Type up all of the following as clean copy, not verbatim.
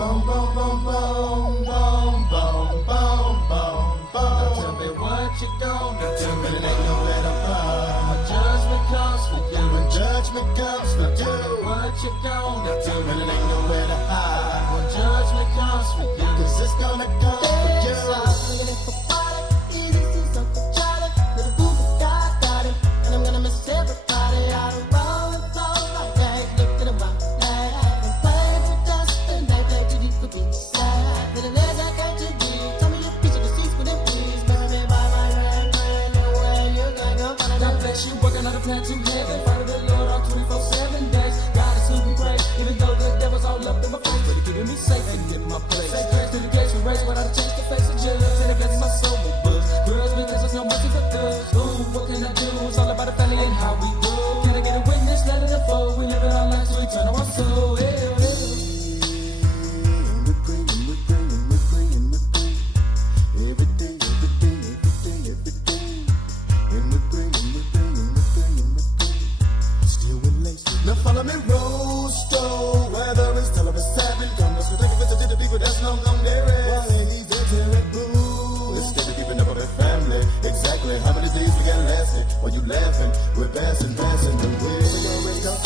Boom, boom, boom, boom, boom, boom, boom, boom, boom. Now tell me what you gonna do. It ain't nowhere to run. When judgment comes for you. When judgment comes for you. What you gonna do. It ain't nowhere to hide. When judgment comes for you. 'Cause it's gonna come for you. And I'm gonna miss everybody out of roll and flow like that. Look at them out loud and play for dust and they play too deep for being sad. Little legs I got to be. Tell me your piece of the seats with them please. Baby, by my hand, anywhere you're gonna go. God bless you, working on the plan to heaven. Follow the Lord on 24/7 days. God is who we praise, even though the devil's all up in my face. But he keeping me safe and in my place. Say grace to the gates we race without a chance to face a judge. And it blesses my soul with books. Girls, because there's no mercy for thugs. Ooh, what can I do? It's all about the family and how we do. Can I get a witness? Let it unfold. We live in our lives, so we turn our soul. Now follow me, Rosto, whether it's television, savage, don't listen to the people that's no longer there. Well, he's a terrible. Instead of keeping up with their family, exactly how many days we got lasting? While you laughing, we're passing the way. So you're ready to go,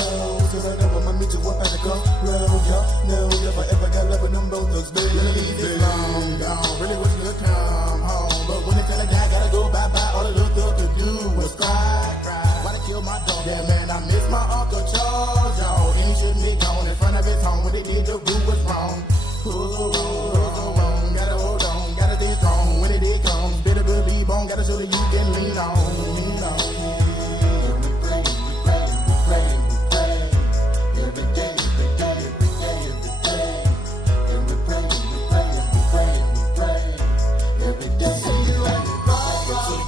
cause I know I'ma meet you up at the crossroad. Y'all know if I ever got love with them both those babies. It's long gone, really wish you could come home. But when it's I gotta go bye-bye, all the little thug could do was cry. Why they kill my dog? Yeah, man, I miss my Uncle Charles, y'all. He shouldn't be gone in front of his home. When they did, the boo was wrong. Who's so wrong? Gotta hold on, gotta stay strong. When it did come, better believe on. Gotta show that you can lean on, lean on. We pray, we pray, we pray. Every day, every day, every day, every day. And we pray, we pray, we pray, we pray. Every day, see you at the crossroads.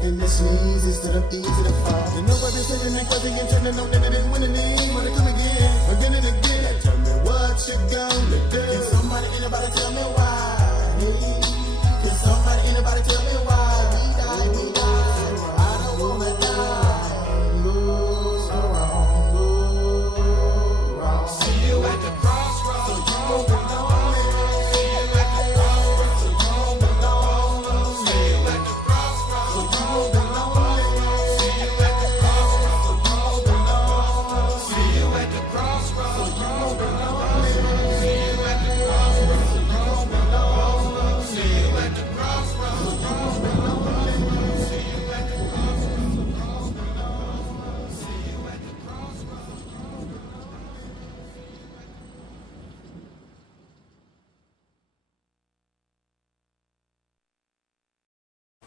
And this means instead of easy to fall. And nobody's sitting and cause and turning on that they didn't win any. Wanna come again and again. Tell me what you gonna do. Can somebody, anybody tell me why? Can somebody, anybody tell me why? We die. I don't wanna die. Lose or wrong. See you at the crossroads, so you won't be lonely. See you at the crossroads, so you won't be lonely. See you at the crossroads, so you won't be lonely. See you at the crossroads, so you won't be lonely. See you at the crossroads, so you won't be lonely. See you at the crossroads, so you won't be lonely. See you at the crossroads, so you won't be lonely. See you at the crossroads, so you won't be lonely. See you at the crossroads.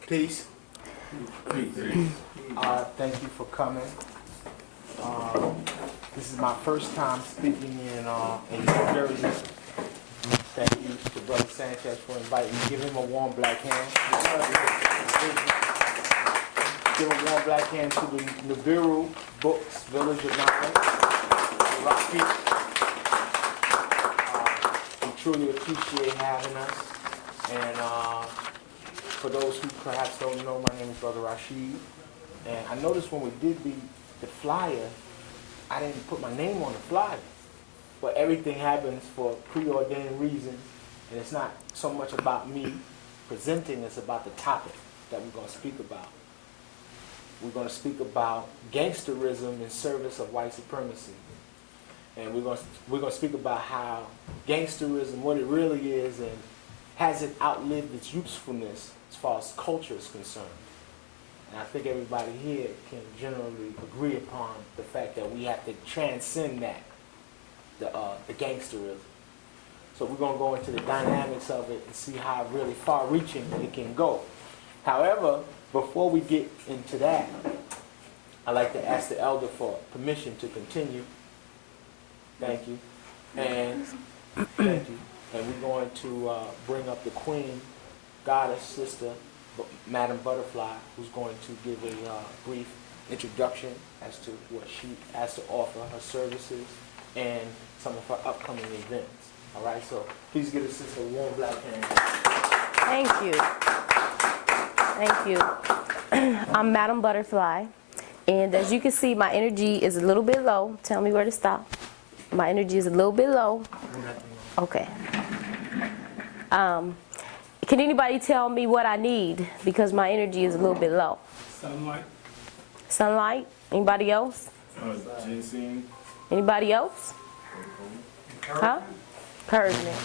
Peace. Thank you for coming. This is my first time speaking in New Jersey. Thank you to Brother Sanchez for inviting me. Give him a warm black hand. Give a warm black hand to the Nibiru Books, Village of Knowledge. Rashid. We truly appreciate having us. And for those who perhaps don't know, my name is Brother Rashid. And I noticed when we did the flyer, I didn't put my name on the flyer. But everything happens for preordained reasons. And it's not so much about me presenting, it's about the topic that we're going to speak about. We're going to speak about gangsterism in service of white supremacy. And we're going to speak about how gangsterism, what it really is, and has it outlived its usefulness as far as culture is concerned. And I think everybody here can generally agree upon the fact that we have to transcend that, the gangsterism. So we're going to go into the dynamics of it and see how really far-reaching it can go. However, before we get into that, I'd like to ask the elder for permission to continue. Thank you. And thank you. And we're going to bring up the queen, goddess, sister, Madam Butterfly, who's going to give a brief introduction as to what she has to offer, her services, and some of her upcoming events. All right, so please give the sister a warm black hand. Thank you. Thank you. I'm Madam Butterfly, and as you can see, my energy is a little bit low. Tell me where to stop. My energy is a little bit low. Okay. Can anybody tell me what I need? Because my energy is a little bit low. Sunlight. Sunlight? Anybody else? Ginseng. Anybody else? Huh? Encouragement.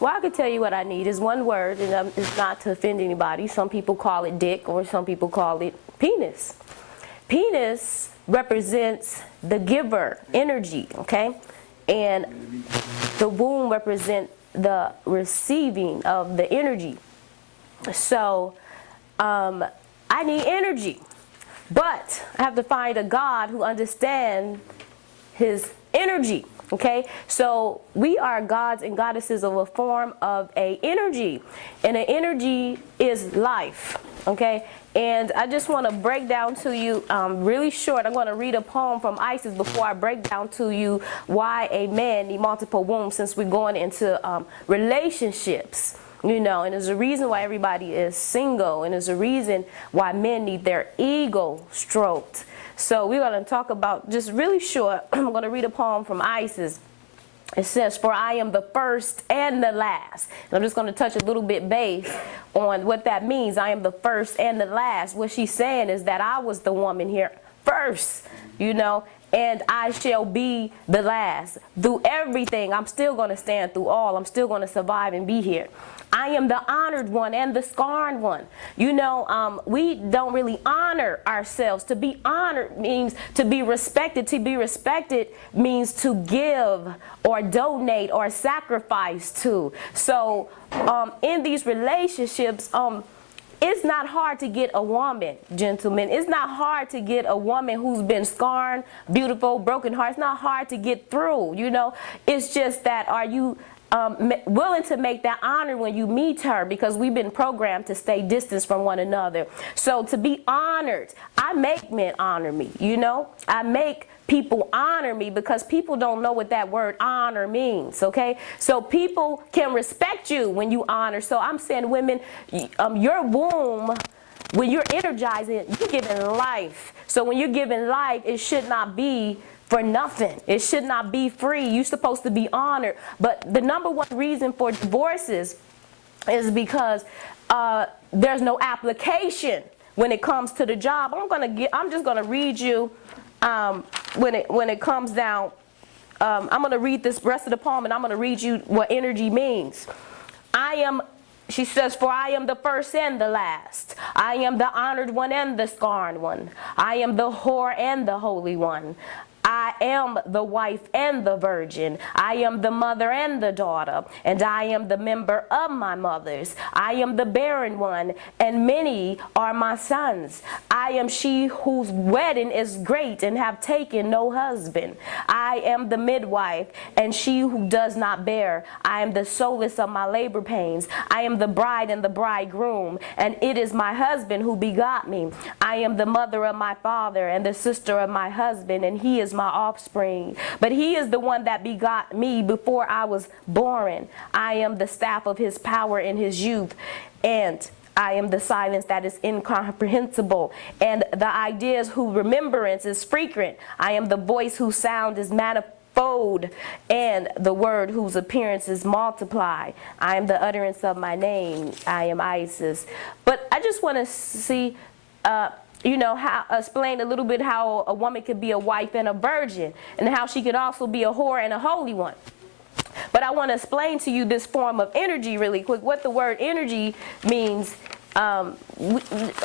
Well, I can tell you what I need is one word, and it's not to offend anybody. Some people call it dick, or some people call it penis. Penis represents the giver, energy, okay? And the womb represents the receiving of the energy. So I need energy, but I have to find a God who understands his energy. Okay, so we are gods and goddesses of a form of a energy, and an energy is life. Okay, and I just want to break down to you really short. I'm going to read a poem from Isis before I break down to you why a man needs multiple wombs, since we're going into relationships. You know, and there's a reason why everybody is single, and there's a reason why men need their ego stroked. So we're going to talk about, just really short, I'm going to read a poem from Isis. It says, "For I am the first and the last." And I'm just going to touch a little bit base on what that means. I am the first and the last. What she's saying is that I was the woman here first, you know, and I shall be the last. Through everything, I'm still going to stand through all. I'm still going to survive and be here. I am the honored one and the scorned one. You know, we don't really honor ourselves. To be honored means to be respected. To be respected means to give or donate or sacrifice to. So in these relationships, it's not hard to get a woman, gentlemen. It's not hard to get a woman who's been scarred, beautiful, broken heart. It's not hard to get through, you know. It's just that, are you willing to make that honor when you meet her? Because we've been programmed to stay distance from one another. So to be honored, I make men honor me, you know. I make people honor me because people don't know what that word honor means, okay? So people can respect you when you honor. So I'm saying, women, your womb, when you're energizing, you're giving life. So when you're giving life, it should not be for nothing. It should not be free. You're supposed to be honored. But the number one reason for divorces is because there's no application when it comes to the job. I'm just gonna read you when it comes down. I'm gonna read this rest of the poem, and I'm gonna read you what energy means. She says, "For I am the first and the last. I am the honored one and the scorned one. I am the whore and the holy one. I am the wife and the virgin. I am the mother and the daughter, and I am the member of my mothers. I am the barren one, and many are my sons. I am she whose wedding is great and have taken no husband. I am the midwife, and she who does not bear. I am the solace of my labor pains. I am the bride and the bridegroom, and it is my husband who begot me. I am the mother of my father and the sister of my husband, and he is my offspring. But he is the one that begot me before I was born. I am the staff of his power in his youth, and I am the silence that is incomprehensible, and the ideas whose remembrance is frequent. I am the voice whose sound is manifold, and the word whose appearance is multiply. I am the utterance of my name. I am Isis. But I just want to see you know, explain a little bit how a woman could be a wife and a virgin, and how she could also be a whore and a holy one. But I want to explain to you this form of energy really quick. What the word energy means,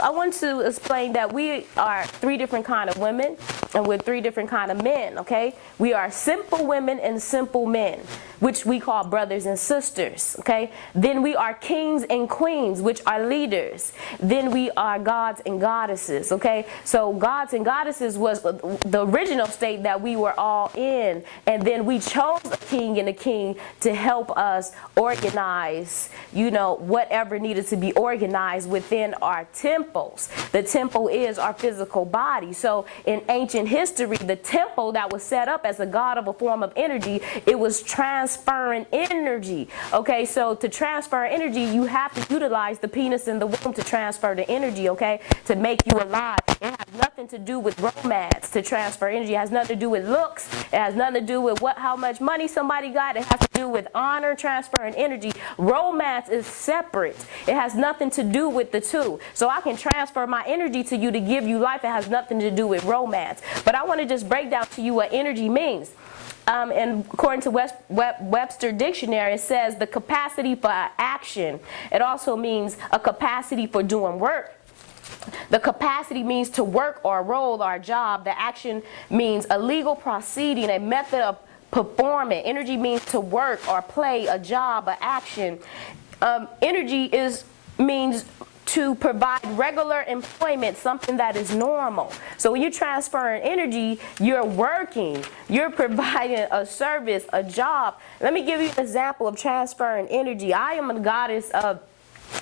I want to explain that we are 3 different kind of women, and we're 3 different kind of men, okay? We are simple women and simple men, which we call brothers and sisters, okay? Then we are kings and queens, which are leaders. Then we are gods and goddesses, okay? So gods and goddesses was the original state that we were all in, and then we chose a king and a king to help us organize, you know, whatever needed to be organized within our temples. The temple is our physical body. So in ancient history, the temple that was set up as a god of a form of energy, it was transferring energy. Okay, so to transfer energy, you have to utilize the penis in the womb to transfer the energy, okay, to make you alive. It has nothing to do with romance to transfer energy. It has nothing to do with looks. It has nothing to do with how much money somebody got. It has to do with honor, transferring energy. Romance is separate. It has nothing to do with the two. So I can transfer my energy to you to give you life. It has nothing to do with romance. But I want to just break down to you what energy means. And according to Webster Dictionary, it says the capacity for action. It also means a capacity for doing work. The capacity means to work or a role or a job. The action means a legal proceeding, a method of performing. Energy means to work or play a job, an action. Energy means to provide regular employment, something that is normal. So when you're transferring energy, you're working, you're providing a service, a job. Let me give you an example of transferring energy. I am a goddess of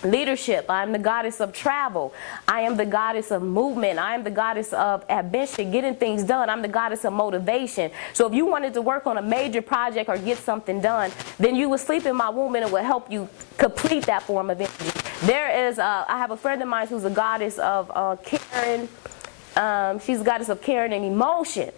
leadership. I am the goddess of travel. I am the goddess of movement. I am the goddess of ambition, getting things done. I'm the goddess of motivation. So if you wanted to work on a major project or get something done, then you would sleep in my womb and it would help you complete that form of energy. There is, I have a friend of mine who's a goddess of caring. She's a goddess of caring and emotion.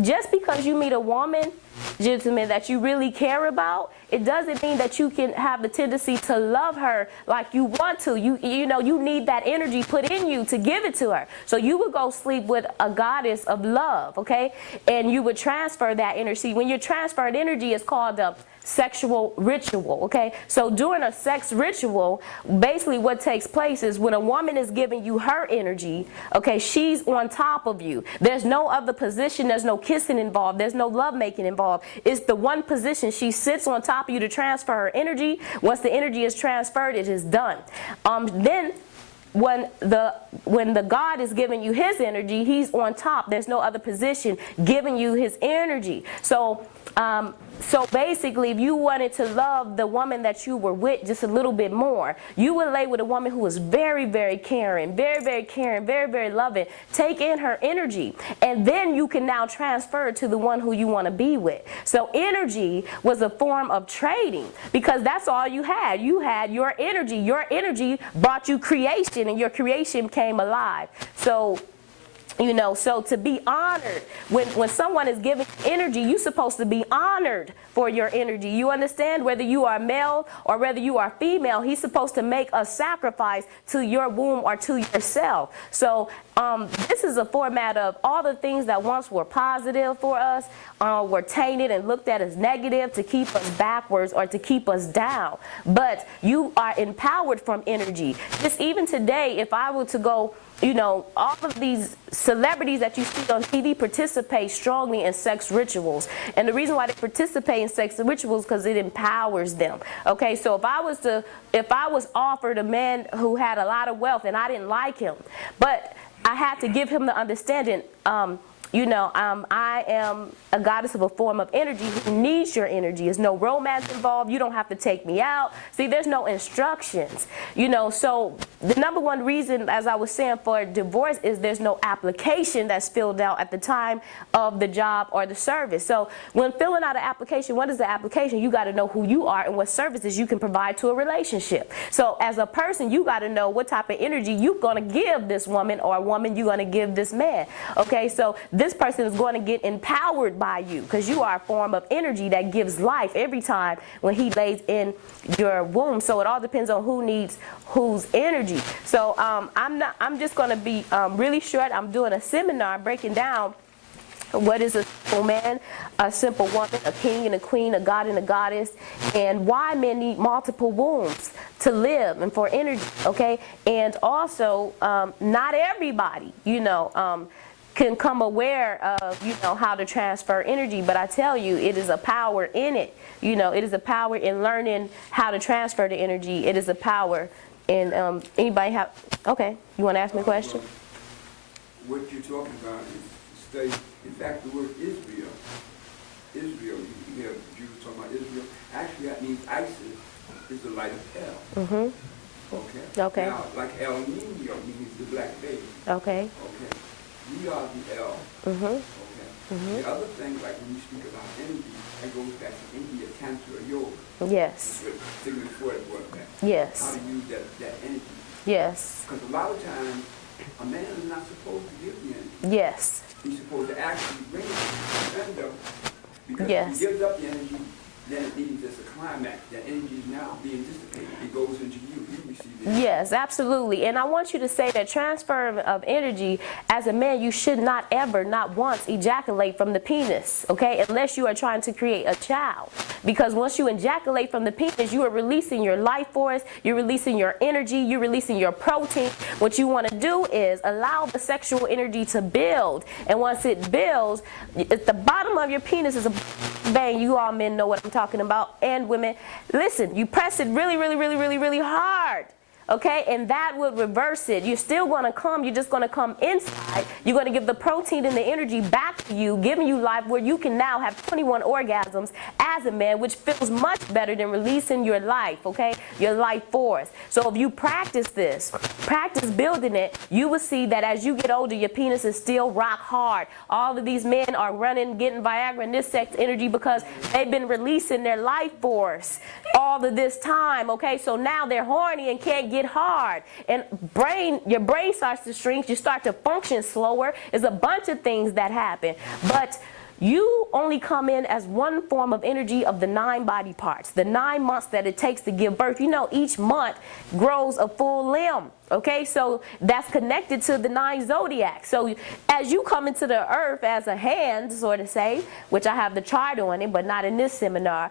Just because you meet a woman, gentlemen, that you really care about, it doesn't mean that you can have the tendency to love her like you want to. You know, you need that energy put in you to give it to her. So you would go sleep with a goddess of love, okay? And you would transfer that energy. When you're transferred energy, it's called a sexual ritual, okay? So during a sex ritual, basically what takes place is when a woman is giving you her energy, okay, she's on top of you. There's no other position, there's no kissing involved, there's no lovemaking involved. It's the one position. She sits on top of you to transfer her energy. Once the energy is transferred, it is done. Then when the God is giving you his energy, he's on top. There's no other position giving you his energy. So basically, if you wanted to love the woman that you were with just a little bit more, you would lay with a woman who was very, very caring, very, very caring, very, very loving. Take in her energy, and then you can now transfer it to the one who you want to be with. So energy was a form of trading because that's all you had. You had your energy. Your energy brought you creation, and your creation came alive. So, you know, so to be honored, when someone is giving energy, you're supposed to be honored for your energy. You understand? Whether you are male or whether you are female, he's supposed to make a sacrifice to your womb or to yourself. So this is a format of all the things that once were positive for us were tainted and looked at as negative to keep us backwards or to keep us down. But you are empowered from energy. Just even today, if I were to go, you know, all of these celebrities that you see on TV participate strongly in sex rituals. And the reason why they participate in sex rituals is because it empowers them. Okay, so if I was offered a man who had a lot of wealth and I didn't like him, but I had to give him the understanding, I am a goddess of a form of energy who needs your energy. There's no romance involved. You don't have to take me out. See, there's no instructions. You know, so the number one reason, as I was saying, for divorce is there's no application that's filled out at the time of the job or the service. So when filling out an application, what is the application? You got to know who you are and what services you can provide to a relationship. So as a person, you got to know what type of energy you're going to give this woman or woman you're going to give this man. Okay, so this person is going to get empowered by you because you are a form of energy that gives life every time when he lays in your womb. So it all depends on who needs whose energy. So I'm just going to be really short. I'm doing a seminar breaking down What is a simple man, a simple woman, a king and a queen, a god and a goddess, and why men need multiple wombs to live and for energy, okay? And also, not everybody, can come aware of, how to transfer energy, but I tell you, it is a power in it. It is a power in learning how to transfer the energy. It is a power in, anybody have, okay, you want to ask me a question? What you're talking about is study. In fact, the word Israel, you have Jews talking about Israel. Actually, that means ISIS is the light of hell. Mm-hmm. Okay? Okay. Now, like El Nino means the black baby. Okay. Okay. We are the El. Mm-hmm. Okay. Mm-hmm. The other thing, like when you speak about energy, that goes back to India, Tantra Yoga. Yes. Sigmund Freud brought back. Yes. How to use that energy. Yes. Because a lot of times, a man is not supposed to give the energy. Yes. He's supposed to actually bring it to end up. Because Yes. if he gives up the energy, then it means it's a climax. That energy is now being dissipated. It goes into you. You receive it. Yes, absolutely. And I want you to say that transfer of energy, as a man, you should not ever, not once, ejaculate from the penis, okay? Unless you are trying to create a child. Because once you ejaculate from the penis, you are releasing your life force, you're releasing your energy, you're releasing your protein. What you want to do is allow the sexual energy to build. And once it builds, at the bottom of your penis is a bang. You all men know what I'm talking about, and women. Listen, you press it really, really, really, really, really hard. Okay, and that would reverse it. You're still going to come. You're just going to come inside. You're going to give the protein and the energy back to you, giving you life where you can now have 21 orgasms as a man, which feels much better than releasing your life, okay, your life force. So if you practice this, practice building it, you will see that as you get older, your penis is still rock hard. All of these men are running, getting Viagra and this sex energy because they've been releasing their life force all of this time, okay? So now they're horny and can't get hard, and your brain starts to shrink, you start to function slower. There's a bunch of things that happen, but you only come in as one form of energy of the 9 body parts, the 9 months that it takes to give birth. Each month grows a full limb, okay? So that's connected to the 9 zodiacs. So as you come into the earth as a hand, so to say, which I have the chart on it, but not in this seminar,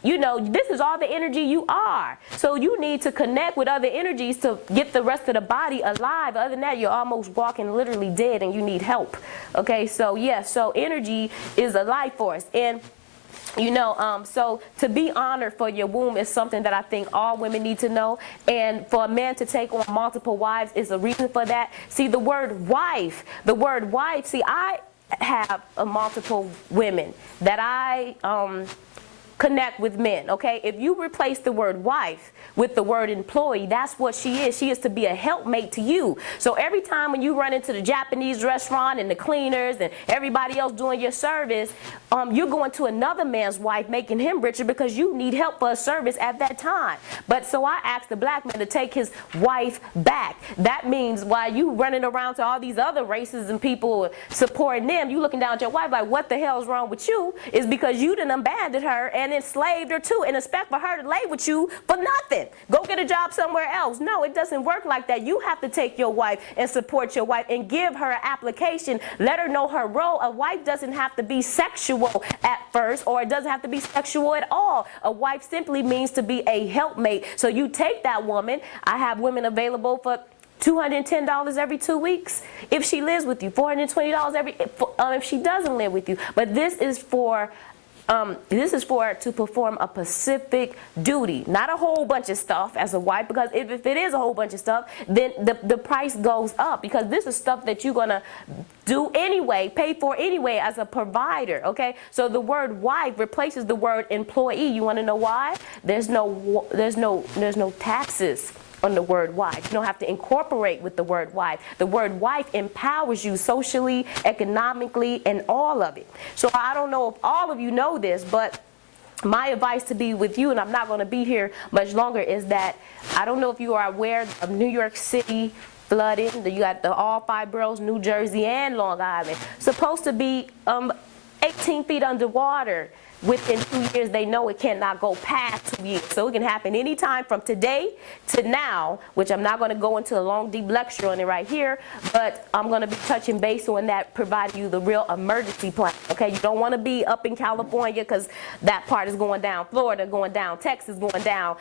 this is all the energy you are. So you need to connect with other energies to get the rest of the body alive. Other than that, you're almost walking literally dead and you need help. Okay, so so energy is a life force. And so to be honored for your womb is something that I think all women need to know. And for a man to take on multiple wives is a reason for that. See, the word wife, see, I have multiple women that I connect with men, okay? If you replace the word wife with the word employee, that's what she is. She is to be a helpmate to you. So every time when you run into the Japanese restaurant and the cleaners and everybody else doing your service, you're going to another man's wife, making him richer because you need help for a service at that time. But so I asked the black man to take his wife back. That means while you running around to all these other races and people supporting them, you looking down at your wife like, what the hell is wrong with you? Is because you done abandoned her and enslaved her too and expect for her to lay with you for nothing. Go get a job somewhere else. No, it doesn't work like that. You have to take your wife and support your wife and give her an application. Let her know her role. A wife doesn't have to be sexual at first, or it doesn't have to be sexual at all. A wife simply means to be a helpmate. So you take that woman. I have women available for $210 every 2 weeks if she lives with you, $420 if she doesn't live with you. But this is for to perform a specific duty, not a whole bunch of stuff as a wife, because if it is a whole bunch of stuff, then the price goes up, because this is stuff that you're going to do anyway, pay for anyway as a provider, okay? So the word wife replaces the word employee. You want to know why? There's no taxes on the word wife. You don't have to incorporate with the word wife. The word wife empowers you socially, economically, and all of it. So I don't know if all of you know this, but my advice to be with you, and I'm not going to be here much longer, is that I don't know if you are aware of New York City flooding. You got all 5 boroughs, New Jersey and Long Island, supposed to be 18 feet underwater. within 2 years, they know it cannot go past 2 years. So it can happen anytime from today to now, which I'm not going to go into a long, deep lecture on it right here, but I'm going to be touching base on that, providing you the real emergency plan. Okay, you don't want to be up in California because that part is going down, Florida going down, Texas going down,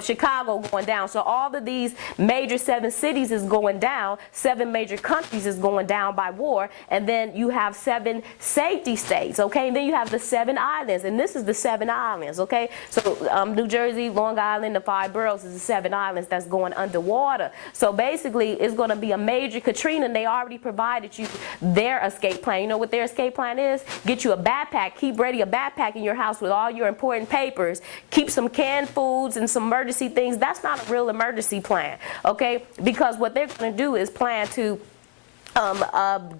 Chicago going down. So all of these major 7 cities is going down, 7 major countries is going down by war, and then you have 7 safety states, okay? And then you have the 7 islands, and this is the 7 islands, okay? So New Jersey, Long Island, the 5 boroughs is the 7 islands that's going underwater. So basically, it's going to be a major Katrina, and they already provided you their escape plan. You know what their escape plan is? Get you a backpack. Keep ready a backpack in your house with all your important papers. Keep some canned foods and some emergency things. That's not a real emergency plan, okay? Because what they're going to do is plan to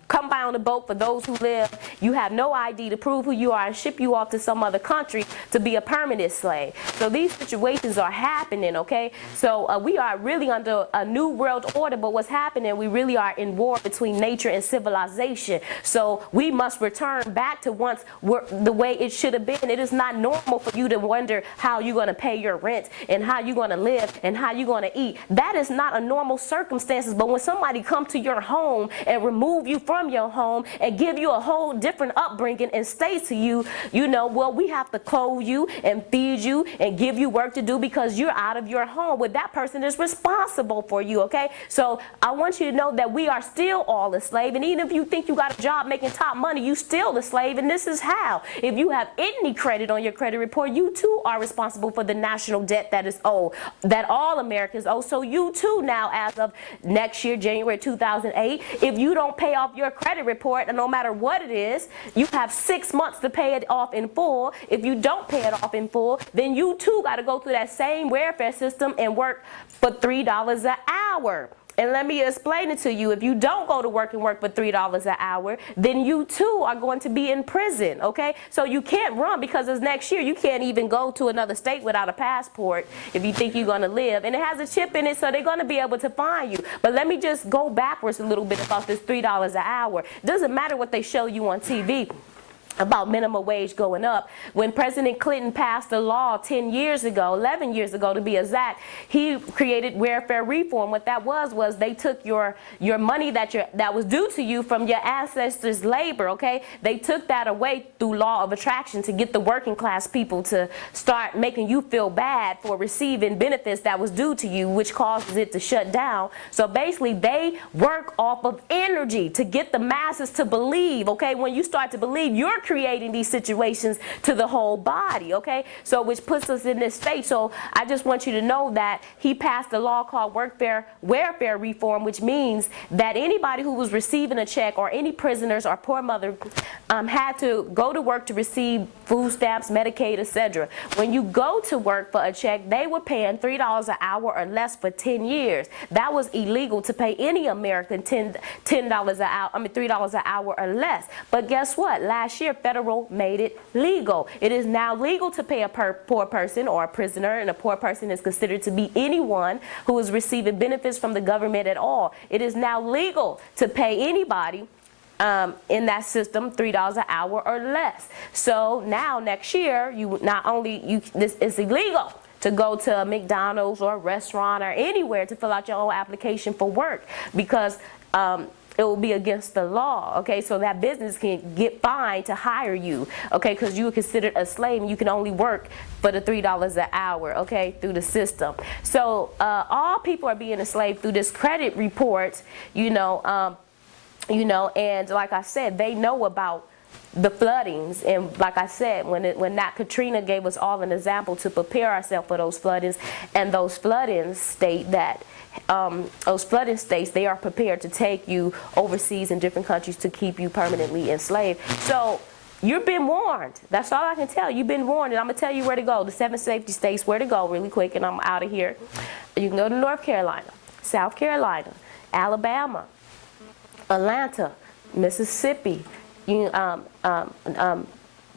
come by on a boat for those who live. You have no ID to prove who you are and ship you off to some other country to be a permanent slave. So these situations are happening, okay? So we are really under a new world order, but what's happening, we really are in war between nature and civilization. So we must return back to once the way it should have been. It is not normal for you to wonder how you're going to pay your rent and how you're going to live and how you're going to eat. That is not a normal circumstances, but when somebody comes to your home and remove you from your home and give you a whole different upbringing and say to you, you know, well, we have to clothe you and feed you and give you work to do because you're out of your home. Well, that person is responsible for you, okay? So I want you to know that we are still all a slave, and even if you think you got a job making top money, you still a slave, and this is how. If you have any credit on your credit report, you too are responsible for the national debt that is owed, that all Americans owe. So you too now, as of next year, January 2008, if you don't pay off your credit report, and no matter what it is, you have 6 months to pay it off in full. If you don't pay it off in full, then you too got to go through that same welfare system and work for $3 an hour. And let me explain it to you. If you don't go to work and work for $3 an hour, then you too are going to be in prison, okay? So you can't run because it's next year. You can't even go to another state without a passport if you think you're going to live. And it has a chip in it, so they're going to be able to find you. But let me just go backwards a little bit about this $3 an hour. It doesn't matter what they show you on TV about minimum wage going up. When President Clinton passed a law 10 years ago, 11 years ago to be exact, he created welfare reform. What that was they took your money that was due to you from your ancestors' labor, okay? They took that away through law of attraction to get the working class people to start making you feel bad for receiving benefits that was due to you, which causes it to shut down. So basically, they work off of energy to get the masses to believe, okay? When you start to believe, you're creating these situations to the whole body, okay? So which puts us in this state. So I just want you to know that he passed a law called welfare reform, which means that anybody who was receiving a check or any prisoners or poor mother had to go to work to receive food stamps, Medicaid, etc. When you go to work for a check, they were paying $3 an hour or less for 10 years. That was illegal to pay any American $10 an hour, $3 an hour or less. But guess what? Last year, federal made it legal. It is now legal to pay a poor person or a prisoner, and a poor person is considered to be anyone who is receiving benefits from the government at all. It is now legal to pay anybody in that system $3 an hour or less. So now next year, this is illegal to go to a McDonald's or a restaurant or anywhere to fill out your own application for work because it will be against the law, okay? So that business can get fined to hire you, okay? Because you were considered a slave and you can only work for the $3 an hour, okay, through the system. So all people are being enslaved through this credit report, and like I said, they know about the floodings, and like I said, when that Katrina gave us all an example to prepare ourselves for those floodings, and those floodings state that those flooding states, they are prepared to take you overseas in different countries to keep you permanently enslaved. So you've been warned. That's all I can tell you. You've been warned, and I'm gonna tell you where to go. The 7 safety states, where to go, really quick, and I'm out of here. You can go to North Carolina, South Carolina, Alabama, Atlanta, Mississippi,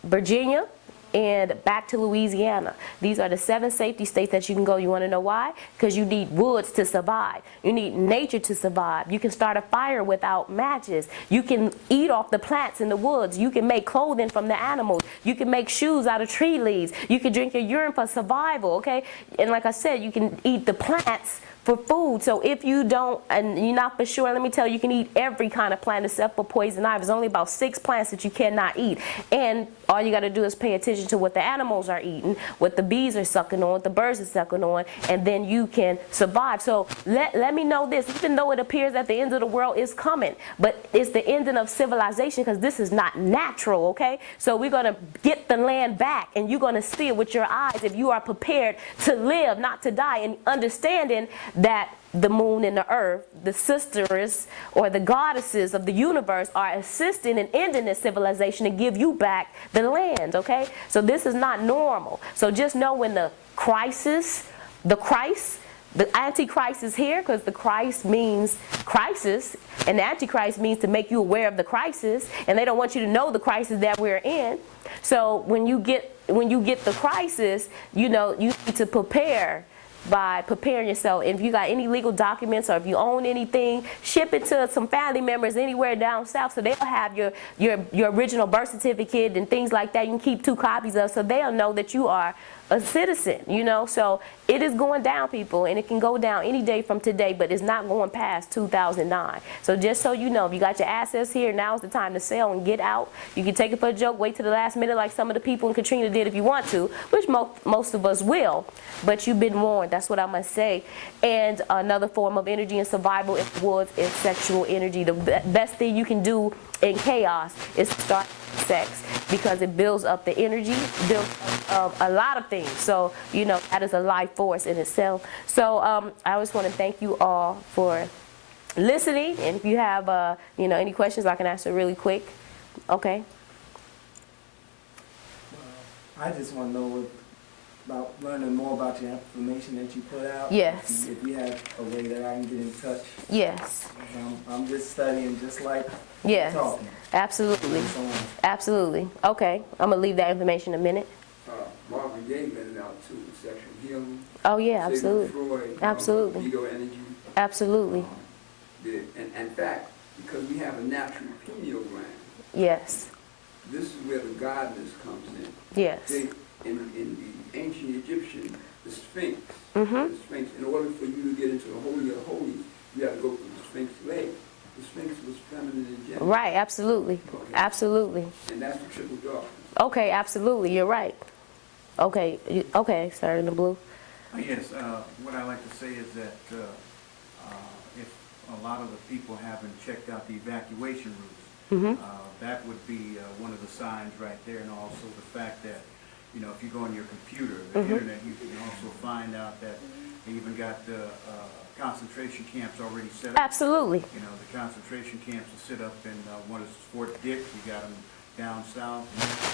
Virginia, and back to Louisiana. These are the 7 safety states that you can go. You want to know why? Because you need woods to survive. You need nature to survive. You can start a fire without matches. You can eat off the plants in the woods. You can make clothing from the animals. You can make shoes out of tree leaves. You can drink your urine for survival, okay? And like I said, you can eat the plants for food. So if you don't, and you're not for sure, let me tell you, you can eat every kind of plant except for poison ivy. There's only about 6 plants that you cannot eat. And all you got to do is pay attention to what the animals are eating, what the bees are sucking on, what the birds are sucking on, and then you can survive. So let me know this, even though it appears that the end of the world is coming, but it's the ending of civilization, because this is not natural, okay? So we're going to get the land back, and you're going to see it with your eyes if you are prepared to live, not to die, and understanding that the moon and the earth, the sisters or the goddesses of the universe, are assisting in ending this civilization to give you back the land, okay? So this is not normal. So just know when the crisis, the Antichrist is here, because the Christ means crisis, and the Antichrist means to make you aware of the crisis, and they don't want you to know the crisis that we're in. So when you get the crisis, you know, you need to prepare by preparing yourself. If you got any legal documents, or if you own anything, ship it to some family members anywhere down south, so they'll have your original birth certificate and things like that. You can keep 2 copies of, so they'll know that you are a citizen, you know. So it is going down, people, and it can go down any day from today, but it's not going past 2009. So just so you know, if you got your assets here, now's the time to sell and get out. You can take it for a joke, wait till the last minute like some of the people in Katrina did if you want to, which most of us will, but you've been warned. That's what I must say. And another form of energy and survival in the woods is sexual energy. The best thing you can do in chaos is start sex, because it builds up the energy, builds up a lot of things. So, you know, that is a life force in itself. So I just want to thank you all for listening, and if you have you know, any questions, I can answer really quick. Okay. I just want to know about learning more about your information that you put out. Yes. If you have a way that I can get in touch. Yes. I'm just studying just like Yes. talking. Absolutely. So on. Absolutely. Okay. I'm going to leave that information in a minute. Marvin Gaye let it out too, sexual healing. Oh, yeah, absolutely. Sigmund Freud, Absolutely. Ego energy. Absolutely. And in fact, because we have a natural pineal gland, Yes. this is where the godness comes in. Yes. In the ancient Egyptian, the Sphinx, Mm-hmm. the Sphinx, in order for you to get into the Holy of Holies, you have to go through the Sphinx leg. The Sphinx was feminine and gender. Right, absolutely. Okay. Absolutely. And that's the triple darkness. Okay, absolutely. You're right. Okay. Okay, sir, in the blue. Yes, what I like to say is that if a lot of the people haven't checked out the evacuation routes, that would be one of the signs right there, and also the fact that, you know, if you go on your computer, the internet, you can also find out that they even got the concentration camps already set up. Absolutely. You know, the concentration camps are set up in one is Fort Dix, you got them down south,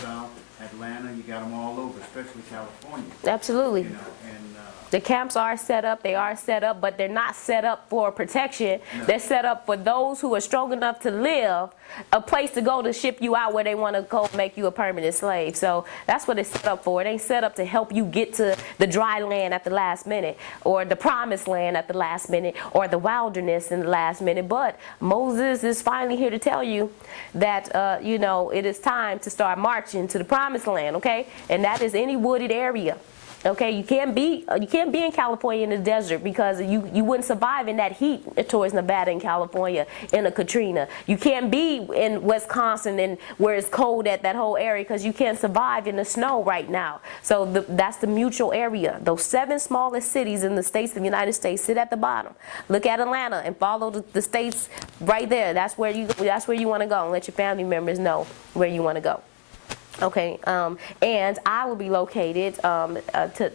south, Atlanta, you got them all over, especially California. Absolutely. You know, and The camps are set up, but they're not set up for protection. No. They're set up for those who are strong enough to live, a place to go to ship you out where they want to go make you a permanent slave. So that's what it's set up for. It ain't set up to help you get to the dry land at the last minute, or the promised land at the last minute, or the wilderness in the last minute. But Moses is finally here to tell you that, you know, it is time to start marching to the promised land, okay? And that is any wooded area. Okay, you can't be in California in the desert, because you wouldn't survive in that heat towards Nevada and California in a Katrina. You can't be in Wisconsin and where it's cold at that whole area, because you can't survive in the snow right now. So that's the mutual area. Those 7 smallest cities in the states of the United States sit at the bottom. Look at Atlanta and follow the states right there. That's where you want to go, and let your family members know where you want to go. Okay, and I will be located,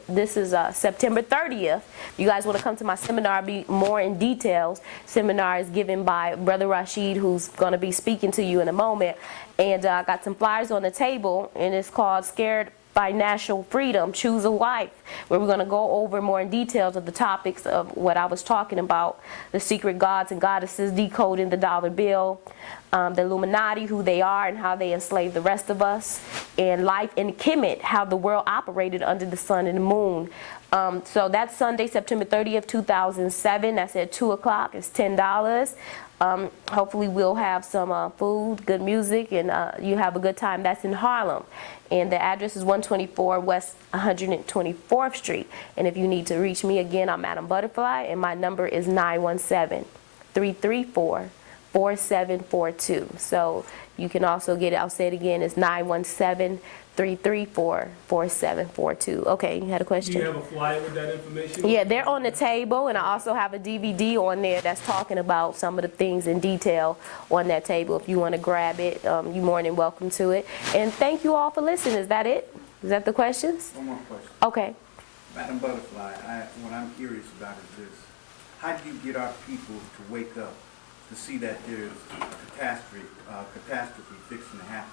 this is September 30th. If you guys want to come to my seminar, I'll be more in details. Seminar is given by Brother Rashid, who's going to be speaking to you in a moment. And I got some flyers on the table, and it's called Scared Financial Freedom, Choose a Wife, where we're going to go over more in details of the topics of what I was talking about, the secret gods and goddesses, decoding the dollar bill, the Illuminati, who they are and how they enslaved the rest of us, and Life in Kemet, how the world operated under the sun and the moon. So that's Sunday, September 30th, 2007. That's at 2 o'clock. It's $10. Hopefully we'll have some food, good music, and you have a good time. That's in Harlem. And the address is 124 West 124th Street. And if you need to reach me again, I'm Madam Butterfly, and my number is 917-334-4742. So you can also get it, I'll say it again, it's 917-334-4742. Okay, you had a question? Do you have a flyer with that information? Yeah, they're on the table, and I also have a DVD on there that's talking about some of the things in detail on that table. If you want to grab it, you're more than welcome to it. And thank you all for listening. Is that it? Is that the questions? One more question. Okay. Madam Butterfly, what I'm curious about is this. How do you get our people to wake up to see that there's a catastrophe fixing to happen?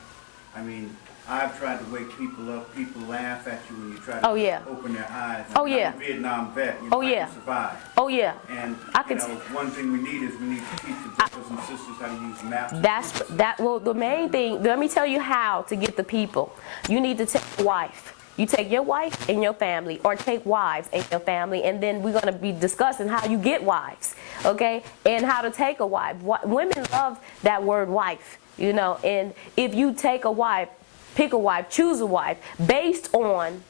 I mean, I've tried to wake people up. People laugh at you when you try to open their eyes. Oh, yeah. I'm a Vietnam vet. Oh, yeah. I can survive. Oh, yeah. And I can one thing we need is we need to teach the brothers and sisters how to use maps. Well, the main thing, let me tell you how to get the people. You need to take a wife. You take your wife and your family, or take wives and your family, and then we're going to be discussing how you get wives, okay, and how to take a wife. Women love that word wife, you know, and if you take a wife, pick a wife, choose a wife, based on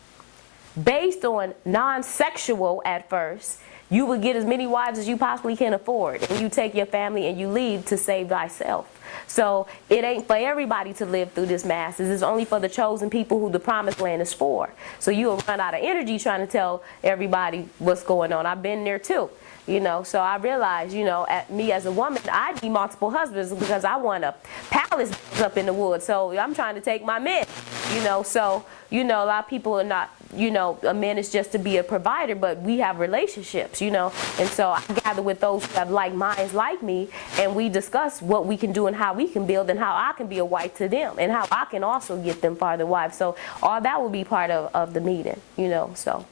non-sexual at first, you will get as many wives as you possibly can afford, and you take your family and you leave to save thyself. So it ain't for everybody to live through this masses. It's only for the chosen people who the promised land is for. So you'll run out of energy trying to tell everybody what's going on. I've been there too. You know, so I realized, you know, me as a woman, I need multiple husbands because I want a palace up in the woods. So I'm trying to take my men, you know. So, you know, a lot of people are not, you know, a man is just to be a provider, but we have relationships, you know. And so I gather with those who have like minds like me, and we discuss what we can do and how we can build and how I can be a wife to them and how I can also get them farther wives. So all that will be part of the meeting, you know. So,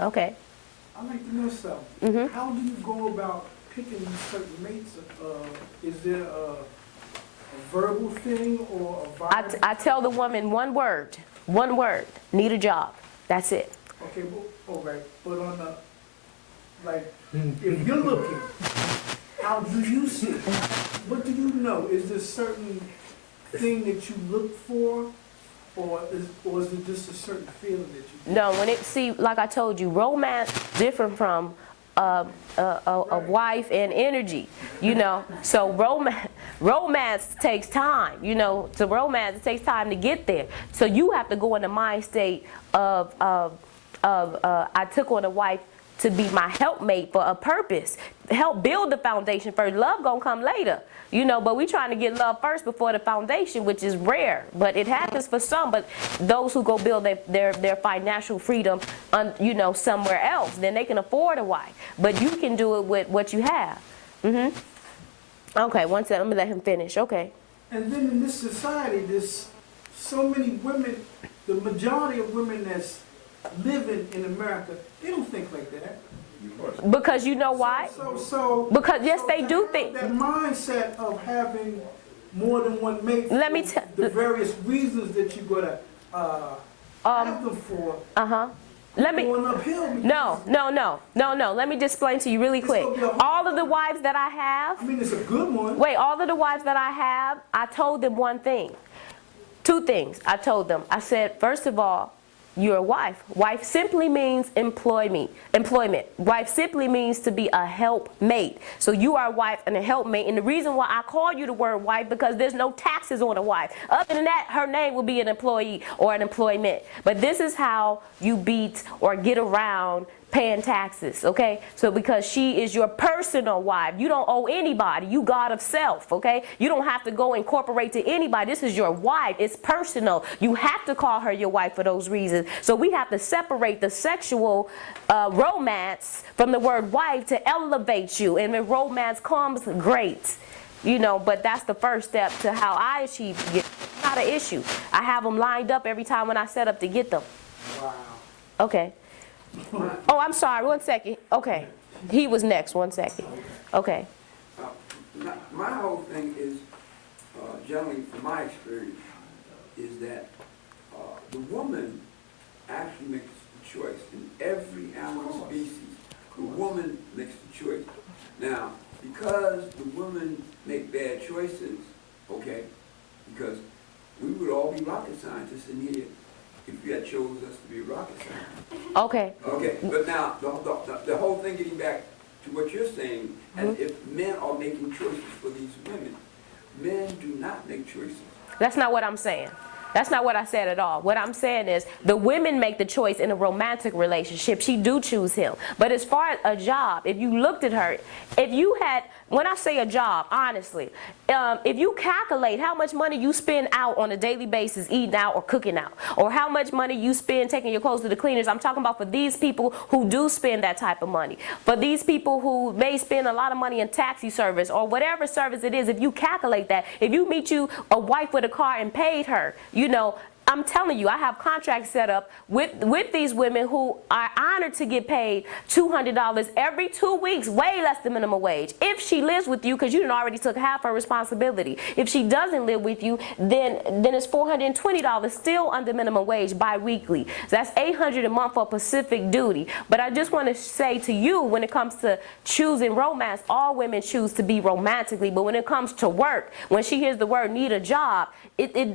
okay. I'd like to know something. How do you go about picking certain mates? Is there a verbal thing or a violent? I tell the woman one word, need a job. That's it. Okay, well, all right. But on the, like, if you're looking, how do you see? What do you know? Is there certain thing that you look for? Or is it just a certain feeling that you No, like I told you, romance different from a wife and energy, you know. So romance takes time, you know. So romance, it takes time to get there. So you have to go in the mind state of I took on a wife to be my helpmate for a purpose, help build the foundation first. Love gonna come later, you know, but we trying to get love first before the foundation, which is rare, but it happens for some. But those who go build their financial freedom, you know, somewhere else, then they can afford a wife. But you can do it with what you have. Okay, one second, let me let him finish. Okay. And then in this society, there's so many women, the majority of women that's living in America, they don't think like that. Because you know why? Because yes, they do think. That mindset of having more than one mate. Let me tell the various reasons that you're gonna have them for. Let me. Going uphill. No. Let me just explain to you really quick. All of the wives that I have. I mean, it's a good one. Wait, all of the wives that I have, I told them one thing. Two things. I told them. I said, first of all, you're a wife. Wife simply means employment. Wife simply means to be a helpmate. So you are a wife and a helpmate. And the reason why I call you the word wife, because there's no taxes on a wife. Other than that, her name will be an employee or an employment. But this is how you beat or get around paying taxes, okay? So because she is your personal wife, you don't owe anybody. You God of self, okay? You don't have to go incorporate to anybody. This is your wife. It's personal. You have to call her your wife for those reasons. So we have to separate the sexual romance from the word wife to elevate you. And when romance comes, great. You know, but that's the first step to how I achieve to get. not an issue. I have them lined up every time when I set up to get them. Wow. Okay. Oh, I'm sorry, 1 second. Okay. He was next, 1 second. Okay. My whole thing is, generally from my experience, is that the woman actually makes the choice. In every animal species, the woman makes the choice. Now, because the women make bad choices, okay, because we would all be rocket scientists in here if you had chose us to be rocket scientists. Okay. Okay, but now, the whole thing getting back to what you're saying, and if men are making choices for these women, men do not make choices. That's not what I'm saying. That's not what I said at all. What I'm saying is the women make the choice in a romantic relationship. She do choose him. But as far as a job, if you looked at her, if you had, when I say a job, honestly, if you calculate how much money you spend out on a daily basis eating out or cooking out, or how much money you spend taking your clothes to the cleaners, I'm talking about for these people who do spend that type of money. For these people who may spend a lot of money in taxi service or whatever service it is, if you calculate that, if you meet you a wife with a car and paid her, you know, I'm telling you, I have contracts set up with these women who are honored to get paid $200 every 2 weeks, way less than minimum wage. If she lives with you, because you done already took half her responsibility. If she doesn't live with you, then it's $420 still under minimum wage bi-weekly. So that's $800 a month for Pacific duty. But I just want to say to you, when it comes to choosing romance, all women choose to be romantically. But when it comes to work, when she hears the word need a job,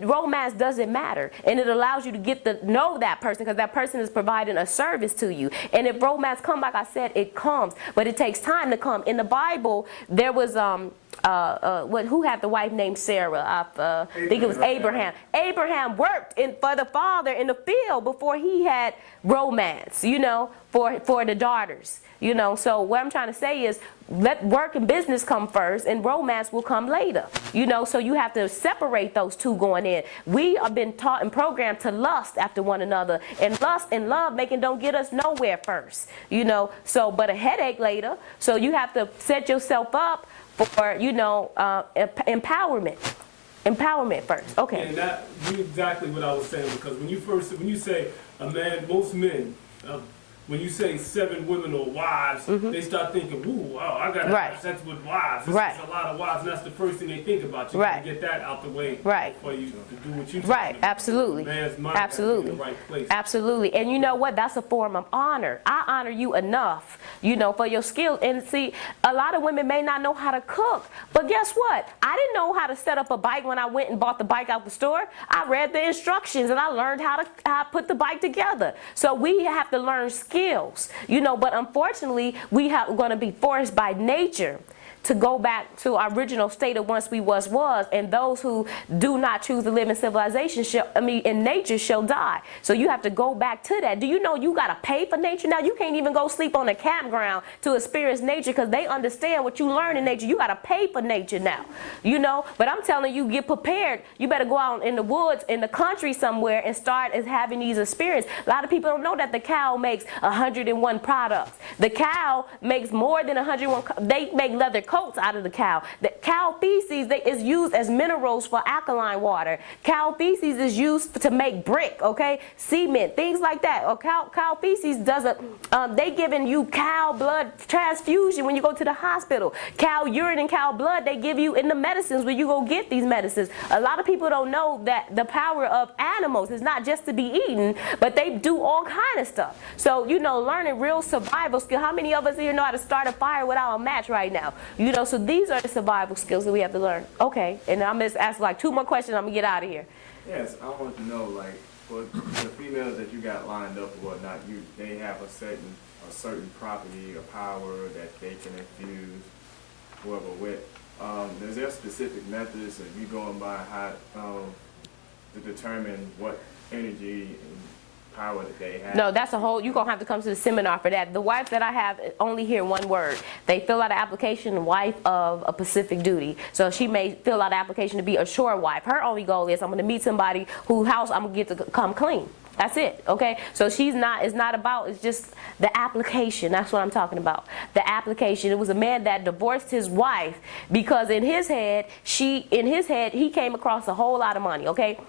romance doesn't matter. And it allows you to get to know that person because that person is providing a service to you. And if romance comes, like I said, it comes. But it takes time to come. In the Bible, there was, who had the wife named Sarah? I think it was Abraham. Abraham worked for the father in the field before he had romance, you know, for the daughters. You know, so what I'm trying to say is let work and business come first and romance will come later. You know, so you have to separate those two going in. We have been taught and programmed to lust after one another. And lust and love making don't get us nowhere first. You know, so but a headache later. So you have to set yourself up for, you know, empowerment. Empowerment first. Okay. And that's exactly what I was saying, because when you say a man, most men, when you say 7 women or wives, they start thinking, "Ooh, wow, I got to have sex with wives. This is a lot of wives," and that's the first thing they think about. You gotta get that out the way for you to do what you do. Right, absolutely. Man's mind Absolutely. in the right place. Absolutely. And you know what? That's a form of honor. I honor you enough, you know, for your skill. And see, a lot of women may not know how to cook, but guess what? I didn't know how to set up a bike when I went and bought the bike out the store. I read the instructions and I learned how to put the bike together. So we have to learn skills, you know, but unfortunately we are going to be forced by nature to go back to our original state of once we was, and those who do not choose to live in civilization in nature shall die. So you have to go back to that. Do you know you got to pay for nature now? You can't even go sleep on a campground to experience nature because they understand what you learn in nature. You got to pay for nature now, you know. But I'm telling you, get prepared. You better go out in the woods, in the country somewhere and start as having these experiences. A lot of people don't know that the cow makes 101 products. The cow makes more than 101. They make leather coats out of the cow. The cow feces is used as minerals for alkaline water. Cow feces is used to make brick, okay, cement, things like that. Or cow feces doesn't. They giving you cow blood transfusion when you go to the hospital. Cow urine and cow blood they give you in the medicines when you go get these medicines. A lot of people don't know that the power of animals is not just to be eaten, but they do all kind of stuff. So you know, learning real survival skill. How many of us here know how to start a fire without a match right now? You know, so these are the survival skills that we have to learn. Okay, and I'm going to ask like 2 more questions. I'm going to get out of here. Yes, I want to know, like, for the females that you got lined up or whatnot, they have a certain property or power that they can infuse whoever with. Is there specific methods of you going by how to determine what energy and power that they have? No, that's a whole, you're going to have to come to the seminar for that. The wife that I have only hear one word. They fill out an application, wife of a Pacific duty. So she may fill out an application to be a shore wife. Her only goal is I'm going to meet somebody whose house I'm going to get to come clean. That's it, okay? So it's not about, it's just the application. That's what I'm talking about. The application. It was a man that divorced his wife because in his head, he came across a whole lot of money, okay?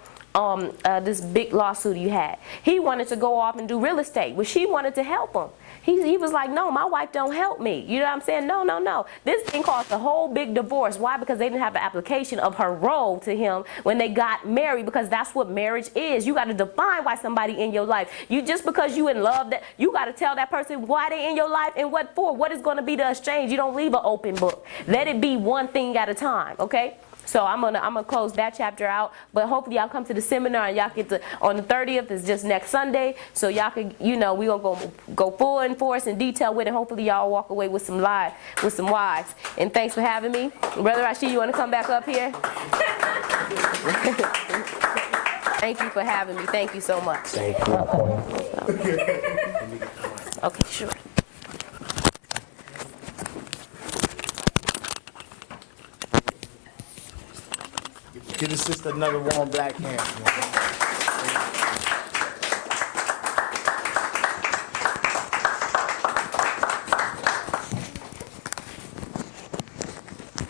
This big lawsuit he had. He wanted to go off and do real estate, but she wanted to help him. He was like, no, my wife don't help me. You know what I'm saying? No. This thing caused a whole big divorce. Why? Because they didn't have an application of her role to him when they got married, because that's what marriage is. You got to define why somebody in your life. Just because you in love, that you got to tell that person why they in your life and what for. What is going to be the exchange? You don't leave an open book. Let it be one thing at a time, okay? So I'm gonna close that chapter out, but hopefully y'all come to the seminar and y'all get to, on the 30th is just next Sunday, so y'all could, we gonna go full in force and detail with it. Hopefully y'all walk away with some wives. And thanks for having me. Brother Rashid, you wanna come back up here? Thank you for having me. Thank you so much. Thank you. Okay, sure. Give the sister another warm black hand.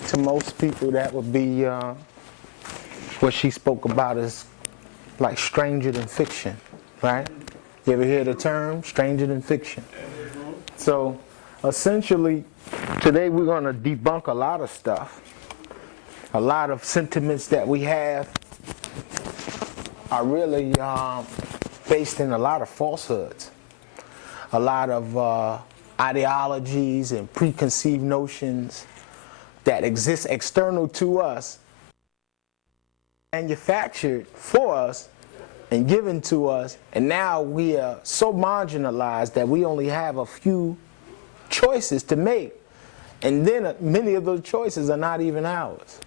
To most people, that would be what she spoke about is like stranger than fiction, right? You ever hear the term stranger than fiction? So essentially, today we're going to debunk a lot of stuff. A lot of sentiments that we have are really based in a lot of falsehoods, a lot of ideologies and preconceived notions that exist external to us, manufactured for us and given to us, and now we are so marginalized that we only have a few choices to make, and then many of those choices are not even ours.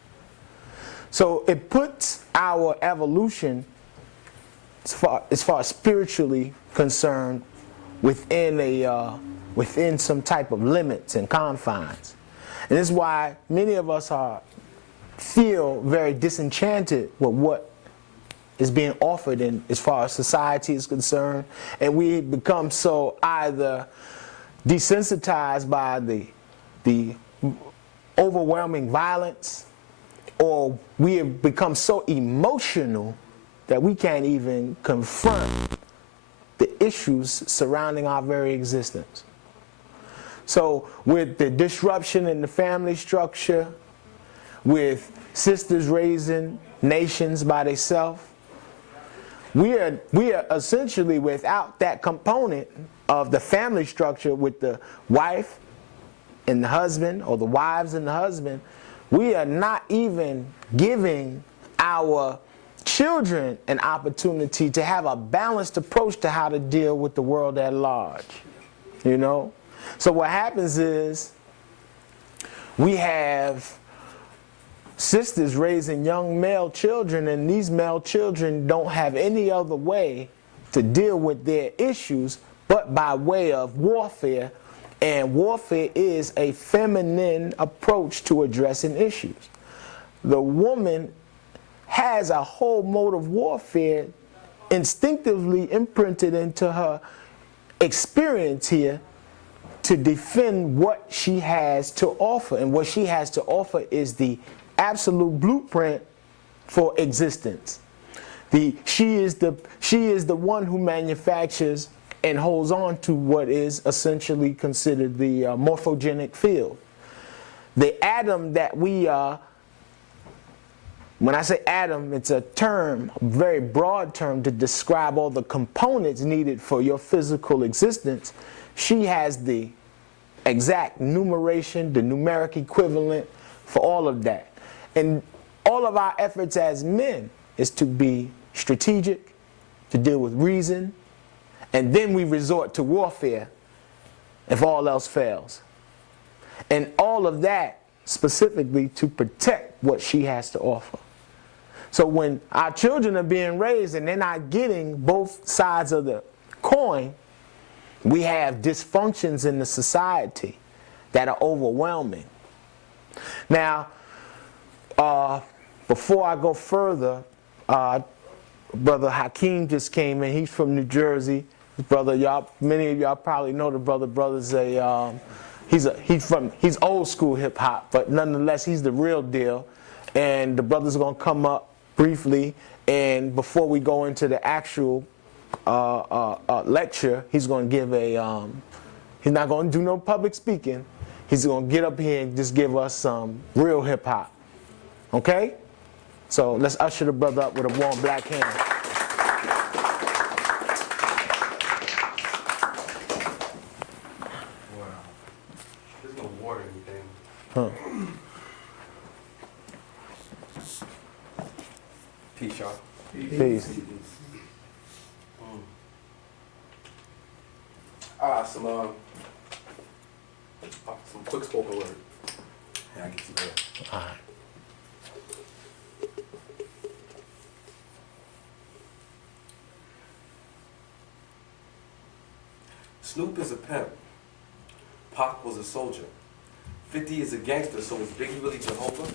So it puts our evolution, as far as spiritually concerned, within some type of limits and confines. And this is why many of us feel very disenchanted with what is being offered as far as society is concerned, and we become so either desensitized by the overwhelming violence, or we have become so emotional that we can't even confront the issues surrounding our very existence. So with the disruption in the family structure, with sisters raising nations by themselves, we are essentially without that component of the family structure with the wife and the husband, or the wives and the husband. We are not even giving our children an opportunity to have a balanced approach to how to deal with the world at large, So what happens is we have sisters raising young male children, and these male children don't have any other way to deal with their issues but by way of warfare. And warfare is a feminine approach to addressing issues. The woman has a whole mode of warfare instinctively imprinted into her experience here to defend what she has to offer. And what she has to offer is the absolute blueprint for existence. She is the one who manufactures and holds on to what is essentially considered the morphogenic field. The atom that we are, when I say atom, it's a term, a very broad term to describe all the components needed for your physical existence. She has the exact numeration, the numeric equivalent for all of that. And all of our efforts as men is to be strategic, to deal with reason, and then we resort to warfare if all else fails. And all of that specifically to protect what she has to offer. So when our children are being raised and they're not getting both sides of the coin, we have dysfunctions in the society that are overwhelming. Now, before I go further, Brother Hakeem just came in. He's from New Jersey. Brother, many of y'all probably know the brother. Brother's he's old school hip hop, but nonetheless he's the real deal. And the brother's gonna come up briefly, and before we go into the actual lecture, he's gonna give he's not gonna do no public speaking. He's gonna get up here and just give us some real hip hop. Okay? So let's usher the brother up with a warm black hand. Wow. There's no water or anything. Huh. Peace, y'all. Peace. Some quick spoken word. Yeah, I get you there. All right. Snoop is a pimp. Pac was a soldier. 50 is a gangster, so is Biggie really Jehovah?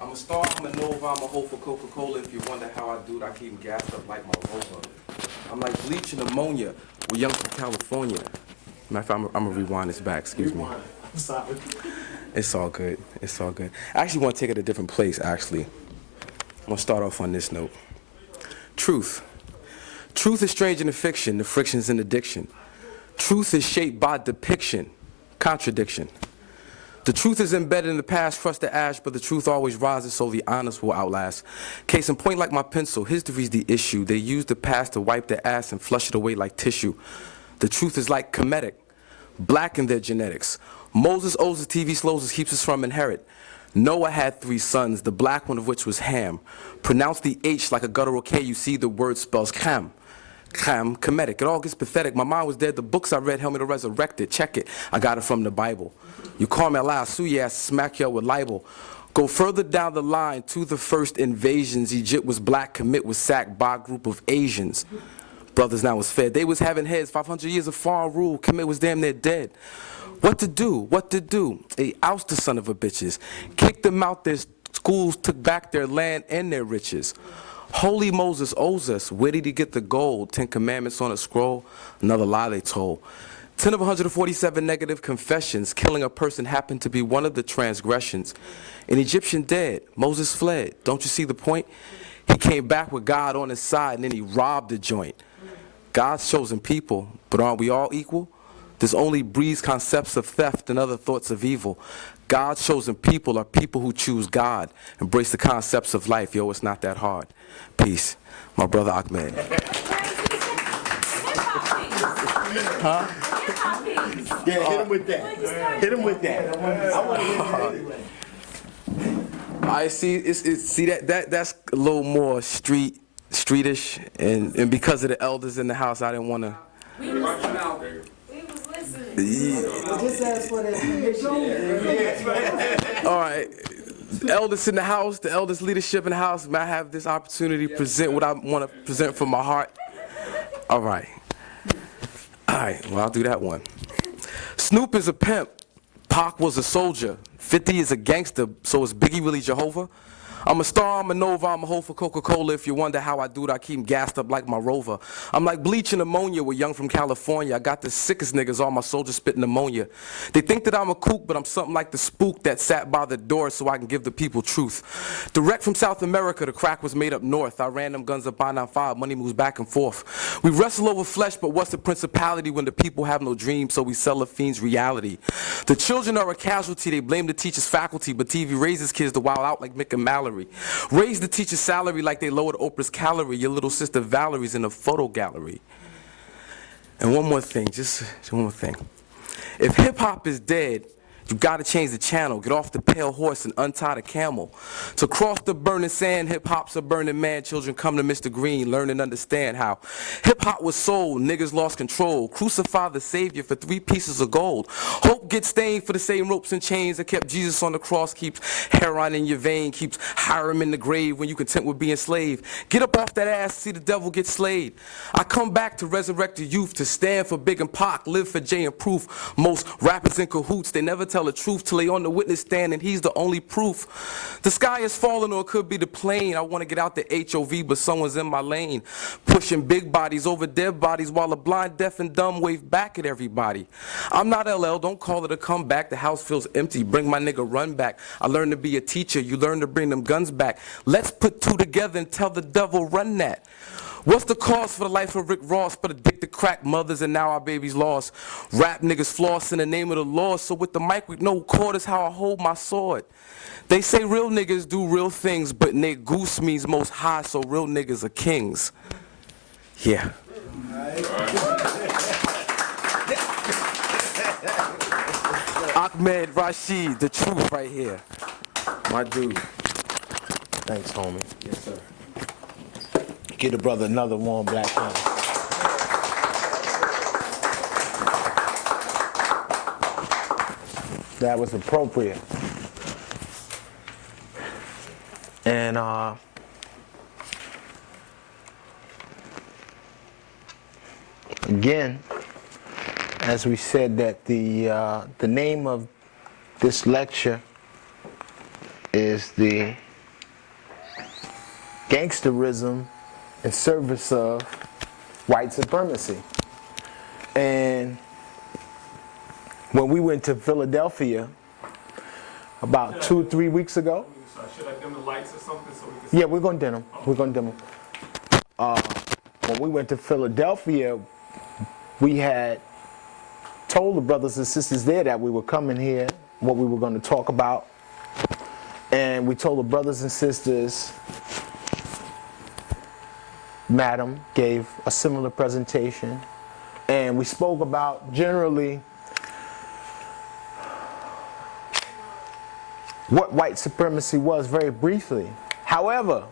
I'm a star, I'm a nova, I'm a hoe for Coca-Cola. If you wonder how I do it, I keep 'em gassed up like my rover. I'm like bleach and ammonia. We're young from California. Matter of fact, I'm gonna rewind this back, excuse me. It's all good, it's all good. I actually want to take it a different place, actually. I'm gonna start off on this note. Truth. Truth is stranger than fiction, the friction's an addiction. Truth is shaped by depiction, contradiction. The truth is embedded in the past, crushed to ash, but the truth always rises, so the honest will outlast. Case in point, like my pencil, history's the issue. They use the past to wipe their ass and flush it away like tissue. The truth is like comedic, black in their genetics. Moses owes his TV slows as keeps us from inherit. Noah had 3 sons, the black one of which was Ham. Pronounce the H like a guttural K, you see the word spells Ham. Ham, comedic. It all gets pathetic. My mind was dead. The books I read helped me to resurrect it. Check it. I got it from the Bible. You call me a lie, sue your ass, smack you up with libel. Go further down the line to the first invasions. Egypt was black, Kemet was sacked by a group of Asians. Brothers now was fed. They was having heads, 500 years of foreign rule. Kemet was damn near dead. What to do? What to do? They oust the son of a bitches. Kicked them out their schools, took back their land and their riches. Holy Moses owes us. Where did he get the gold? 10 commandments on a scroll. Another lie they told. 10 of 147 negative confessions. Killing a person happened to be one of the transgressions. An Egyptian dead. Moses fled. Don't you see the point? He came back with God on his side and then he robbed the joint. God's chosen people, but aren't we all equal? This only breeds concepts of theft and other thoughts of evil. God's chosen people are people who choose God. Embrace the concepts of life. Yo, it's not that hard. Peace. My brother Ahmed. Huh? Yeah, hit him with that. Hit him with that. I want to hear it. I see. See that's a little more streetish, and because of the elders in the house, I didn't want to. We was listening. Just ask for that permission. All right. The elders in the house, the elders leadership in the house, may I have this opportunity to present what I want to present from my heart? All right. All right, well, I'll do that one. Snoop is a pimp. Pac was a soldier. 50 is a gangster, so is Biggie really Jehovah? I'm a star, I'm a nova, I'm a hoe for Coca-Cola. If you wonder how I do it, I keep 'em gassed up like my rover. I'm like bleach and ammonia, we're young from California. I got the sickest niggas, all my soldiers spit pneumonia. They think that I'm a kook, but I'm something like the spook that sat by the door so I can give the people truth. Direct from South America, the crack was made up north. I ran them guns up by 9-5, money moves back and forth. We wrestle over flesh, but what's the principality when the people have no dreams, so we sell a fiend's reality? The children are a casualty, they blame the teacher's faculty, but TV raises kids to wild out like Mick and Mallory. Raise the teacher's salary like they lowered Oprah's calorie. Your little sister Valerie's in a photo gallery. And one more thing, just one more thing. If hip-hop is dead, you gotta change the channel. Get off the pale horse and untie the camel. To cross the burning sand, hip-hop's a burning man. Children come to Mr. Green, learn and understand how hip-hop was sold, niggas lost control. Crucify the savior for 3 pieces of gold. Hope gets stained for the same ropes and chains that kept Jesus on the cross. Keeps heroin in your vein, keeps Hiram in the grave when you content with being slave. Get up off that ass, see the devil get slayed. I come back to resurrect the youth, to stand for Big and Pac, live for Jay and Proof. Most rappers in cahoots, they never tell tell the truth till they on the witness stand and he's the only proof. The sky is falling or it could be the plane. I want to get out the HOV but someone's in my lane. Pushing big bodies over dead bodies while the blind, deaf, and dumb wave back at everybody. I'm not LL, don't call it a comeback. The house feels empty, bring my nigga run back. I learned to be a teacher, you learn to bring them guns back. Let's put two together and tell the devil run that. What's the cost for the life of Rick Ross? But addicted crack mothers and now our babies lost. Rap niggas floss in the name of the law. So with the mic with no cord is how I hold my sword. They say real niggas do real things, but Nick Goose means most high, so real niggas are kings. Yeah. Ahmed Rashid, the truth right here. My dude. Thanks, homie. Yes, sir. Get a brother another warm black hand. That was appropriate. And again, as we said, that the name of this lecture is the Gangsterism in service of white supremacy. And when we went to Philadelphia about 2 or 3 weeks ago, Should I dim the lights or something so we can yeah, we're gonna dim them. We're gonna dim them. When we went to Philadelphia, we had told the brothers and sisters there that we were coming here, what we were going to talk about, and we told the brothers and sisters. Madam gave a similar presentation, and we spoke about generally what white supremacy was very briefly. However,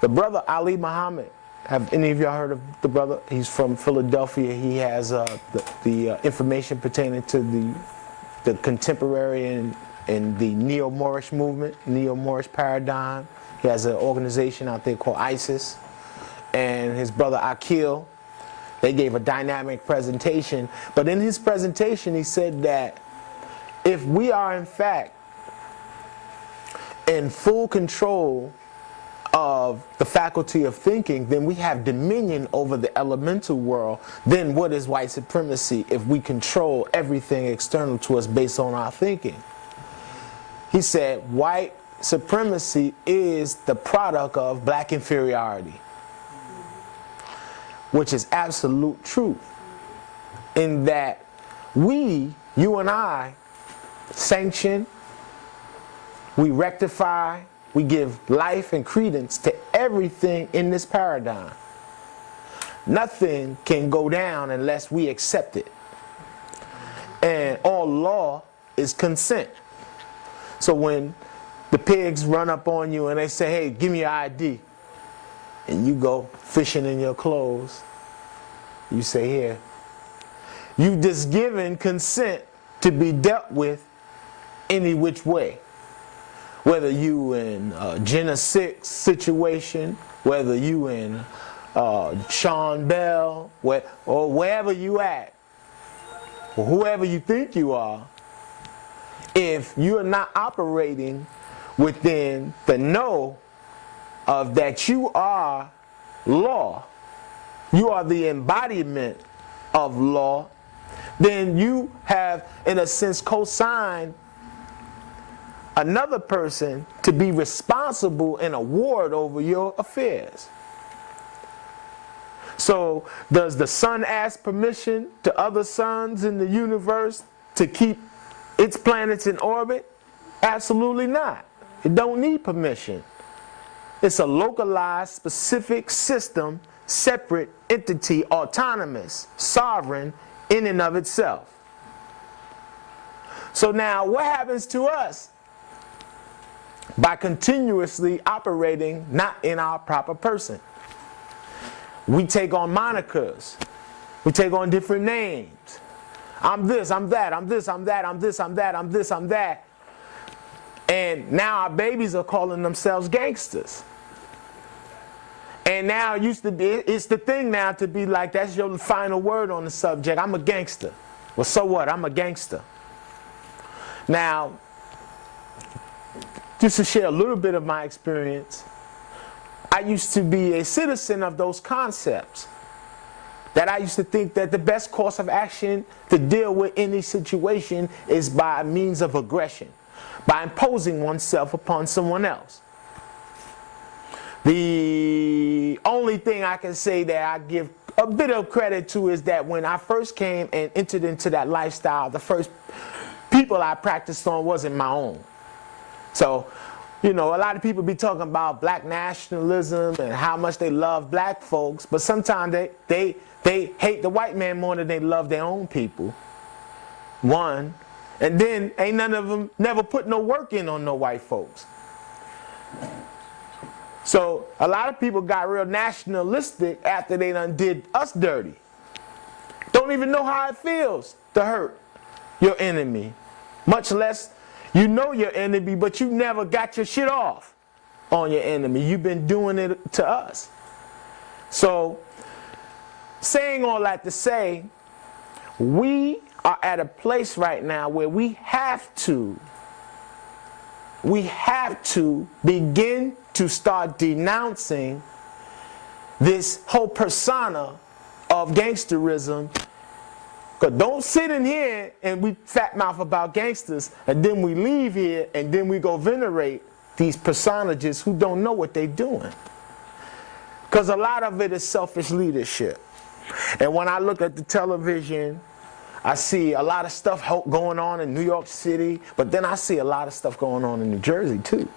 the brother Ali Muhammad, have any of y'all heard of the brother? He's from Philadelphia. He has the information pertaining to the contemporary and the neo-Moorish movement, neo-Moorish paradigm. He has an organization out there called ISIS. And his brother Akil, they gave a dynamic presentation. But in his presentation, he said that if we are in fact in full control of the faculty of thinking, then we have dominion over the elemental world. Then what is white supremacy if we control everything external to us based on our thinking? He said white supremacy is the product of black inferiority, which is absolute truth, in that we, you and I, sanction, we rectify, we give life and credence to everything in this paradigm. Nothing can go down unless we accept it. And all law is consent. So when the pigs run up on you and they say, hey, give me your ID, and you go fishing in your clothes, you say, here, you've just given consent to be dealt with any which way. Whether you in a Jenna 6 situation, whether you in Sean Bell, or wherever you at, or whoever you think you are, if you are not operating within the know of that you are law, you are the embodiment of law, then you have, in a sense, co-signed another person to be responsible and a ward over your affairs. So does the sun ask permission to other suns in the universe to keep its planets in orbit? Absolutely not. It don't need permission. It's a localized, specific system, separate entity, autonomous, sovereign in and of itself. So now what happens to us by continuously operating not in our proper person? We take on monikers. We take on different names. I'm this, I'm that, I'm this, I'm that, I'm this, I'm that, I'm this, I'm that. And now our babies are calling themselves gangsters. And now it used to be, it's the thing now to be like, that's your final word on the subject. I'm a gangster. Well, so what? I'm a gangster. Now, just to share a little bit of my experience, I used to be a citizen of those concepts. That I used to think that the best course of action to deal with any situation is by means of aggression, by imposing oneself upon someone else. The only thing I can say that I give a bit of credit to is that when I first came and entered into that lifestyle, the first people I practiced on wasn't my own. So, you know, a lot of people be talking about black nationalism and how much they love black folks, but sometimes they hate the white man more than they love their own people. One. And then ain't none of them never put no work in on no white folks. So a lot of people got real nationalistic after they done did us dirty. Don't even know how it feels to hurt your enemy. Much less you know your enemy, but you never got your shit off on your enemy. You've been doing it to us. So, saying all that to say, we are at a place right now where we have to begin to start denouncing this whole persona of gangsterism. Because don't sit in here and we fat mouth about gangsters and then we leave here and then we go venerate these personages who don't know what they're doing. Because a lot of it is selfish leadership. And when I look at the television, I see a lot of stuff going on in New York City, but then I see a lot of stuff going on in New Jersey too.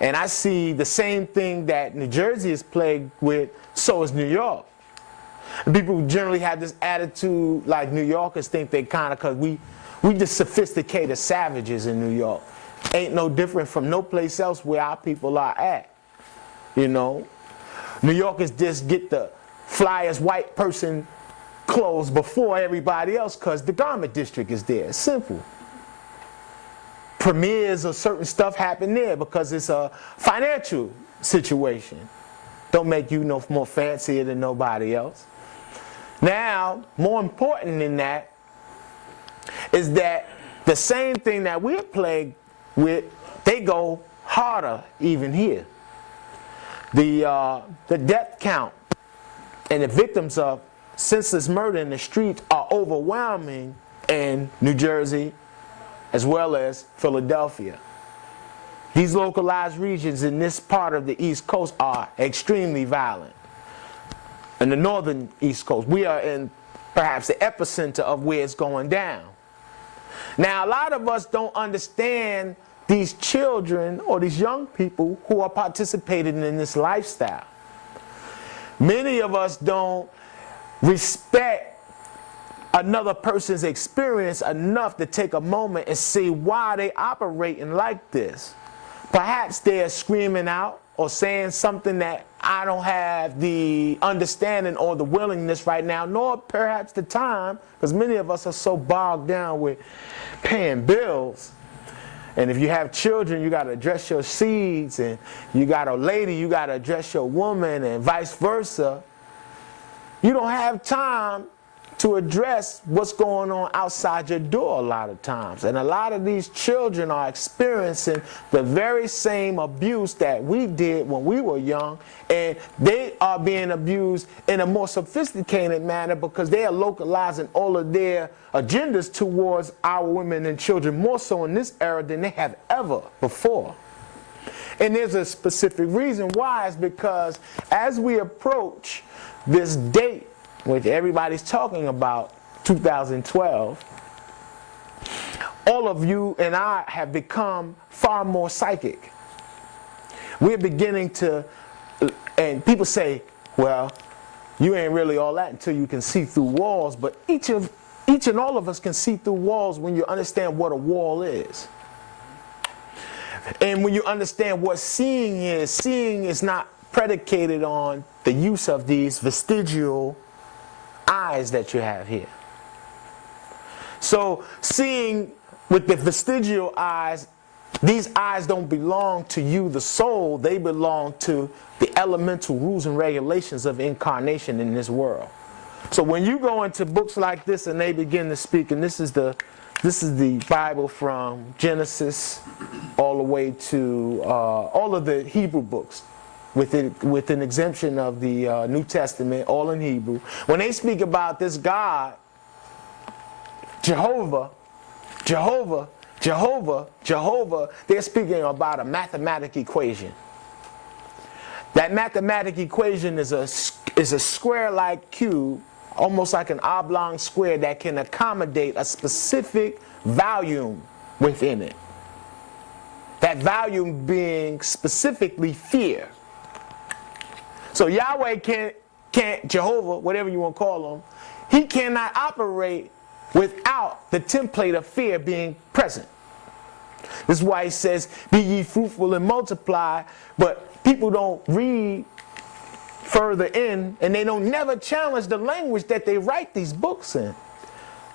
And I see the same thing that New Jersey is plagued with, so is New York. And people generally have this attitude like New Yorkers think they kind of, because we just sophisticated savages in New York. Ain't no different from no place else where our people are at. You know? New Yorkers just get the flyest white person clothes before everybody else because the garment district is there. It's simple. Premieres or certain stuff happen there because it's a financial situation. Don't make you no more fancier than nobody else. Now, more important than that is that the same thing that we're plagued with, they go harder even here. The death count and the victims of senseless murder in the streets are overwhelming in New Jersey as well as Philadelphia. These localized regions in this part of the East Coast are extremely violent. In the northern East Coast, we are in perhaps the epicenter of where it's going down. Now, a lot of us don't understand these children or these young people who are participating in this lifestyle. Many of us don't respect another person's experience enough to take a moment and see why they operating like this. Perhaps they're screaming out or saying something that I don't have the understanding or the willingness right now, nor perhaps the time, because many of us are so bogged down with paying bills. And if you have children, you got to address your seeds, and you got a lady, you got to address your woman, and vice versa. You don't have time to address what's going on outside your door a lot of times. And a lot of these children are experiencing the very same abuse that we did when we were young, and they are being abused in a more sophisticated manner because they are localizing all of their agendas towards our women and children more so in this era than they have ever before. And there's a specific reason why. Is because as we approach this date, which everybody's talking about, 2012, all of you and I have become far more psychic. We're beginning to, and people say, well, you ain't really all that until you can see through walls, but each and all of us can see through walls when you understand what a wall is. And when you understand what seeing is not predicated on the use of these vestigial eyes that you have here. So seeing with the vestigial eyes, these eyes don't belong to you, the soul. They belong to the elemental rules and regulations of incarnation in this world. So when you go into books like this and they begin to speak, and this is the This is the Bible from Genesis all the way to all of the Hebrew books, with an exemption of the New Testament, all in Hebrew. When they speak about this God, Jehovah, they're speaking about a mathematical equation. That mathematical equation is a square-like cube, almost like an oblong square that can accommodate a specific volume within it. That volume being specifically fear. So Yahweh can't, Jehovah, whatever you want to call him, he cannot operate without the template of fear being present. This is why he says, be ye fruitful and multiply, but people don't read further in, and they don't never challenge the language that they write these books in.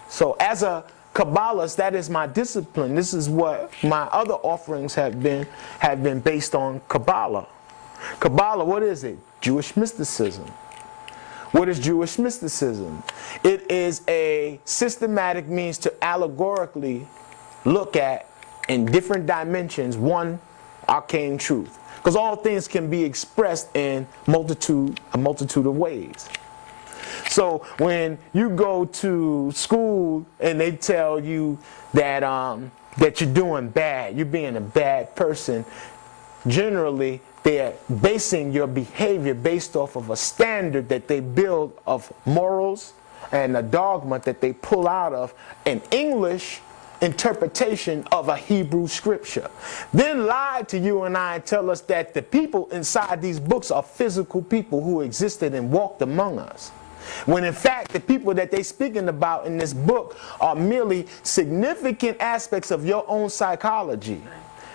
So as a Kabbalist, that is my discipline. This is what my other offerings have been based on Kabbalah. Kabbalah, what is it? Jewish mysticism. What is Jewish mysticism? It is a systematic means to allegorically look at, in different dimensions, one arcane truth. Because all things can be expressed in a multitude of ways. So when you go to school and they tell you that that you're doing bad, you're being a bad person, generally they're basing your behavior based off of a standard that they build of morals and a dogma that they pull out of an English interpretation of a Hebrew scripture. Then lie to you and I and tell us that the people inside these books are physical people who existed and walked among us. When in fact the people that they're speaking about in this book are merely significant aspects of your own psychology.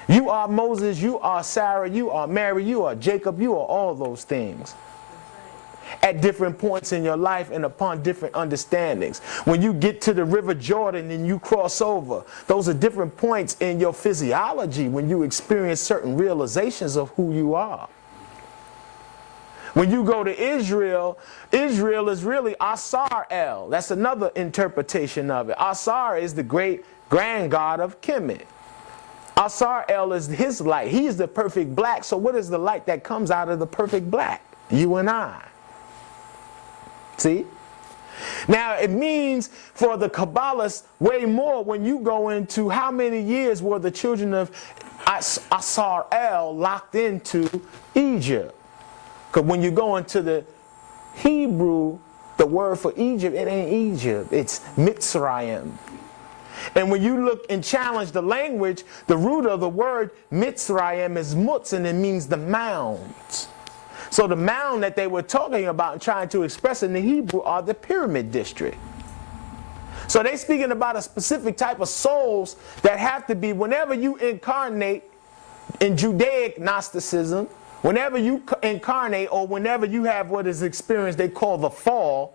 You are Moses, you are Sarah, you are Mary, you are Jacob, you are all those things. At different points in your life and upon different understandings. When you get to the River Jordan and you cross over, those are different points in your physiology when you experience certain realizations of who you are. When you go to Israel, Israel is really Asar El. That's another interpretation of it. Asar is the great grand god of Kemet. Asar El is his light. He is the perfect black. So what is the light that comes out of the perfect black? You and I. See? Now it means for the Kabbalists way more when you go into how many years were the children of Asar El locked into Egypt. Because when you go into the Hebrew, the word for Egypt, it ain't Egypt, it's Mitzrayim. And when you look and challenge the language, the root of the word Mitzrayim is mutz, and it means the mounds. So the mound that they were talking about and trying to express in the Hebrew are the pyramid district. So they're speaking about a specific type of souls that have to be, whenever you incarnate in Judaic Gnosticism, whenever you incarnate or whenever you have what is experienced they call the fall,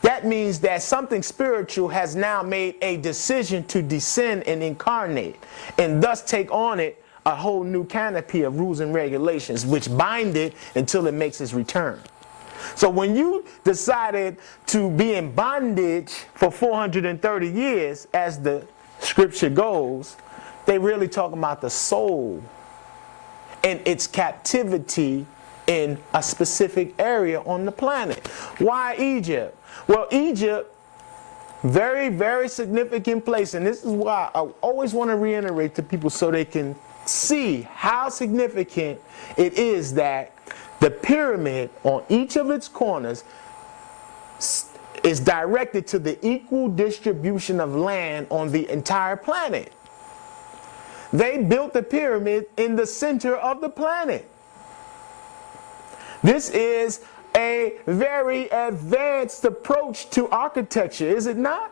that means that something spiritual has now made a decision to descend and incarnate and thus take on it a whole new canopy of rules and regulations which bind it until it makes its return. So when you decided to be in bondage for 430 years, as the scripture goes, they really talking about the soul and its captivity in a specific area on the planet. Why Egypt? Well, Egypt, very, very significant place, and this is why I always want to reiterate to people so they can see how significant it is that the pyramid on each of its corners is directed to the equal distribution of land on the entire planet. They built the pyramid in the center of the planet. This is a very advanced approach to architecture, is it not?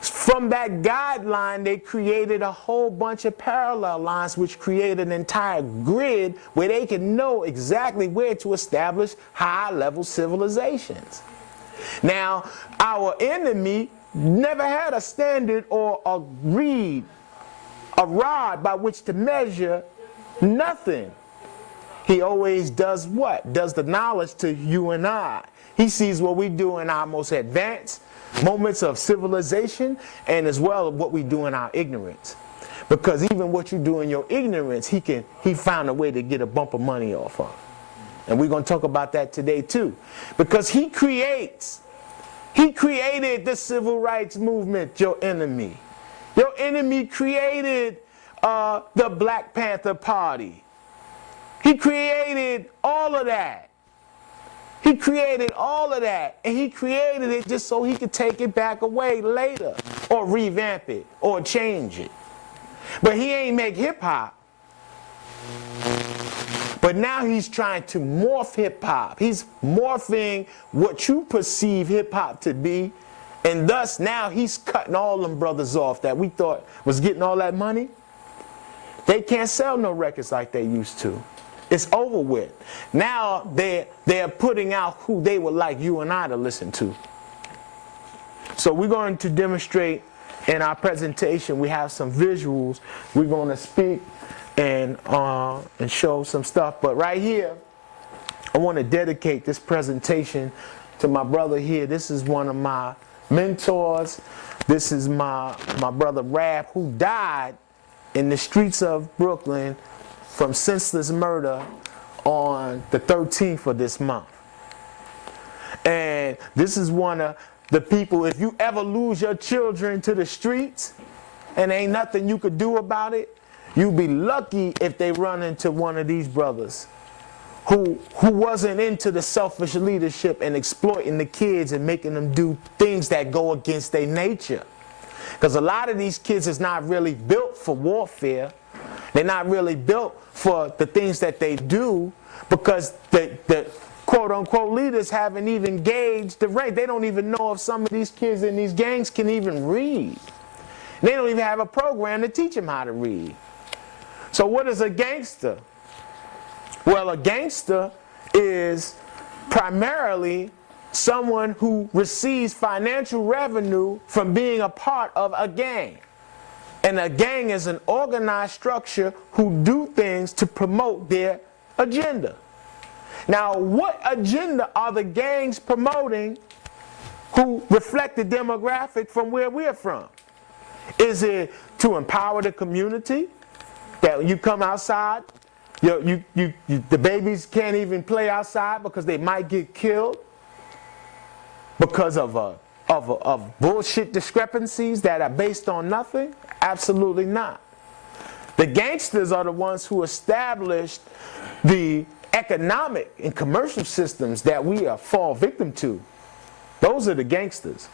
From that guideline, they created a whole bunch of parallel lines which create an entire grid where they can know exactly where to establish high-level civilizations. Now, our enemy never had a standard or a reed, a rod by which to measure nothing. He always does what? Does the knowledge to you and I. He sees what we do in our most advanced moments of civilization and as well as what we do in our ignorance. Because even what you do in your ignorance, he found a way to get a bump of money off of. And we're going to talk about that today too. Because he created the civil rights movement, your enemy. Your enemy created the Black Panther Party. He created all of that. He created all of that. And he created it just so he could take it back away later. Or revamp it. Or change it. But he ain't make hip-hop. But now he's trying to morph hip-hop. He's morphing what you perceive hip-hop to be. And thus now he's cutting all them brothers off that we thought was getting all that money. They can't sell no records like they used to. It's over with. Now they're putting out who they would like you and I to listen to. So we're going to demonstrate in our presentation. We have some visuals. We're going to speak and show some stuff. But right here, I want to dedicate this presentation to my brother here. This is one of my mentors. This is my brother Rab, who died in the streets of Brooklyn from senseless murder on the 13th of this month. And this is one of the people, if you ever lose your children to the streets and ain't nothing you could do about it, you'll be lucky if they run into one of these brothers who wasn't into the selfish leadership and exploiting the kids and making them do things that go against their nature. Because a lot of these kids is not really built for warfare. They're not really built for the things that they do because the quote-unquote leaders haven't even gauged the rank. They don't even know if some of these kids in these gangs can even read. They don't even have a program to teach them how to read. So what is a gangster? Well, a gangster is primarily someone who receives financial revenue from being a part of a gang. And a gang is an organized structure who do things to promote their agenda. Now, what agenda are the gangs promoting who reflect the demographic from where we're from? Is it to empower the community? That when you come outside, the babies can't even play outside because they might get killed because of bullshit discrepancies that are based on nothing? Absolutely not. The gangsters are the ones who established the economic and commercial systems that we fall victim to. Those are the gangsters.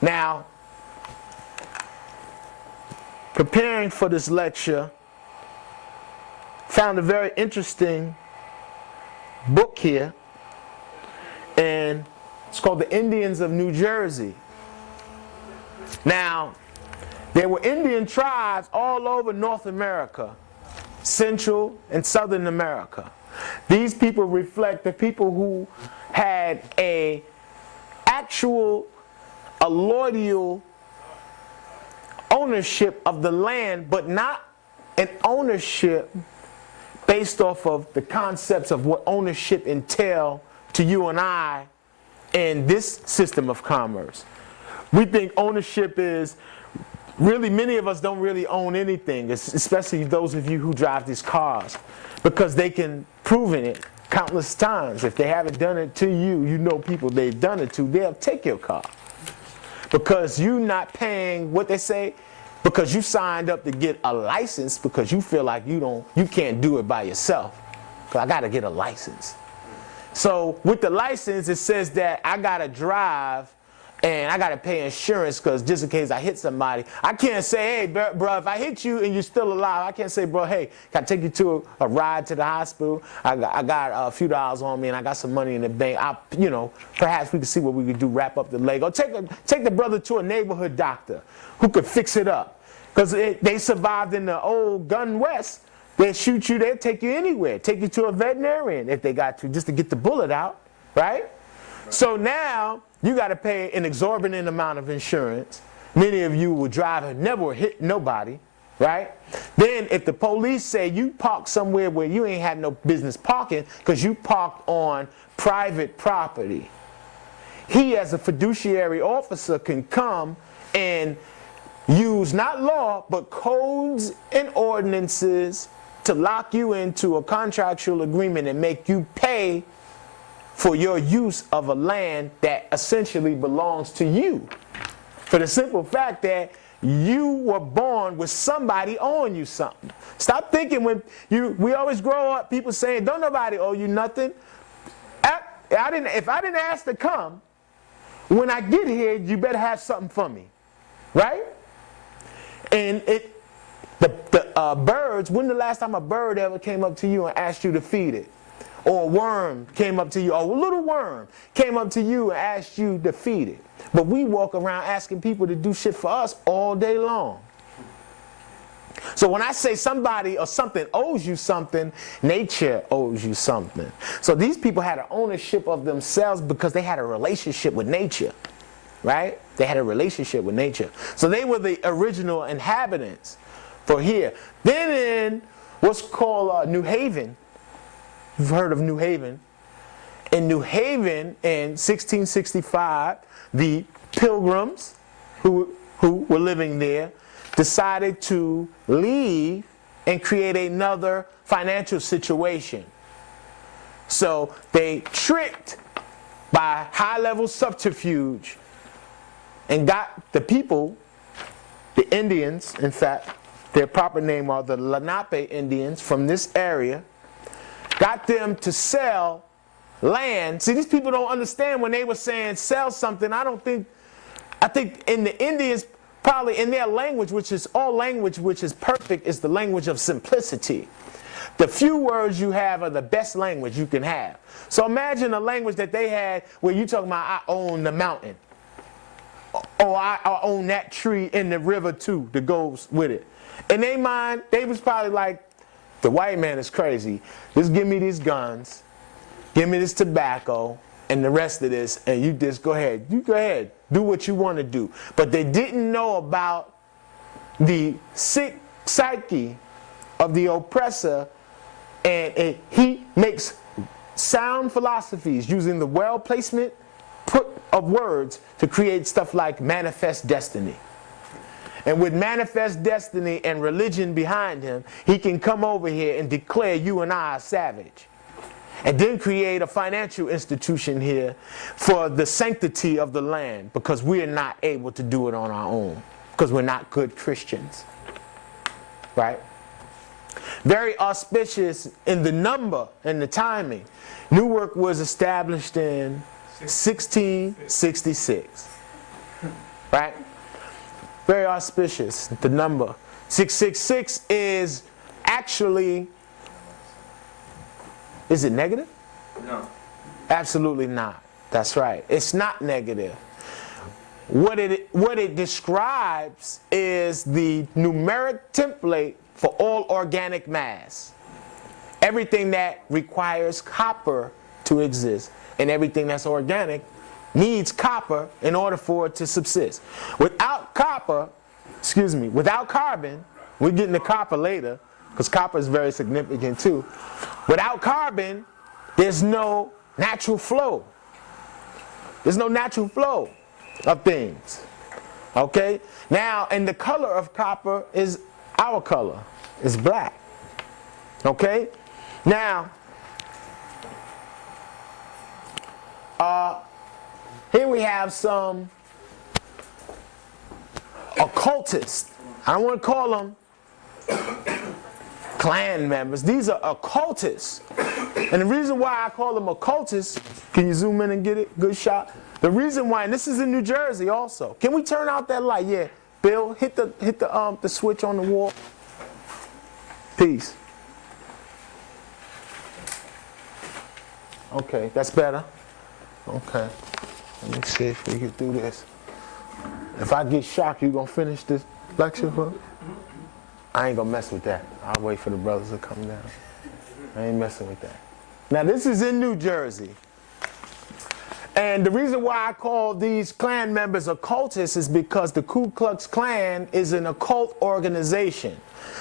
Now, preparing for this lecture, found a very interesting book here, and it's called The Indians of New Jersey. Now, there were Indian tribes all over North America, Central and Southern America. These people reflect the people who had a loyal ownership of the land, but not an ownership based off of the concepts of what ownership entail to you and I in this system of commerce. We think ownership is really, many of us don't really own anything, especially those of you who drive these cars, because they can prove it countless times. If they haven't done it to you, you know people they've done it to, they'll take your car. Because you're not paying what they say, because you signed up to get a license because you feel like you can't do it by yourself. So I got to get a license. So with the license, it says that I got to drive and I got to pay insurance because just in case I hit somebody. I can't say, hey, bro, if I hit you and you're still alive, I can't say, bro, hey, can I take you to a ride to the hospital? I got a few dollars on me and I got some money in the bank. Perhaps we can see what we could do, wrap up the leg. Or take the brother to a neighborhood doctor who could fix it up. Because they survived in the old gun west. They'll shoot you, they'll take you anywhere. Take you to a veterinarian if they got to, just to get the bullet out, right? So now you got to pay an exorbitant amount of insurance. Many of you will drive and never hit nobody, right? Then if the police say you parked somewhere where you ain't had no business parking because you parked on private property, he as a fiduciary officer can come and use not law, but codes and ordinances to lock you into a contractual agreement and make you pay for your use of a land that essentially belongs to you. For the simple fact that you were born with somebody owing you something. Stop thinking we always grow up, people saying, don't nobody owe you nothing. If I didn't ask to come, when I get here, you better have something for me, right? And the birds, when the last time a bird ever came up to you and asked you to feed it? Or a worm came up to you, or a little worm came up to you and asked you to feed it. But we walk around asking people to do shit for us all day long. So when I say somebody or something owes you something, nature owes you something. So these people had an ownership of themselves because they had a relationship with nature, right? They had a relationship with nature. So they were the original inhabitants for here. Then in what's called New Haven, you've heard of New Haven. In New Haven in 1665, the Pilgrims who were living there decided to leave and create another financial situation. So they tricked by high-level subterfuge and got the people, the Indians, in fact, their proper name are the Lenape Indians from this area, got them to sell land. See, these people don't understand when they were saying sell something. I think in the Indians, probably in their language, which is all language which is perfect, is the language of simplicity. The few words you have are the best language you can have. So imagine a language that they had where you talking about I own the mountain. Or I own that tree in the river too that goes with it. In their mind, they was probably like, the white man is crazy. Just give me these guns, give me this tobacco, and the rest of this, and you just go ahead. You go ahead. Do what you want to do. But they didn't know about the sick psyche of the oppressor, and he makes sound philosophies using the well placement of words to create stuff like manifest destiny. And with manifest destiny and religion behind him, he can come over here and declare you and I a savage. And then create a financial institution here for the sanctity of the land, because we are not able to do it on our own, because we're not good Christians. Right? Very auspicious in the number and the timing. Newark was established in 1666. Right? Very auspicious, the number. 666 is actually, is it negative? No. Absolutely not. That's right. It's not negative. What it describes is the numeric template for all organic mass. Everything that requires copper to exist, and everything that's organic needs copper in order for it to subsist. Without copper, without carbon, we're getting to copper later, because copper is very significant too. Without carbon, there's no natural flow. There's no natural flow of things. Okay? Now, and the color of copper is our color. It's black. Okay? Now, here we have some occultists. I don't want to call them Klan members. These are occultists. And the reason why I call them occultists, can you zoom in and get it? Good shot. The reason why, and this is in New Jersey also. Can we turn out that light? Yeah. Bill, hit the switch on the wall. Peace. Okay, that's better. Okay. Let me see if we can do this. If I get shocked, you gonna finish this lecture for me? I ain't gonna mess with that. I'll wait for the brothers to come down. I ain't messing with that. Now this is in New Jersey. And the reason why I call these Klan members occultists is because the Ku Klux Klan is an occult organization.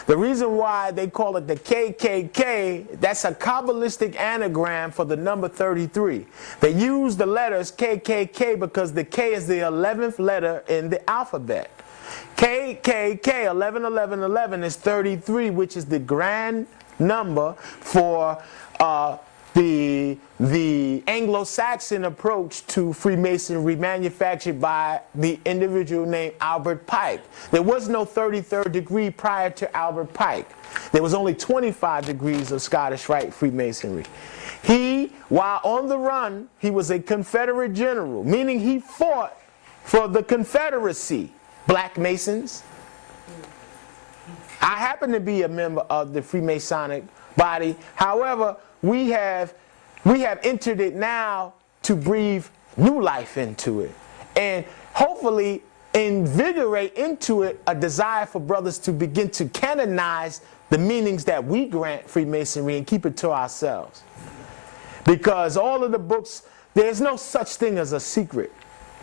The reason why they call it the KKK, that's a Kabbalistic anagram for the number 33. They use the letters KKK because the K is the 11th letter in the alphabet. KKK, 11, 11, 11 is 33, which is the grand number for the Anglo-Saxon approach to Freemasonry manufactured by the individual named Albert Pike. There was no 33rd degree prior to Albert Pike. There was only 25 degrees of Scottish Rite Freemasonry. He, while on the run, he was a Confederate general, meaning he fought for the Confederacy, Black Masons. I happen to be a member of the Freemasonic body. However, we have entered it now to breathe new life into it, and hopefully invigorate into it a desire for brothers to begin to canonize the meanings that we grant Freemasonry and keep it to ourselves. Because all of the books, there's no such thing as a secret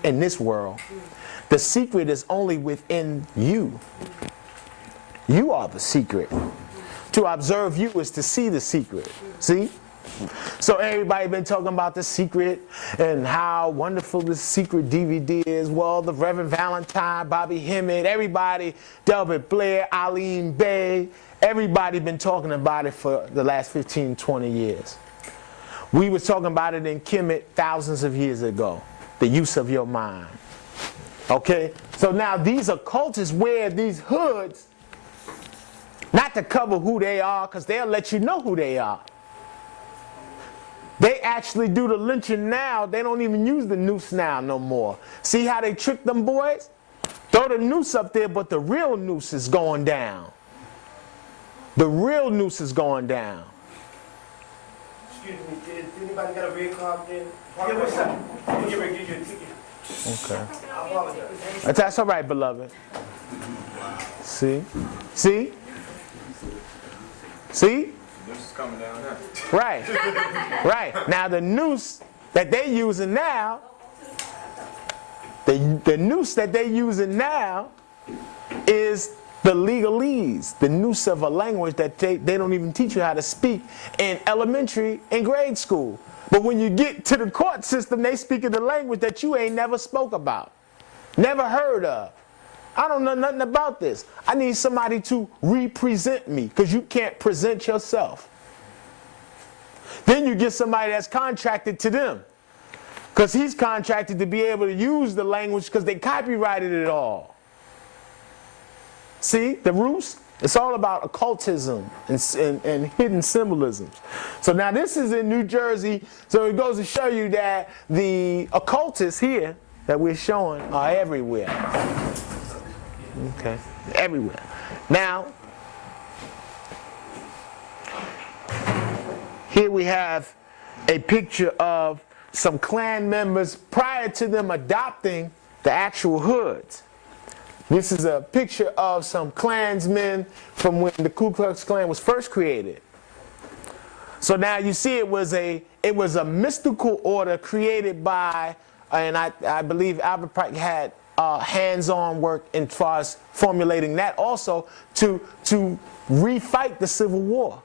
in this world. The secret is only within you. You are the secret. To observe you is to see the secret. See? So everybody been talking about The Secret and how wonderful the Secret DVD is. Well, the Reverend Valentine, Bobby Hemmett, everybody, Delbert Blair, Aline Bay, everybody been talking about it for the last 15, 20 years. We was talking about it in Kemet thousands of years ago. The use of your mind. Okay? So now these occultists wear these hoods not to cover who they are, because they'll let you know who they are. They actually do the lynching now. They don't even use the noose now no more. See how they trick them boys? Throw the noose up there, but the real noose is going down. The real noose is going down. Excuse me, did anybody got a red card there? Yeah, what's up? Can you get you a ticket? Okay. I apologize. That's all right, beloved. See? See? See? This is coming down now. Right. Right. Now the noose that they using now, the noose that they using now is the legalese, the noose of a language that they don't even teach you how to speak in elementary and grade school. But when you get to the court system, they speak in the language that you ain't never spoke about, never heard of. I don't know nothing about this. I need somebody to represent me, because you can't present yourself. Then you get somebody that's contracted to them, because he's contracted to be able to use the language because they copyrighted it all. See, the roots? It's all about occultism and hidden symbolisms. So now this is in New Jersey, so it goes to show you that the occultists here that we're showing are everywhere. Okay, everywhere. Now, here we have a picture of some Klan members prior to them adopting the actual hoods. This is a picture of some Klansmen from when the Ku Klux Klan was first created. So now you see it was a mystical order created by, and I believe Albert Pike had hands-on work as far as formulating that also to refight the Civil War.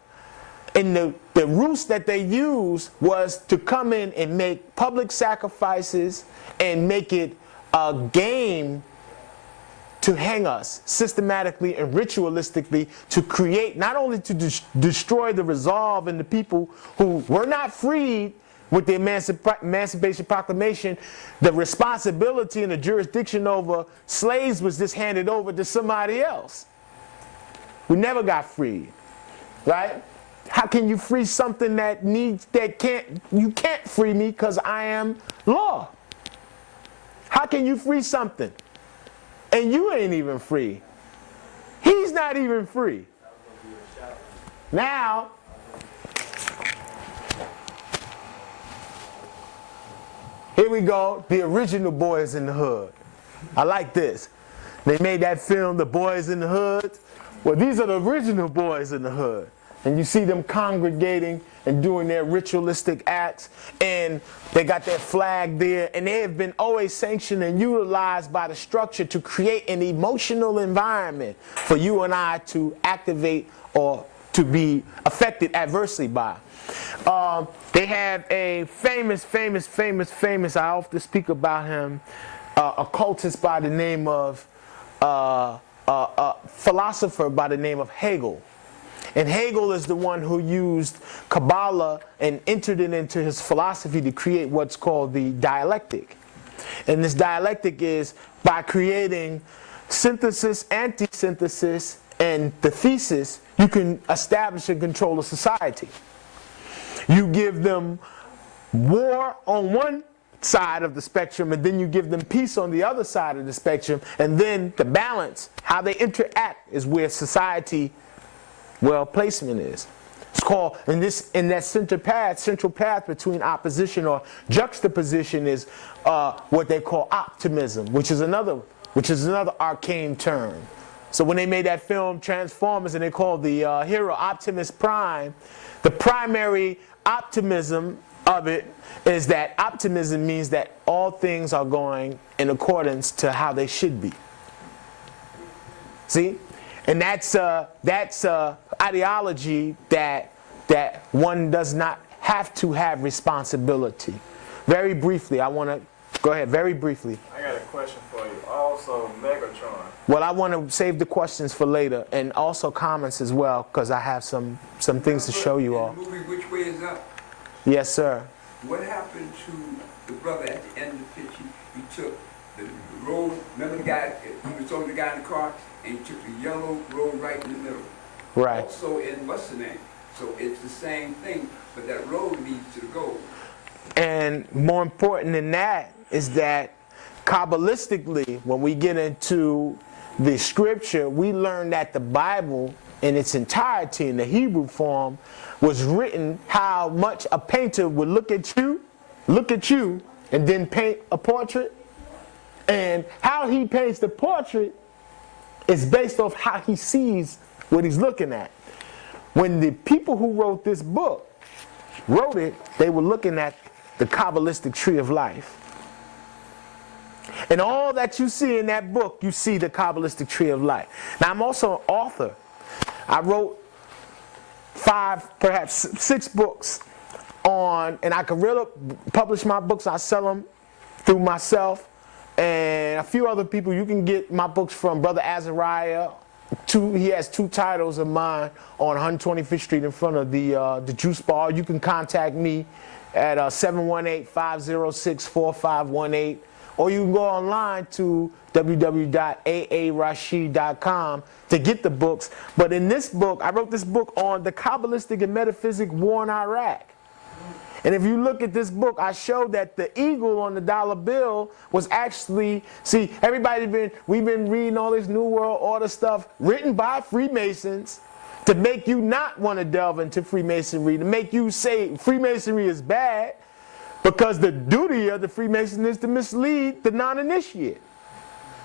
And the ruse that they used was to come in and make public sacrifices and make it a game to hang us systematically and ritualistically, to create, not only to destroy the resolve in the people who were not freed with the Emancipation Proclamation. The responsibility and the jurisdiction over slaves was just handed over to somebody else. We never got freed, right? How can you free something you can't free me because I am law? How can you free something and you ain't even free? He's not even free. Now, here we go, the original Boys in the Hood. I like this. They made that film, The Boys in the Hood. Well, these are the original Boys in the Hood. and you see them congregating and doing their ritualistic acts, and they got their flag there, and they have been always sanctioned and utilized by the structure to create an emotional environment for you and I to activate or to be affected adversely by. They have a famous, I often speak about him, occultist by the name of, a philosopher by the name of Hegel. And Hegel is the one who used Kabbalah and entered it into his philosophy to create what's called the dialectic. And this dialectic is by creating synthesis, anti-synthesis, and the thesis, you can establish and control a society. You give them war on one side of the spectrum, and then you give them peace on the other side of the spectrum, and then the balance, how they interact, is where society, well, placement is. It's called, in that central path between opposition or juxtaposition is what they call optimism, which is another arcane term. So when they made that film Transformers and they called the hero Optimus Prime, the primary optimism of it is that optimism means that all things are going in accordance to how they should be. See? And that's ideology that one does not have to have responsibility. Very briefly, I want to go ahead. Very briefly. I got a question for you. Also, Megatron. Well, I want to save the questions for later, and also comments as well, because I have some things to show you all. In the movie Which Way Is Up? Yes, sir. What happened to the brother at the end of the picture? He took the road. Remember the guy? He was talking to the guy in the car, and he took the yellow road right in the middle. Right. Also in what's the name? So it's the same thing, but that road leads to the goal. And more important than that is that Kabbalistically, when we get into the scripture, we learn that the Bible in its entirety in the Hebrew form was written how much a painter would look at you, and then paint a portrait. And how he paints the portrait is based off how he sees what he's looking at. When the people who wrote this book wrote it, they were looking at the Kabbalistic tree of life. And all that you see in that book, you see the Kabbalistic tree of life. Now, I'm also an author. I wrote 5, perhaps 6 books on, and I can really publish my books. I sell them through myself and a few other people. You can get my books from Brother Azariah. He has 2 titles of mine on 125th Street in front of the Juice Bar. You can contact me at 718-506-4518. Or you can go online to www.aarashid.com to get the books. But in this book, I wrote this book on the Kabbalistic and metaphysic war in Iraq. And if you look at this book, I showed that the eagle on the dollar bill was actually, see, we've been reading all this New World Order stuff written by Freemasons to make you not want to delve into Freemasonry, to make you say Freemasonry is bad. Because the duty of the Freemason is to mislead the non-initiate.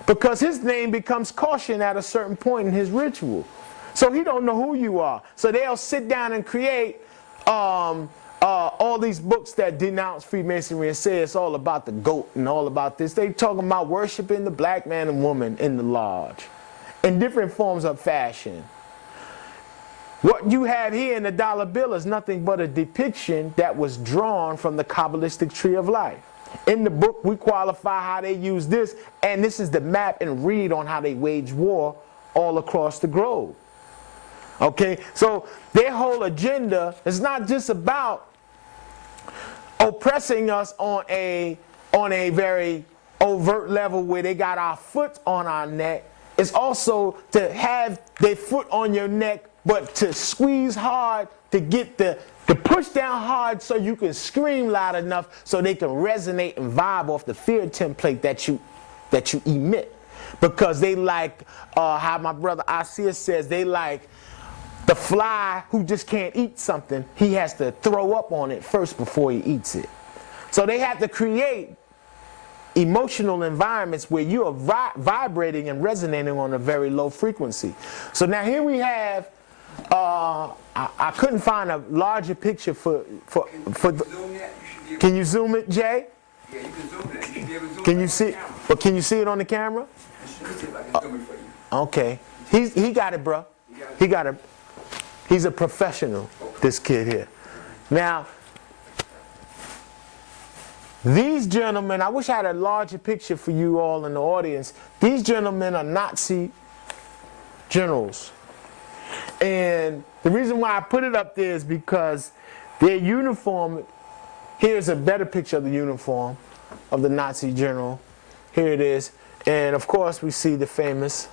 Because his name becomes caution at a certain point in his ritual. So he don't know who you are. So they'll sit down and create all these books that denounce Freemasonry and say it's all about the goat and all about this. They talking about worshiping the black man and woman in the lodge in different forms of fashion. What you have here in the dollar bill is nothing but a depiction that was drawn from the Kabbalistic tree of life. In the book, we qualify how they use this, and this is the map and read on how they wage war all across the globe. Okay, so their whole agenda is not just about oppressing us on a very overt level where they got our foot on our neck. It's also to have their foot on your neck, but to squeeze hard, to get to push down hard so you can scream loud enough so they can resonate and vibe off the fear template that you emit. Because they like, how my brother Asir says, they like the fly who just can't eat something. He has to throw up on it first before he eats it. So they have to create emotional environments where you are vibrating and resonating on a very low frequency. So now here we have I couldn't find a larger picture for the, Zoom that, you should be able, can you zoom it, Jay? yeah, you can zoom that, you should be able to zoom Can that you on see, the camera. but can you see it on the camera? Let me see if I can zoom it for you. Okay, he got it, bro. He got it. He's a professional, this kid here. Now, these gentlemen, I wish I had a larger picture for you all in the audience. These gentlemen are Nazi generals. And the reason why I put it up there is because their uniform, here's a better picture of the uniform of the Nazi general. Here it is. And of course, we see the famous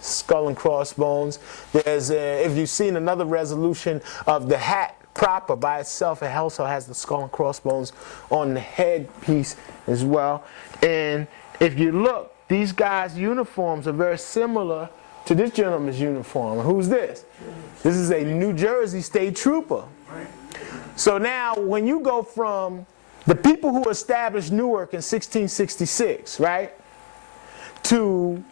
skull and crossbones. There's, if you've seen another resolution of the hat proper by itself, it also has the skull and crossbones on the headpiece as well. And if you look, these guys' uniforms are very similar to this gentleman's uniform. Who's this? This is a New Jersey state trooper. So now, when you go from the people who established Newark in 1666, right, to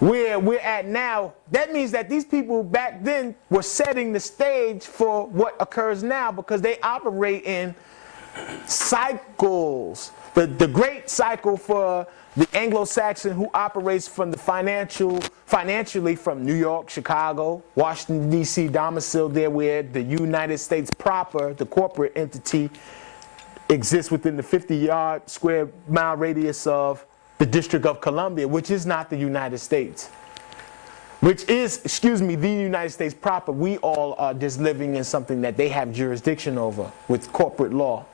where we're at now, that means that these people back then were setting the stage for what occurs now, because they operate in cycles. The great cycle for the Anglo-Saxon who operates from the financially from New York, Chicago, Washington, D.C., domiciled there, where the United States proper, the corporate entity, exists within the 50-yard square mile radius of the District of Columbia, which is not the United States, which is, the United States proper. We all are just living in something that they have jurisdiction over with corporate law.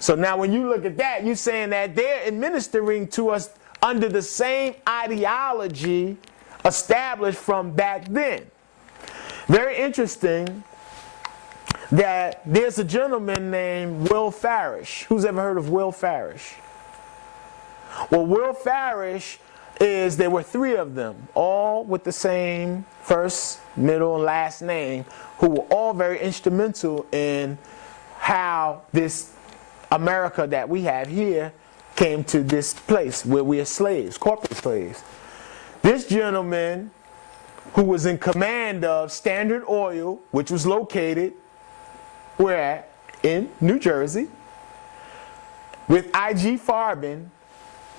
So now when you look at that, you're saying that they're administering to us under the same ideology established from back then. Very interesting that there's a gentleman named Will Farish. Who's ever heard of Will Farish? Well, Will Farish there were three of them, all with the same first, middle, and last name, who were all very instrumental in how this America that we have here came to this place where we are slaves, corporate slaves. This gentleman, who was in command of Standard Oil, which was located where? In New Jersey, with I.G. Farben,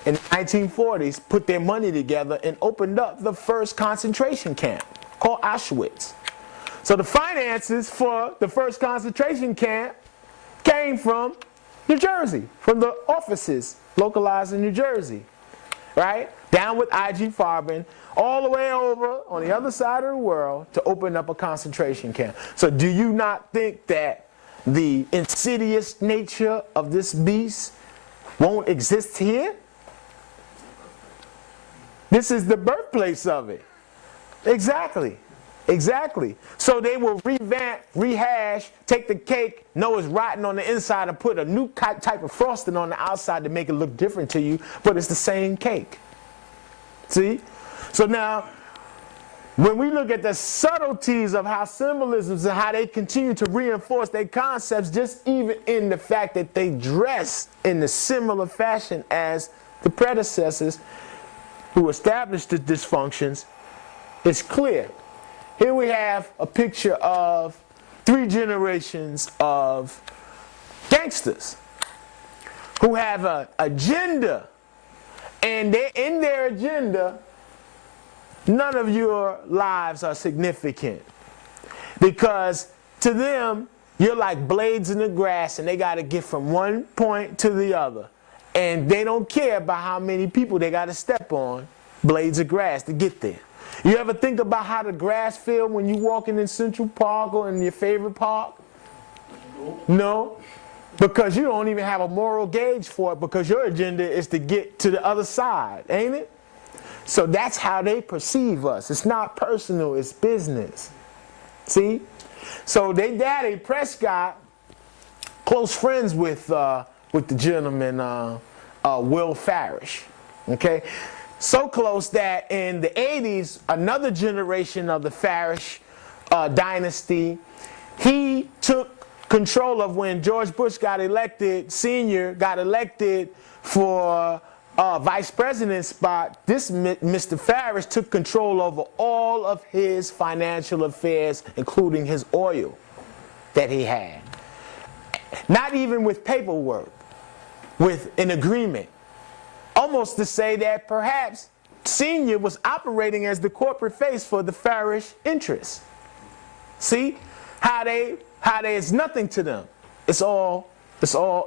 in the 1940s, put their money together and opened up the first concentration camp called Auschwitz. So the finances for the first concentration camp came from New Jersey, from the offices localized in New Jersey, right? Down with I.G. Farben, all the way over on the other side of the world to open up a concentration camp. So do you not think that the insidious nature of this beast won't exist here? This is the birthplace of it. Exactly. Exactly. So they will revamp, rehash, take the cake, know it's rotten on the inside, and put a new type of frosting on the outside to make it look different to you, but it's the same cake. See? So now, when we look at the subtleties of how symbolisms and how they continue to reinforce their concepts, just even in the fact that they dress in a similar fashion as the predecessors who established the dysfunctions, it's clear. Here we have a picture of 3 generations of gangsters who have an agenda, and in their agenda, none of your lives are significant, because to them, you're like blades in the grass, and they got to get from one point to the other. And they don't care about how many people they got to step on, blades of grass, to get there. You ever think about how the grass feels when you walking in Central Park or in your favorite park? No? Because you don't even have a moral gauge for it, because your agenda is to get to the other side, ain't it? So that's how they perceive us. It's not personal, it's business. See? So they daddy, Prescott, close friends with the gentleman, Will Farish, okay? So close that in the 80s, another generation of the Farish dynasty, he took control of when George Bush got elected, Sr. got elected for vice president spot, this Mr. Farish took control over all of his financial affairs, including his oil that he had. Not even with paperwork, with an agreement. Almost to say that perhaps Senior was operating as the corporate face for the Farish interests. See how it's nothing to them. It's all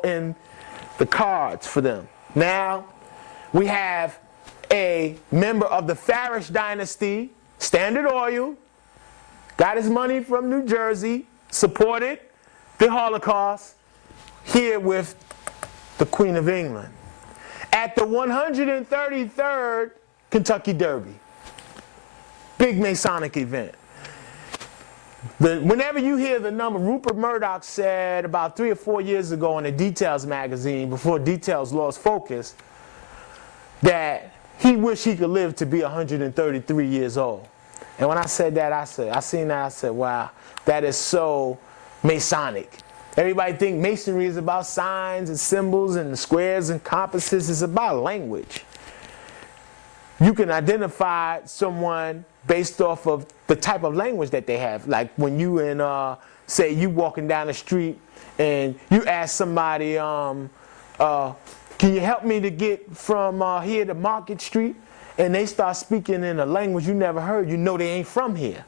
in the cards for them. Now we have a member of the Farish dynasty, Standard Oil, got his money from New Jersey, supported the Holocaust, here with the Queen of England at the 133rd Kentucky Derby. Big Masonic event. Whenever you hear the number, Rupert Murdoch said about 3 or 4 years ago in the Details magazine, before Details lost focus, that he wished he could live to be 133 years old. And when I said that, I said, wow, that is so Masonic. Everybody think Masonry is about signs and symbols and squares and compasses. It's about language. You can identify someone based off of the type of language that they have. Like when you say you walking down the street and you ask somebody, can you help me to get from here to Market Street? And they start speaking in a language you never heard. You know they ain't from here,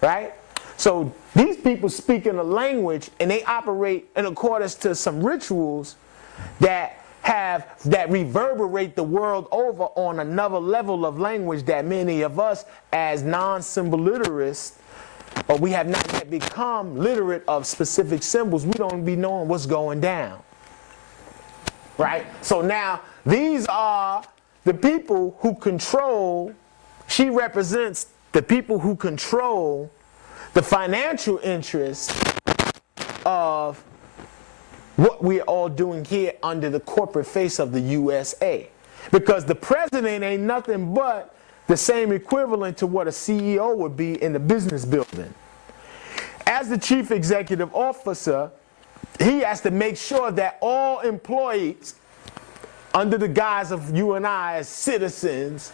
right? So these people speak in a language and they operate in accordance to some rituals that reverberate the world over on another level of language that many of us as non-symbol literates, or we have not yet become literate of specific symbols, we don't be knowing what's going down. Right? So now these are the people who control, she represents the people who control the financial interests of what we're all doing here under the corporate face of the USA. Because the president ain't nothing but the same equivalent to what a CEO would be in the business building. As the chief executive officer, he has to make sure that all employees, under the guise of you and I as citizens,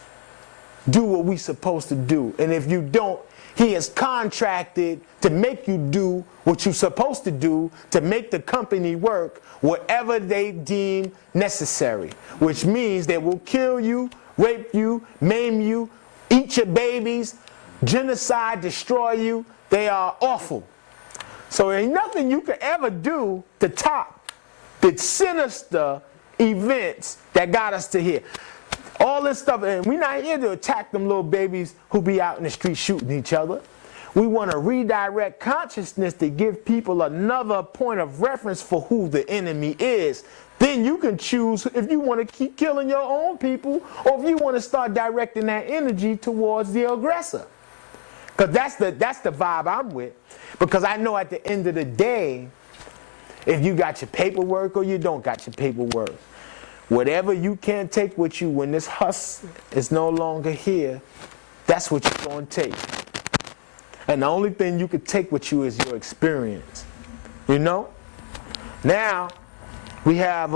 do what we're supposed to do. And if you don't, he is contracted to make you do what you're supposed to do to make the company work, whatever they deem necessary, which means they will kill you, rape you, maim you, eat your babies, genocide, destroy you. They are awful. So there ain't nothing you could ever do to top the sinister events that got us to here. All this stuff, and we're not here to attack them little babies who be out in the street shooting each other. We want to redirect consciousness to give people another point of reference for who the enemy is. Then you can choose if you want to keep killing your own people or if you want to start directing that energy towards the aggressor. Because that's the vibe I'm with. Because I know at the end of the day, if you got your paperwork or you don't got your paperwork, whatever you can't take with you when this husk is no longer here, that's what you're going to take. And the only thing you could take with you is your experience. You know? Now, we have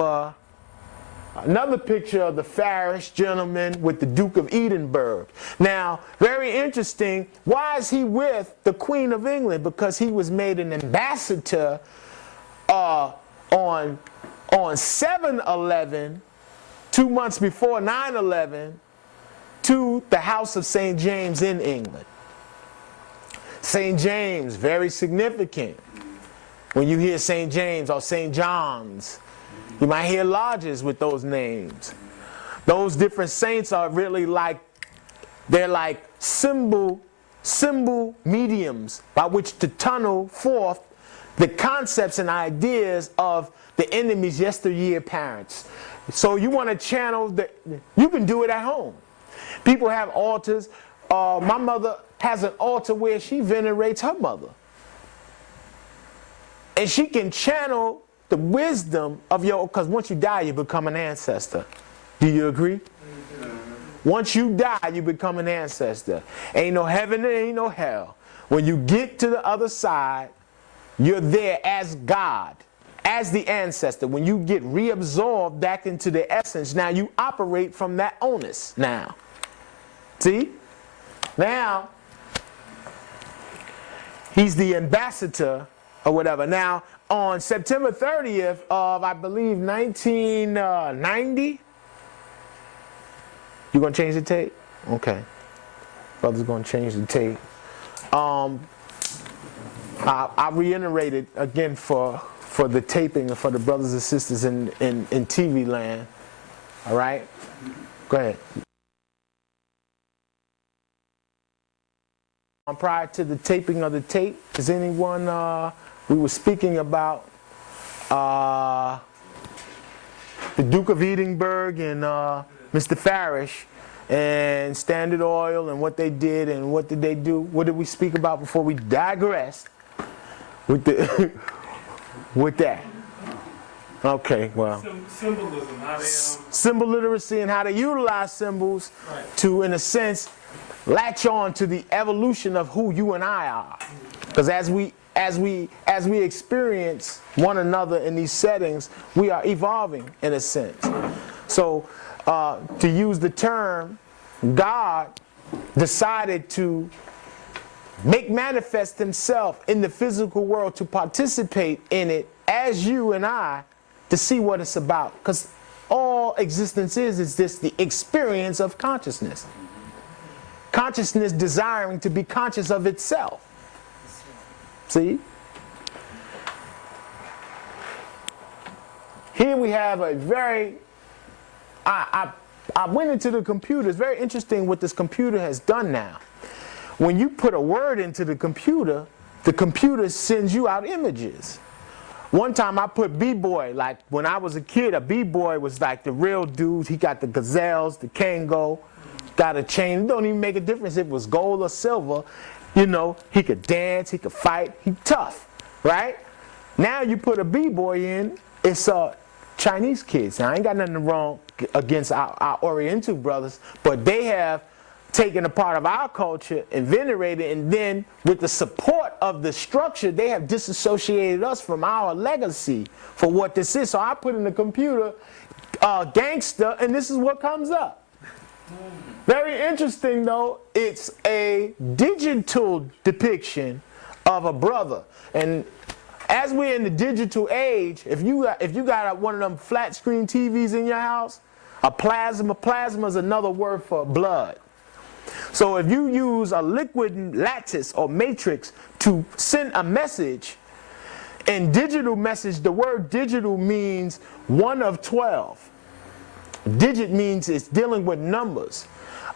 another picture of the Farish gentleman with the Duke of Edinburgh. Now, very interesting, why is he with the Queen of England? Because he was made an ambassador on 7/11, 2 months before 9/11, to the House of St. James in England. St. James, very significant. When you hear St. James or St. John's, you might hear lodges with those names. Those different saints are really like, they're like symbol mediums by which to tunnel forth the concepts and ideas of the enemy's yesteryear parents. So you want to channel, you can do it at home. People have altars. My mother has an altar where she venerates her mother. And she can channel the wisdom of because once you die, you become an ancestor. Do you agree? Once you die, you become an ancestor. Ain't no heaven, there ain't no hell. When you get to the other side, you're there as God, as the ancestor. When you get reabsorbed back into the essence, now you operate from that onus now. See? Now, he's the ambassador or whatever. Now, on September 30th of, I believe, 1990, you gonna change the tape? Okay. Brother's gonna change the tape. I reiterated again for the taping and for the brothers and sisters in TV land. All right? Go ahead. Prior to the taping of the tape, is anyone, we were speaking about the Duke of Edinburgh and Mr. Farish and Standard Oil and what they did and what did they do? What did we speak about before we digressed with the with that? Okay, well. Symbolism, how they symbol literacy and how they utilize symbols to, in a sense, latch on to the evolution of who you and I are. Because as we experience one another in these settings, we are evolving in a sense. So to use the term, God decided to make manifest himself in the physical world to participate in it as you and I to see what it's about. Because all existence is this the experience of consciousness. Consciousness desiring to be conscious of itself. See? Here we have a very, I went into the computer. It's very interesting what this computer has done now. When you put a word into the computer sends you out images. One time I put B-boy, like when I was a kid, a B-boy was like the real dude. He got the gazelles, the Kango, got a chain. It don't even make a difference if it was gold or silver. You know, he could dance, he could fight, he tough, right? Now you put a B-boy in, it's Chinese kids. Now I ain't got nothing wrong against our Oriental brothers, but they have taken a part of our culture and venerated, and then with the support of the structure, they have disassociated us from our legacy for what this is. So I put in the computer gangster, and this is what comes up. Very interesting though, it's a digital depiction of a brother. And as we're in the digital age, if you got one of them flat screen TVs in your house, a plasma is another word for blood. So if you use a liquid lattice or matrix to send a message, in digital message, the word digital means 1 of 12. Digit means it's dealing with numbers.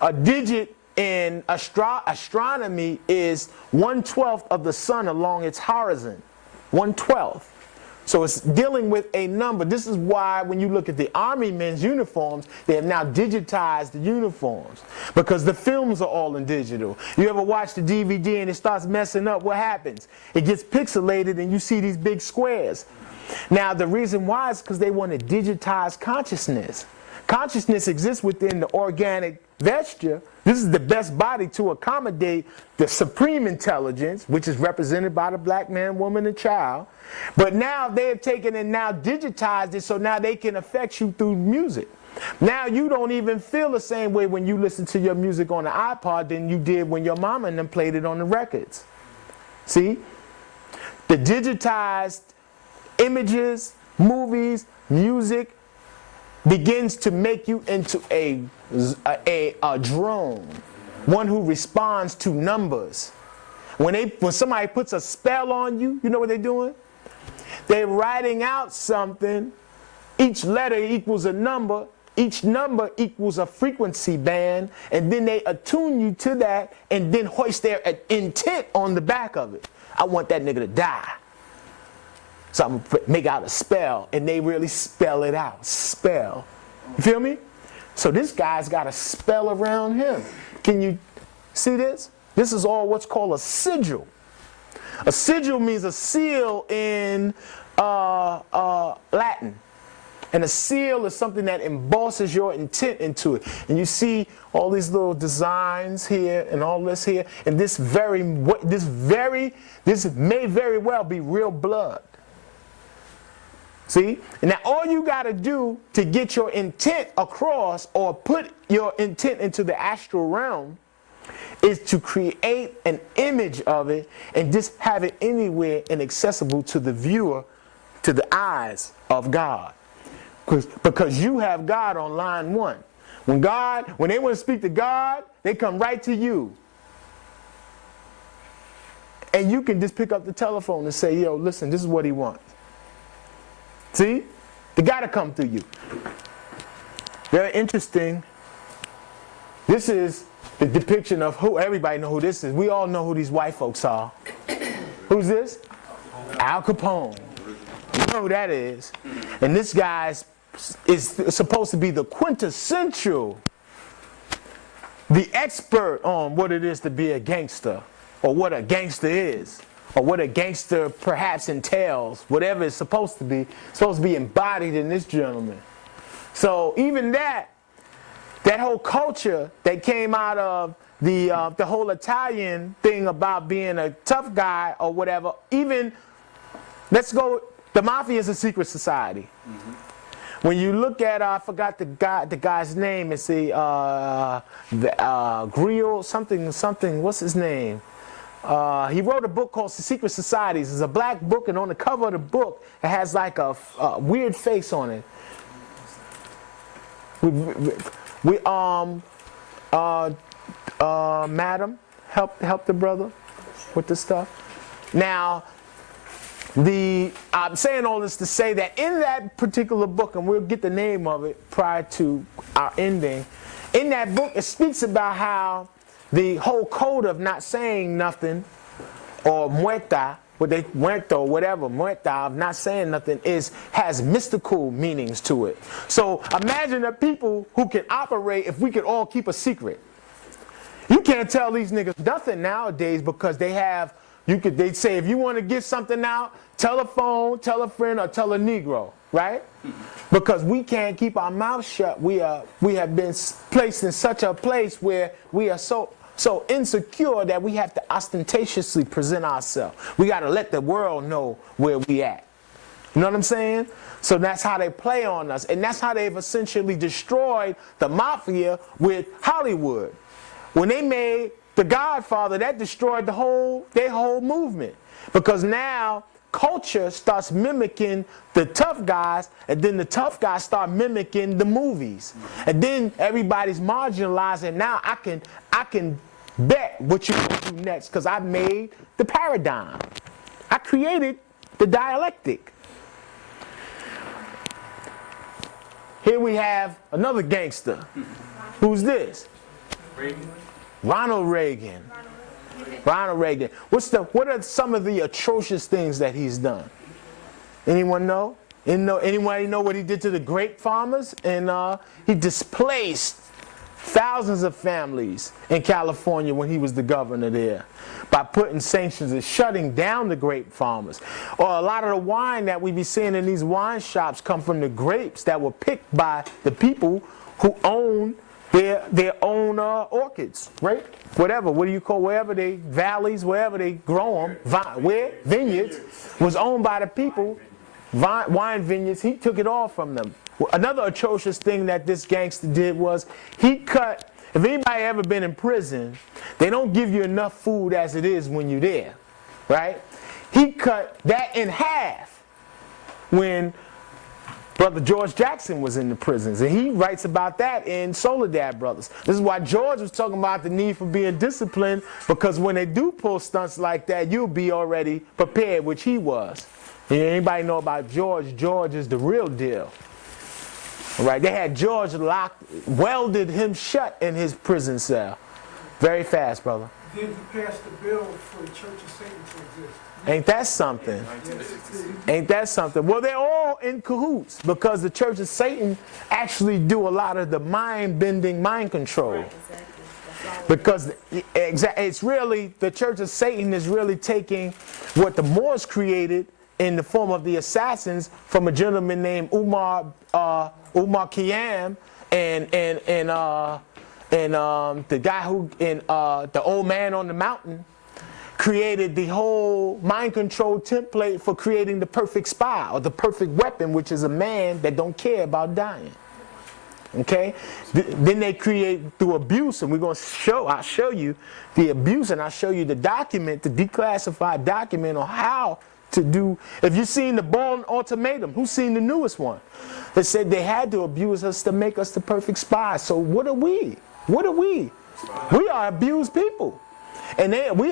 A digit in astronomy is 1/12 of the sun along its horizon. 1/12. So it's dealing with a number. This is why when you look at the Army men's uniforms, they have now digitized the uniforms because the films are all in digital. You ever watch the DVD and it starts messing up, what happens? It gets pixelated and you see these big squares. Now the reason why is because they want to digitize consciousness. Consciousness exists within the organic vesture. This is the best body to accommodate the supreme intelligence, which is represented by the black man, woman, and child. But now they have taken and now digitized it so now they can affect you through music. Now you don't even feel the same way when you listen to your music on the iPod than you did when your mama and them played it on the records. See? The digitized images, movies, music begins to make you into a drone, one who responds to numbers. When somebody puts a spell on you, you know what they're doing? They're writing out something. Each letter equals a number. Each number equals a frequency band. And then they attune you to that and then hoist their intent on the back of it. I want that nigga to die. So I'm going to make out a spell. And they really spell it out. Spell. You feel me? So this guy's got a spell around him. Can you see this? This is all what's called a sigil. A sigil means a seal in Latin. And a seal is something that embosses your intent into it. And you see all these little designs here and all this here. And this may very well be real blood. See? Now all you got to do to get your intent across or put your intent into the astral realm is to create an image of it and just have it anywhere and accessible to the viewer, to the eyes of God. Because you have God on line one. When they want to speak to God, they come right to you. And you can just pick up the telephone and say, yo, listen, this is what he wants. See? They got to come through you. Very interesting. This is the depiction of who, everybody know who this is. We all know who these white folks are. Who's this? Al Capone. You know who that is. And this guy is supposed to be the quintessential, the expert on what it is to be a gangster, or what a gangster is, or what a gangster perhaps entails, whatever it's supposed to be embodied in this gentleman. So even that whole culture that came out of the whole Italian thing about being a tough guy or whatever, even, let's go, the mafia is a secret society. Mm-hmm. When you look at, I forgot the guy's name, it's Grill, something, what's his name? He wrote a book called The Secret Societies. It's a black book, and on the cover of the book, it has like a weird face on it. Madam, help the brother with the stuff. Now, I'm saying all this to say that in that particular book, and we'll get the name of it prior to our ending, in that book it speaks about how the whole code of not saying nothing, or muerta, muerto, whatever, muerta, of not saying nothing, has mystical meanings to it. So imagine the people who can operate if we could all keep a secret. You can't tell these niggas nothing nowadays because they'd say if you want to get something out, tell a phone, tell a friend, or tell a Negro, right? Because we can't keep our mouths shut. We have been placed in such a place where we are so insecure that we have to ostentatiously present ourselves. We got to let the world know where we at. You know what I'm saying? So that's how they play on us. And that's how they've essentially destroyed the mafia with Hollywood. When they made The Godfather, that destroyed their whole movement. Because now culture starts mimicking the tough guys, and then the tough guys start mimicking the movies. And then everybody's marginalized, and now I can bet what you're going to do next because I made the paradigm. I created the dialectic. Here we have another gangster. Who's this? Ronald Reagan. Ronald Reagan. What are some of the atrocious things that he's done? Anyone know? Anybody know what he did to the grape farmers? And he displaced thousands of families in California when he was the governor there by putting sanctions and shutting down the grape farmers. Or a lot of the wine that we be seeing in these wine shops come from the grapes that were picked by the people who own their own orchids, right? Whatever, what do you call, wherever they, valleys, wherever they grow them, vineyards, was owned by the people, wine vineyards, he took it all from them. Another atrocious thing that this gangster did was he cut, if anybody ever been in prison, they don't give you enough food as it is when you're there, right? He cut that in half when Brother George Jackson was in the prisons, and he writes about that in Soledad Brothers. This is why George was talking about the need for being disciplined, because when they do pull stunts like that, you'll be already prepared, which he was. And anybody know about George? George is the real deal. All right, they had George welded him shut in his prison cell. Very fast, brother. Then he passed the bill for the Church of Satan to exist. Ain't that something? Ain't that something? Well, they're all in cahoots because the Church of Satan actually do a lot of the mind-bending, mind control. Right, exactly. Because it's really, the Church of Satan is really taking what the Moors created in the form of the assassins from a gentleman named Umar Khayyam and the guy who, the old man on the mountain. created the whole mind control template for creating the perfect spy or the perfect weapon, which is a man that don't care about dying. Okay? Then they create through abuse, and I'll show you the abuse, and I'll show you the document, the declassified document on how to do. If you've seen the Bourne Ultimatum, who's seen the newest one? They said they had to abuse us to make us the perfect spies. So what are we? What are we? We are abused people. And we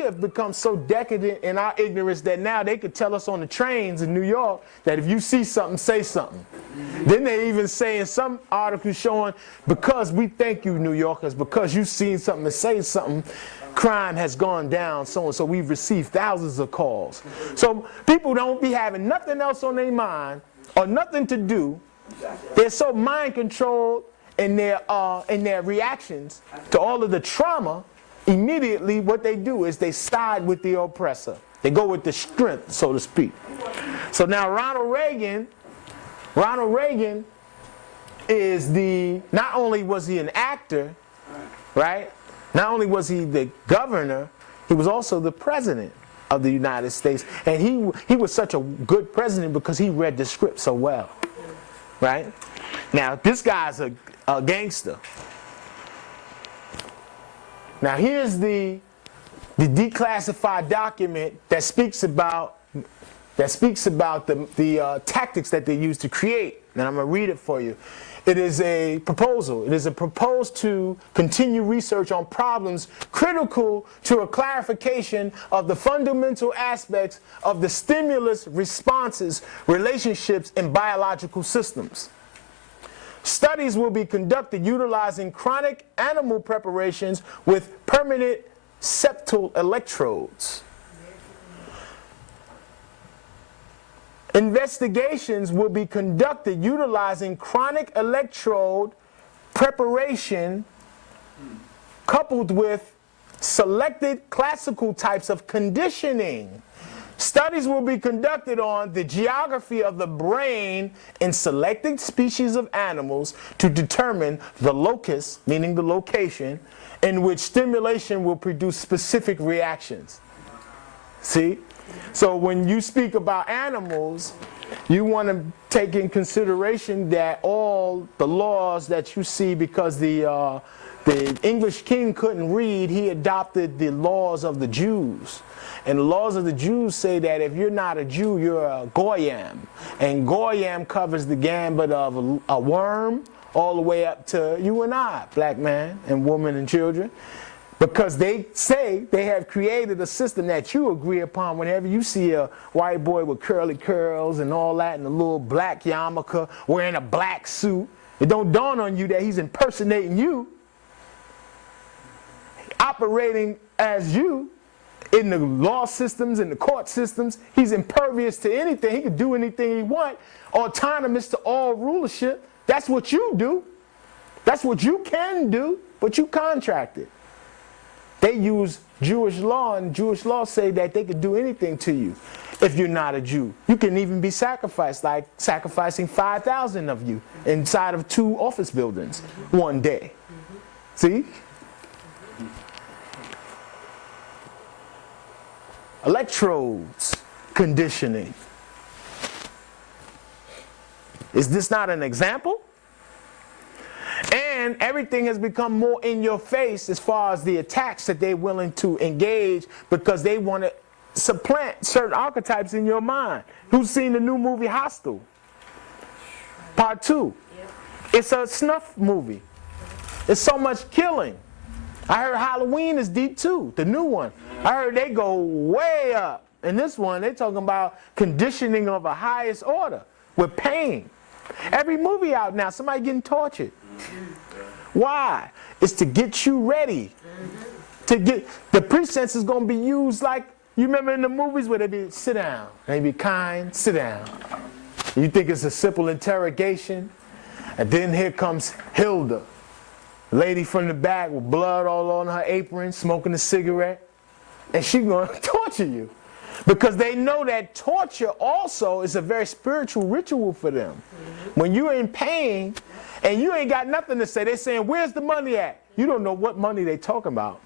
have become so decadent in our ignorance that now they could tell us on the trains in New York that if you see something, say something. Then they even say in some articles showing, because we thank you, New Yorkers, because you've seen something to say something, crime has gone down, so and so. We've received thousands of calls. So people don't be having nothing else on their mind or nothing to do. They're so mind controlled in their reactions to all of the trauma. Immediately what they do is they side with the oppressor. They go with the strength, so to speak. So now Ronald Reagan is not only was he an actor, right? Not only was he the governor, he was also the president of the United States. And he was such a good president because he read the script so well, right? Now, this guy's a gangster. Now here's the declassified document that speaks about the tactics that they use to create. And I'm going to read it for you. It is a proposal. It is a proposal to continue research on problems critical to a clarification of the fundamental aspects of the stimulus responses relationships in biological systems. Studies will be conducted utilizing chronic animal preparations with permanent septal electrodes. Investigations will be conducted utilizing chronic electrode preparation coupled with selected classical types of conditioning. Studies will be conducted on the geography of the brain in selected species of animals to determine the locus, meaning the location, in which stimulation will produce specific reactions. See? So when you speak about animals, you want to take in consideration that all the laws that you see, because the English king couldn't read, he adopted the laws of the Jews. And the laws of the Jews say that if you're not a Jew, you're a goyim. And goyim covers the gambit of a worm all the way up to you and I, black man and woman and children. Because they say they have created a system that you agree upon whenever you see a white boy with curly curls and all that and a little black yarmulke wearing a black suit. It don't dawn on you that he's impersonating you, operating as you. In the law systems, in the court systems, he's impervious to anything. He can do anything he wants, autonomous to all rulership. That's what you do. That's what you can do, but you contracted. They use Jewish law, and Jewish law say that they could do anything to you if you're not a Jew. You can even be sacrificed, like sacrificing 5,000 of you inside of 2 office buildings one day. See? Electrodes, conditioning. Is this not an example? And everything has become more in your face as far as the attacks that they're willing to engage because they want to supplant certain archetypes in your mind. Who's seen the new movie Hostel? Part 2. It's a snuff movie. It's so much killing. I heard Halloween is deep too, the new one. I heard they go way up. In this one, they're talking about conditioning of a highest order with pain. Every movie out now, somebody getting tortured. Why? It's to get you ready. To get the pretense is going to be used like, you remember in the movies where they be, sit down, they be kind, sit down. You think it's a simple interrogation, and then here comes Hilda. Lady from the back with blood all on her apron, smoking a cigarette, and she's going to torture you. Because they know that torture also is a very spiritual ritual for them. When you're in pain and you ain't got nothing to say, they're saying, where's the money at? You don't know what money they're talking about.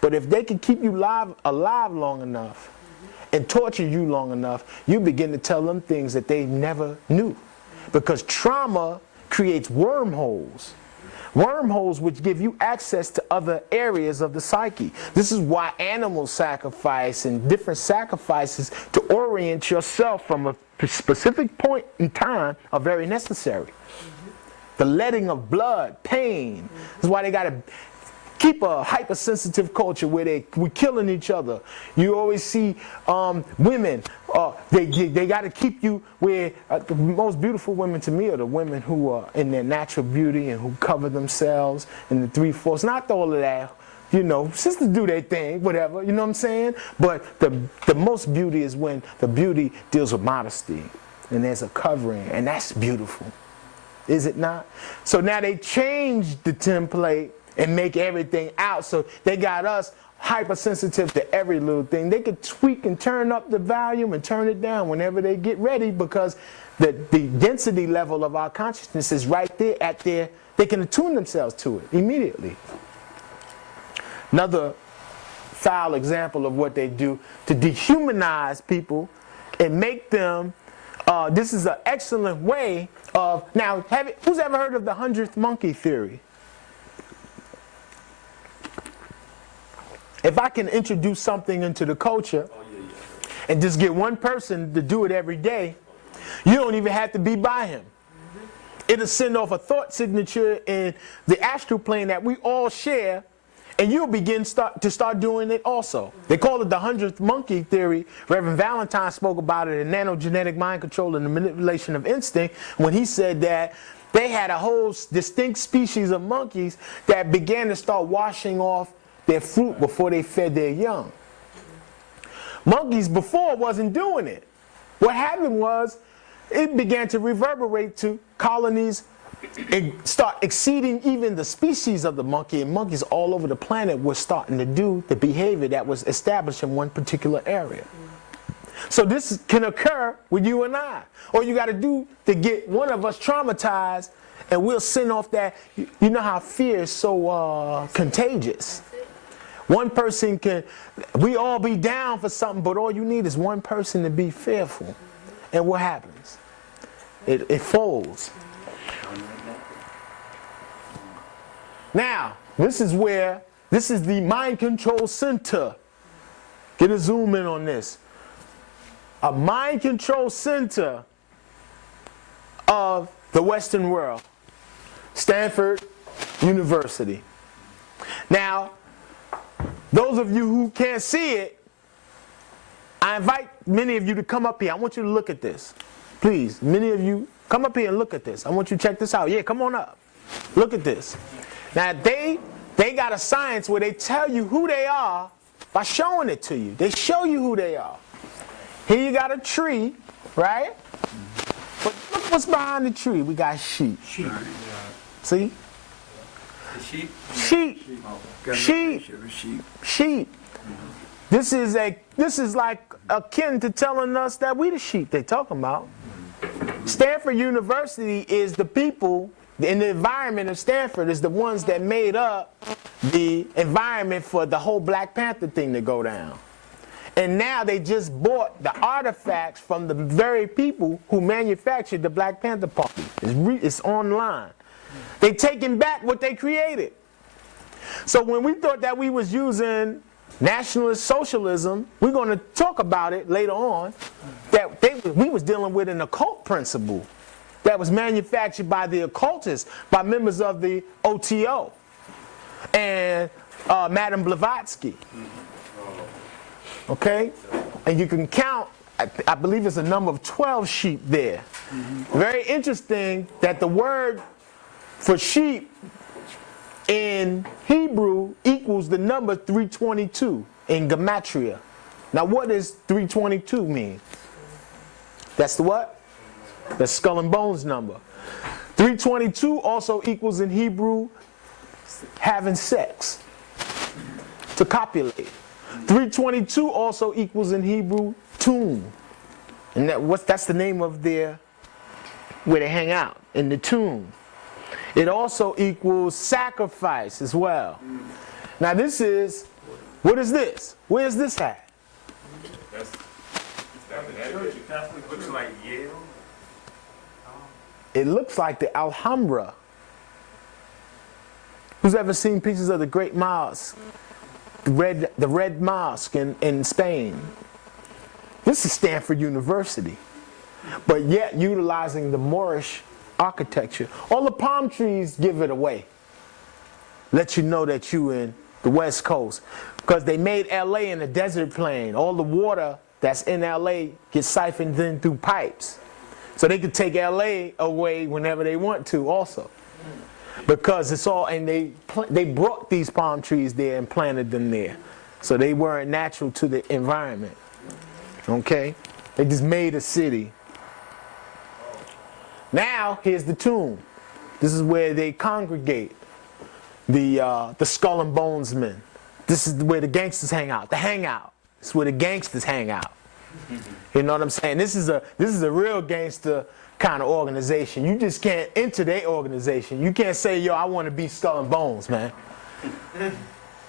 But if they can keep you alive long enough and torture you long enough, you begin to tell them things that they never knew. Because trauma creates wormholes. Wormholes which give you access to other areas of the psyche. This is why animal sacrifice and different sacrifices to orient yourself from a specific point in time are very necessary. The letting of blood, pain. This is why they got to keep a hypersensitive culture where we're killing each other. You always see women, they got to keep you where the most beautiful women to me are the women who are in their natural beauty and who cover themselves in the 3/4. Not all of that, you know, sisters do their thing, whatever, you know what I'm saying? But the most beauty is when the beauty deals with modesty and there's a covering, and that's beautiful. Is it not? So now they changed the template and make everything out. So they got us hypersensitive to every little thing. They could tweak and turn up the volume and turn it down whenever they get ready, because the density level of our consciousness is right there at their, they can attune themselves to it immediately. Another foul example of what they do to dehumanize people and make them, this is an excellent way of, now, who's ever heard of the 100th monkey theory? If I can introduce something into the culture and just get one person to do it every day, you don't even have to be by him. It'll send off a thought signature in the astral plane that we all share, and you'll begin to start doing it also. They call it the 100th monkey theory. Reverend Valentine spoke about it in Nanogenetic Mind Control and the Manipulation of Instinct, when he said that they had a whole distinct species of monkeys that began to start washing off their fruit before they fed their young. Monkeys before wasn't doing it. What happened was it began to reverberate to colonies and start exceeding even the species of the monkey, and monkeys all over the planet were starting to do the behavior that was established in one particular area. So this can occur with you and I. All you got to do to get one of us traumatized, and we'll send off that, you know how fear is so contagious. One person can, we all be down for something, but all you need is one person to be fearful. And what happens? It folds. Now, this is the mind control center. Get a zoom in on this. A mind control center of the Western world. Stanford University. Now, those of you who can't see it, I invite many of you to come up here. I want you to look at this. Please, many of you, come up here and look at this. I want you to check this out. Yeah, come on up. Look at this. Now, they got a science where they tell you who they are by showing it to you. They show you who they are. Here you got a tree, right? But look what's behind the tree. We got sheep. Sheep. See? Sheep? Sheep. Sheep. Sheep. This is like akin to telling us that we the sheep they talking about. Stanford University is the people in the environment of Stanford is the ones that made up the environment for the whole Black Panther thing to go down. And now they just bought the artifacts from the very people who manufactured the Black Panther Party. It's online. They taking back what they created. So when we thought that we was using nationalist socialism, we're going to talk about it later on, that we was dealing with an occult principle that was manufactured by the occultists, by members of the OTO, and Madame Blavatsky. Okay? And you can count, I believe it's a number of 12 sheep there. Very interesting that the word for sheep in Hebrew equals the number 322 in Gematria. Now what does 322 mean? That's the what? The skull and bones number. 322 also equals in Hebrew having sex, to copulate. 322 also equals in Hebrew tomb. And that's the name of where they hang out, in the tomb. It also equals sacrifice as well. Now this is What is this? Where's this at? That's looks like Yale. It looks like the Alhambra. Who's ever seen pieces of the Great Mosque? The Red Mosque in Spain. This is Stanford University. But yet utilizing the Moorish architecture. All the palm trees give it away. Let you know that you in the West Coast. Because they made LA in a desert plain. All the water that's in LA gets siphoned in through pipes. So they could take LA away whenever they want to also. Because it's all, and they brought these palm trees there and planted them there. So they weren't natural to the environment. Okay? They just made a city. Now, here's the tomb. This is where they congregate. The Skull and Bones men. This is where the gangsters hang out. The hangout. This is where the gangsters hang out. You know what I'm saying? This is a real gangster kind of organization. You just can't enter their organization. You can't say, yo, I want to be Skull and Bones, man.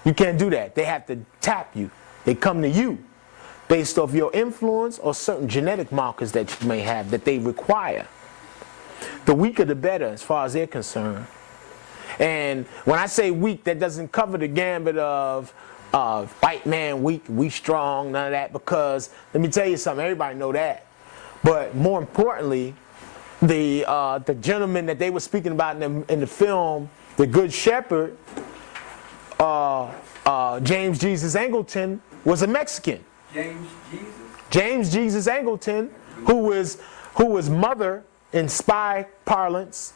You can't do that. They have to tap you. They come to you based off your influence or certain genetic markers that you may have that they require. The weaker the better as far as they're concerned. And when I say weak, that doesn't cover the gambit of white man weak, we strong, none of that, because let me tell you something, everybody know that. But more importantly, the gentleman that they were speaking about in the film, The Good Shepherd, James Jesus Angleton, was a Mexican. James Jesus Angleton, who was mother in spy parlance,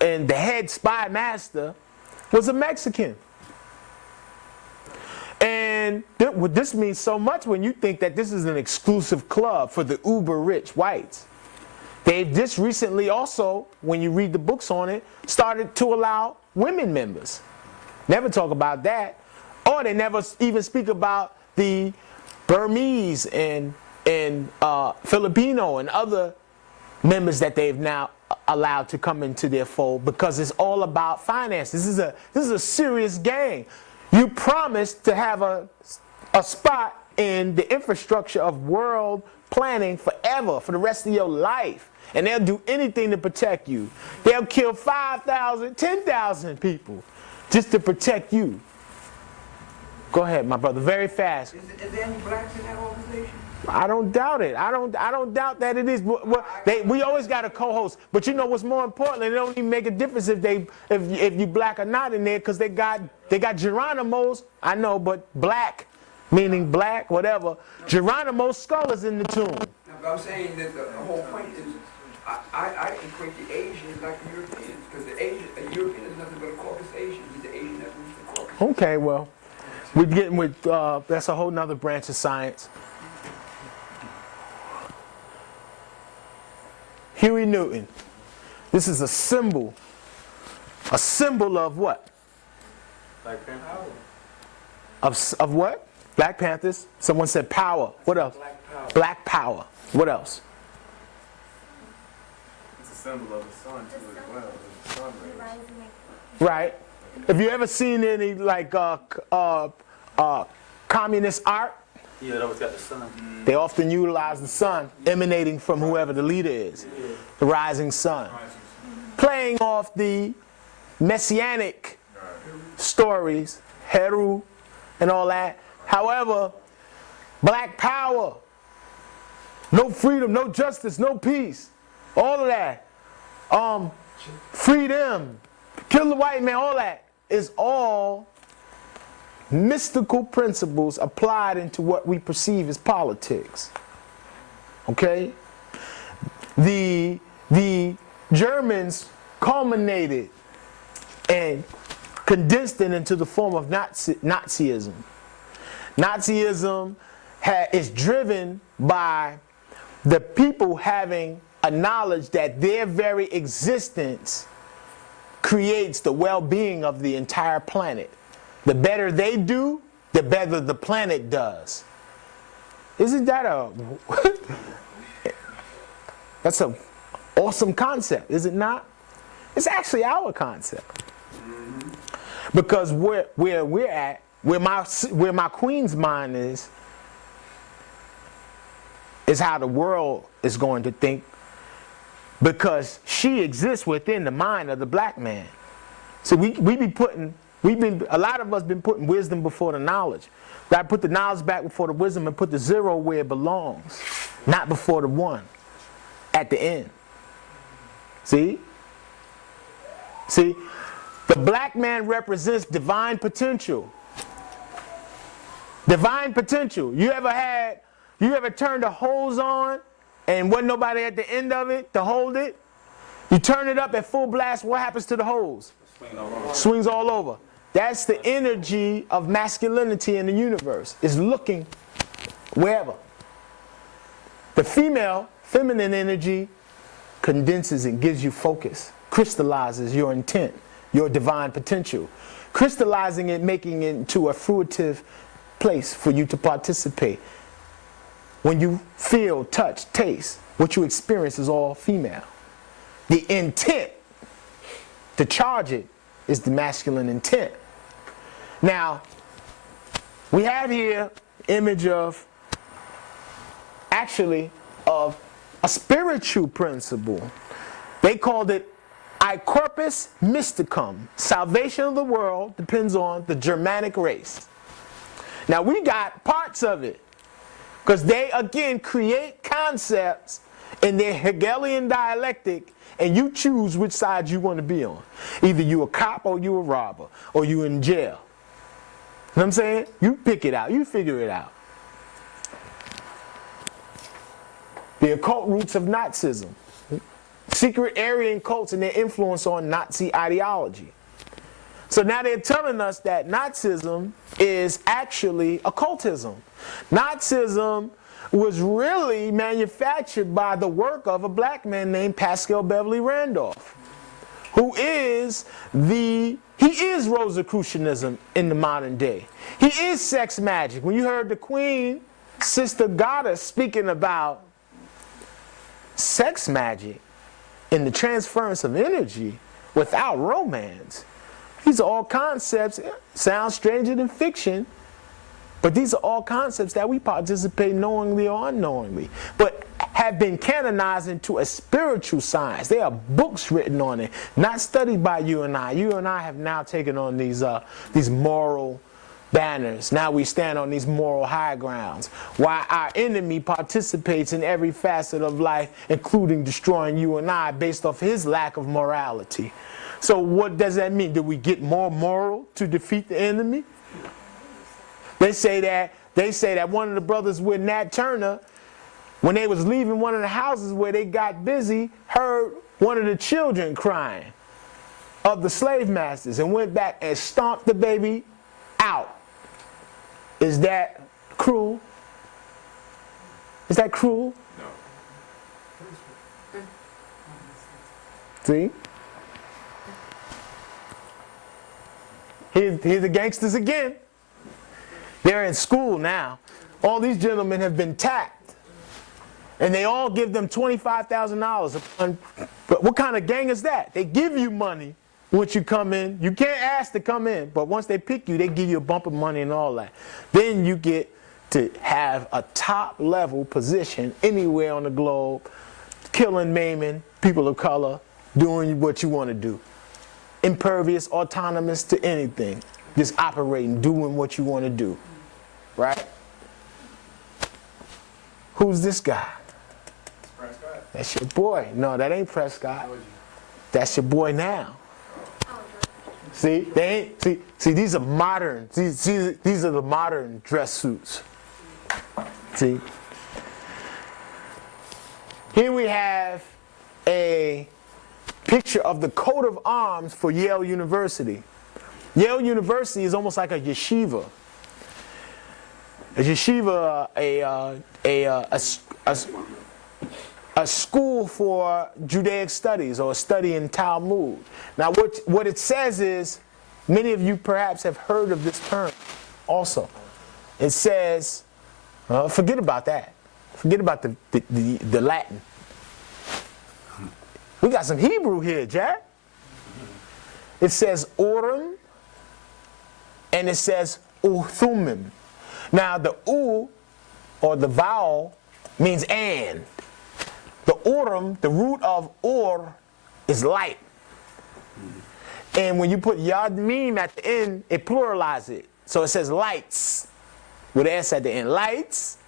and the head spy master was a Mexican. And this means so much when you think that this is an exclusive club for the uber rich whites. They've just recently also, when you read the books on it, started to allow women members. Never talk about that. Or they never even speak about the Burmese and Filipino and other members that they've now allowed to come into their fold, because it's all about finance. This is a serious gang. You promised to have a spot in the infrastructure of world planning forever, for the rest of your life. And they'll do anything to protect you. They'll kill 5,000, 10,000 people just to protect you. Go ahead, my brother, very fast. Is there any blacks in that organization? I don't doubt it. I don't doubt that it is. We always got a co-host, but you know what's more important? It don't even make a difference if you black or not in there, because they got Geronimo's. I know, but black, meaning black, whatever. Geronimo's skull is in the tomb. No, but I'm saying that the whole point is, I equate the Asians like the Europeans, because a European is nothing but a Caucasus Asian. He's the Asian that moves the Caucasus. Okay, well, we're getting with that's a whole nother branch of science. Huey Newton. This is a symbol. A symbol of what? Black Panther. Of what? Black Panthers. Someone said power. What else? Black power. What else? It's a symbol of the sun too as well. The sun rays. Right. Have you ever seen any like communist art? Yeah, it always got the sun. They often utilize the sun emanating from whoever the leader is, the rising sun. Playing off the messianic stories, Heru and all that. However, black power, no freedom, no justice, no peace, all of that. Freedom, kill the white man, all that is all mystical principles applied into what we perceive as politics. Okay? The Germans culminated and condensed it into the form of Nazism. Nazism is driven by the people having a knowledge that their very existence creates the well-being of the entire planet. The better they do, the better the planet does. Isn't that that's an awesome concept, is it not? It's actually our concept. Because where we're at, where my queen's mind is how the world is going to think, because she exists within the mind of the black man. So a lot of us been putting wisdom before the knowledge. Got to put the knowledge back before the wisdom and put the zero where it belongs, not before the one at the end. See? See? The black man represents divine potential. Divine potential. You ever turned the hose on and wasn't nobody at the end of it to hold it? You turn it up at full blast, what happens to the hose? Swings all over. That's the energy of masculinity in the universe. It's looking wherever. The feminine energy condenses and gives you focus, crystallizes your intent, your divine potential, crystallizing it, making it into a fruitive place for you to participate. When you feel, touch, taste, what you experience is all female. The intent to charge it is the masculine intent. Now, we have here image of a spiritual principle. They called it I corpus mysticum. Salvation of the world depends on the Germanic race. Now we got parts of it, because they again create concepts in their Hegelian dialectic, and you choose which side you want to be on. Either you a cop or you a robber, or you in jail. You know what I'm saying? You pick it out, you figure it out. The occult roots of Nazism. Secret Aryan cults and their influence on Nazi ideology. So now they're telling us that Nazism is actually occultism. Nazism was really manufactured by the work of a black man named Pascal Beverly Randolph, who is Rosicrucianism in the modern day. He is sex magic. When you heard the Queen, Sister Goddess, speaking about sex magic and the transference of energy without romance, these are all concepts, sound stranger than fiction, but these are all concepts that we participate knowingly or unknowingly, but have been canonized into a spiritual science. There are books written on it, not studied by you and I. You and I have now taken on these moral banners. Now we stand on these moral high grounds, while our enemy participates in every facet of life, including destroying you and I based off his lack of morality. So what does that mean? Do we get more moral to defeat the enemy? They say that one of the brothers with Nat Turner, when they was leaving one of the houses where they got busy, heard one of the children crying of the slave masters and went back and stomped the baby out. Is that cruel? Is that cruel? No. See? Here's the gangsters again. They're in school now. All these gentlemen have been tapped. And they all give them $25,000. But what kind of gang is that? They give you money once you come in. You can't ask to come in, but once they pick you, they give you a bump of money and all that. Then you get to have a top level position anywhere on the globe, killing, maiming people of color, doing what you want to do. Impervious, autonomous to anything. Just operating, doing what you want to do. Right? Who's this guy? Prescott. That's your boy. No, that ain't Prescott. That's your boy now. See, they ain't. See. These are modern. These are the modern dress suits. See. Here we have a picture of the coat of arms for Yale University. Yale University is almost like a yeshiva. A yeshiva, a school for Judaic studies or a study in Talmud. Now what it says is, many of you perhaps have heard of this term also. It says, forget about that. Forget about the Latin. We got some Hebrew here, Jack. It says Urim and it says Uthumim. Now the U, or the vowel, means and. The urim, the root of ur, is light. And when you put yad mim at the end, it pluralizes it. So it says lights, with S at the end. Lights.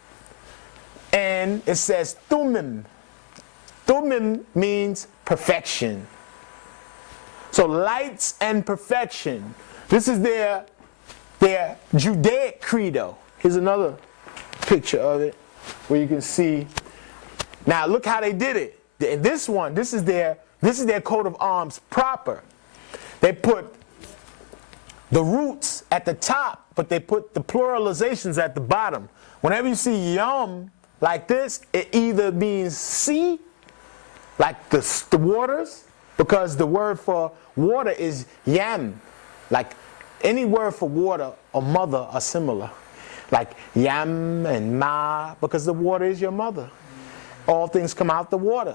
And it says thumim. Thumim means perfection. So lights and perfection. This is their Judaic credo. Here's another picture of it where you can see. Now look how they did it. This is their coat of arms proper. They put the roots at the top, but they put the pluralizations at the bottom. Whenever you see yom like this, it either means sea, like the waters, because the word for water is yam. Like any word for water or mother are similar. Like yam and ma, because the water is your mother. All things come out the water.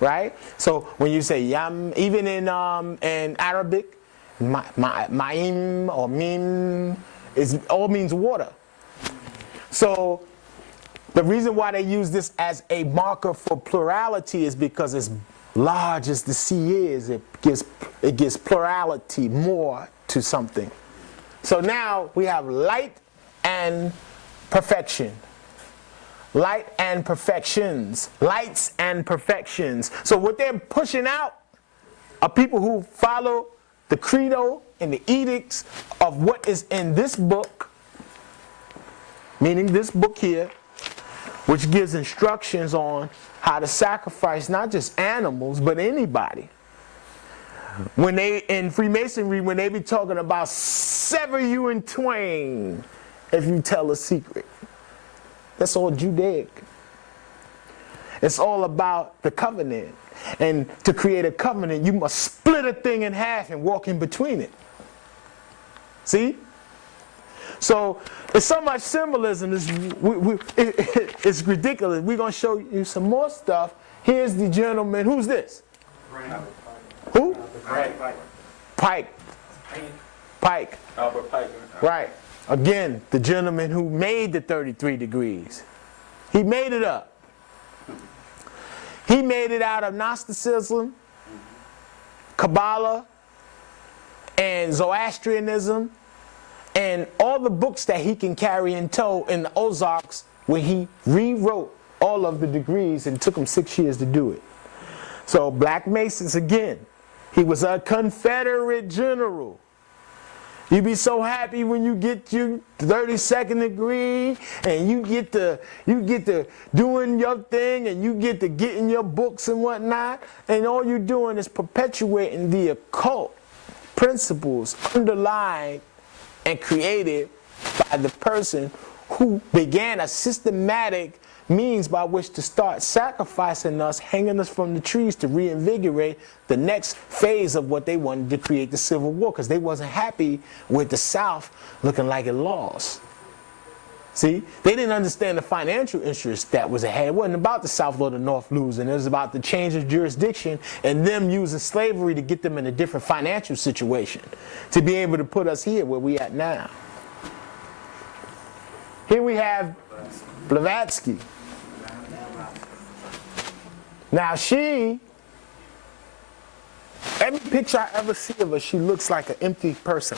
Right? So when you say yam, even in Arabic, ma'im or mim all means water. So the reason why they use this as a marker for plurality is because as large as the sea is, it gives plurality more to something. So now we have light and perfection. Light and perfections. Lights and perfections. So what they're pushing out are people who follow the credo and the edicts of what is in this book, meaning this book here, which gives instructions on how to sacrifice not just animals, but anybody. When they, in Freemasonry, when they be talking about sever you in twain if you tell a secret, that's all Judaic. It's all about the covenant. And to create a covenant, you must split a thing in half and walk in between it. See? So it's so much symbolism, it's ridiculous. We're going to show you some more stuff. Here's the gentleman. Who's this? Who? Pike. Albert Pike. Right. Again, the gentleman who made the 33 degrees. He made it up. He made it out of Gnosticism, Kabbalah, and Zoroastrianism, and all the books that he can carry in tow in the Ozarks, where he rewrote all of the degrees, and it took him 6 years to do it. So Black Masons, again, he was a Confederate general. You be so happy when you get your 32nd degree and you get to doing your thing and you get to getting your books and whatnot, and all you're doing is perpetuating the occult principles underlying and created by the person who began a systematic means by which to start sacrificing us, hanging us from the trees to reinvigorate the next phase of what they wanted to create, the Civil War, because they wasn't happy with the South looking like it lost. See, they didn't understand the financial interest that was ahead. It wasn't about the South or the North losing. It was about the change of jurisdiction and them using slavery to get them in a different financial situation to be able to put us here where we at now. Here we have Blavatsky. Now every picture I ever see of her, she looks like an empty person.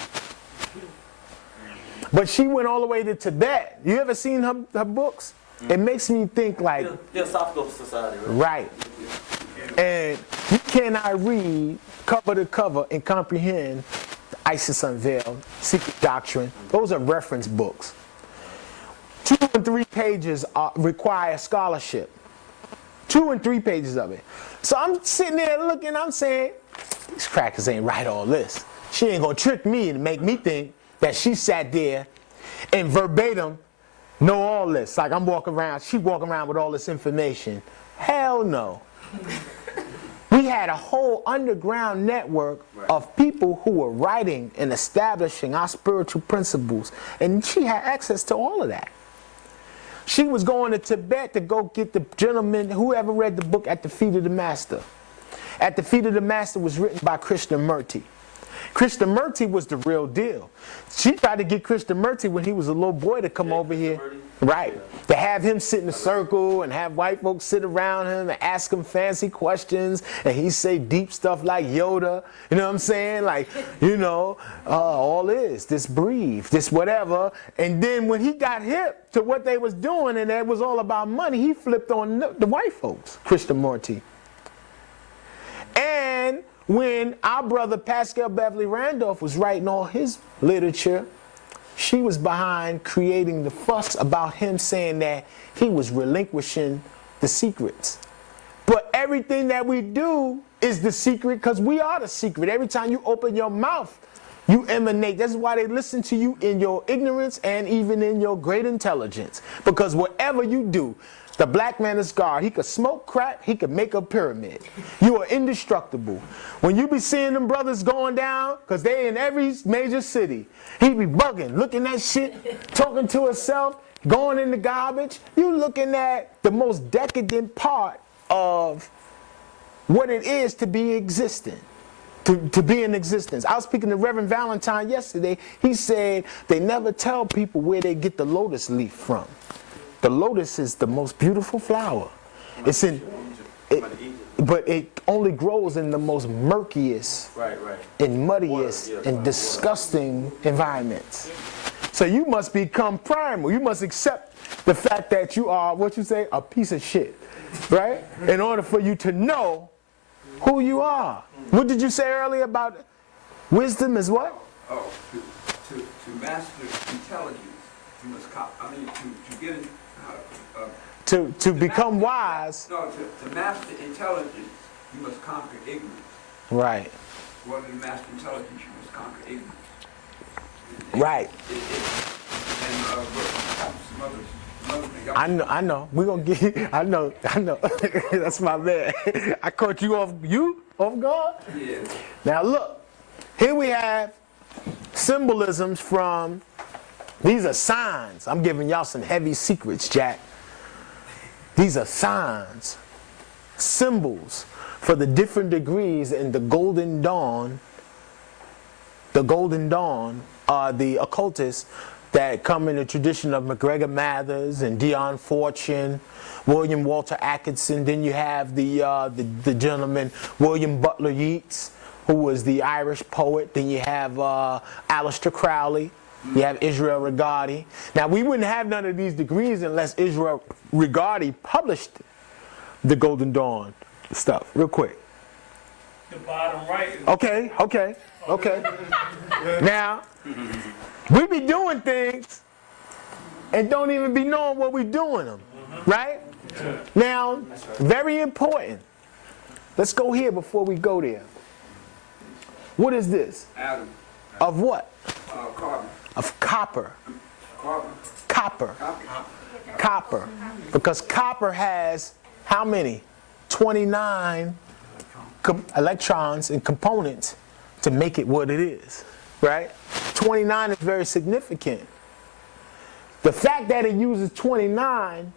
But she went all the way to Tibet. You ever seen her books? It makes me think like... Theosophical Society, right? Right. And you cannot read cover to cover and comprehend Isis Unveiled, Secret Doctrine. Those are reference books. 2 and 3 pages require scholarship. 2 and 3 pages of it. So I'm sitting there looking, I'm saying, these crackers ain't write all this. She ain't gonna trick me and make me think that she sat there and verbatim know all this. Like I'm walking around, she walking around with all this information. Hell no. We had a whole underground network of people who were writing and establishing our spiritual principles, and she had access to all of that. She was going to Tibet to go get the gentleman, whoever read the book At the Feet of the Master. At the Feet of the Master was written by Krishnamurti. Krishnamurti was the real deal. She tried to get Krishnamurti when he was a little boy to come over here. Right. To have him sit in a circle and have white folks sit around him and ask him fancy questions, and he say deep stuff like Yoda, you know what I'm saying? Like, you know, all this breathe, this whatever. And then when he got hip to what they was doing and it was all about money, he flipped on the white folks, Krishnamurti. And when our brother Pascal Beverly Randolph was writing all his literature, she was behind creating the fuss about him saying that he was relinquishing the secrets. But everything that we do is the secret because we are the secret. Every time you open your mouth, you emanate. That's why they listen to you in your ignorance and even in your great intelligence. Because whatever you do, the black man is God. He could smoke crack. He could make a pyramid. You are indestructible. When you be seeing them brothers going down, because they in every major city, he be bugging, looking at shit, talking to himself, going in the garbage. You looking at the most decadent part of what it is to be existent. To be in existence. I was speaking to Reverend Valentine yesterday. He said they never tell people where they get the lotus leaf from. The lotus is the most beautiful flower. It's in, but it only grows in the most murkiest, and muddiest, and disgusting environments. So you must become primal. You must accept the fact that you are, what you say, a piece of shit, right? In order for you to know who you are. What did you say earlier about wisdom is what? Oh, to master intelligence, you must, to get it. To become wise. No, to master intelligence, you must conquer ignorance. Right. In order to master intelligence, you must conquer ignorance. Right. And I know. We're gonna get. I know. That's my man. I caught you off guard. Yeah. Now look, here we have symbolisms from. These are signs. I'm giving y'all some heavy secrets, Jack. These are signs, symbols for the different degrees in the Golden Dawn. The Golden Dawn are the occultists that come in the tradition of McGregor Mathers and Dion Fortune, William Walter Atkinson. Then you have the gentleman William Butler Yeats, who was the Irish poet. Then you have Aleister Crowley. You have Israel Regardie. Now, we wouldn't have none of these degrees unless Israel Regardie published the Golden Dawn stuff. Real quick. The bottom right is... Okay. Now, we be doing things and don't even be knowing what we're doing them, right? Now, very important. Let's go here before we go there. What is this? Adam. Of what? Carbon. Of copper. Carbon. Copper. Because copper has how many? 29 electrons and components to make it what it is, right? 29 is very significant. The fact that it uses 29,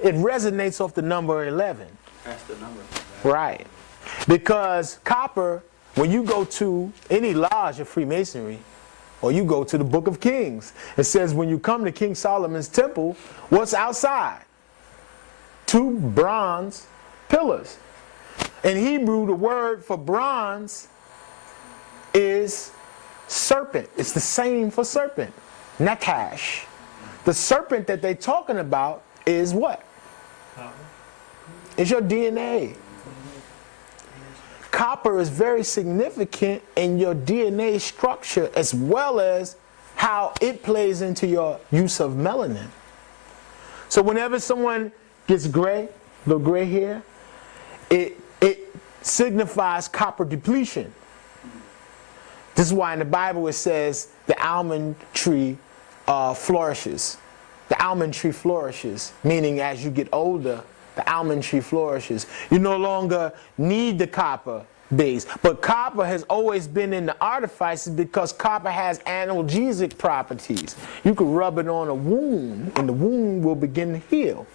it resonates off the number 11. That's the number. Right. Because copper, when you go to any lodge of Freemasonry, or you go to the Book of Kings, it says when you come to King Solomon's temple, what's outside? 2 bronze pillars. In Hebrew, the word for bronze is serpent. It's the same for serpent. Nakash. The serpent that they're talking about is what? It's your DNA. Copper is very significant in your DNA structure as well as how it plays into your use of melanin. So whenever someone gets gray, little gray hair, it signifies copper depletion. This is why in the Bible it says the almond tree flourishes. The almond tree flourishes, meaning as you get older, the almond tree flourishes. You no longer need the copper base. But copper has always been in the artifices because copper has analgesic properties. You could rub it on a wound and the wound will begin to heal.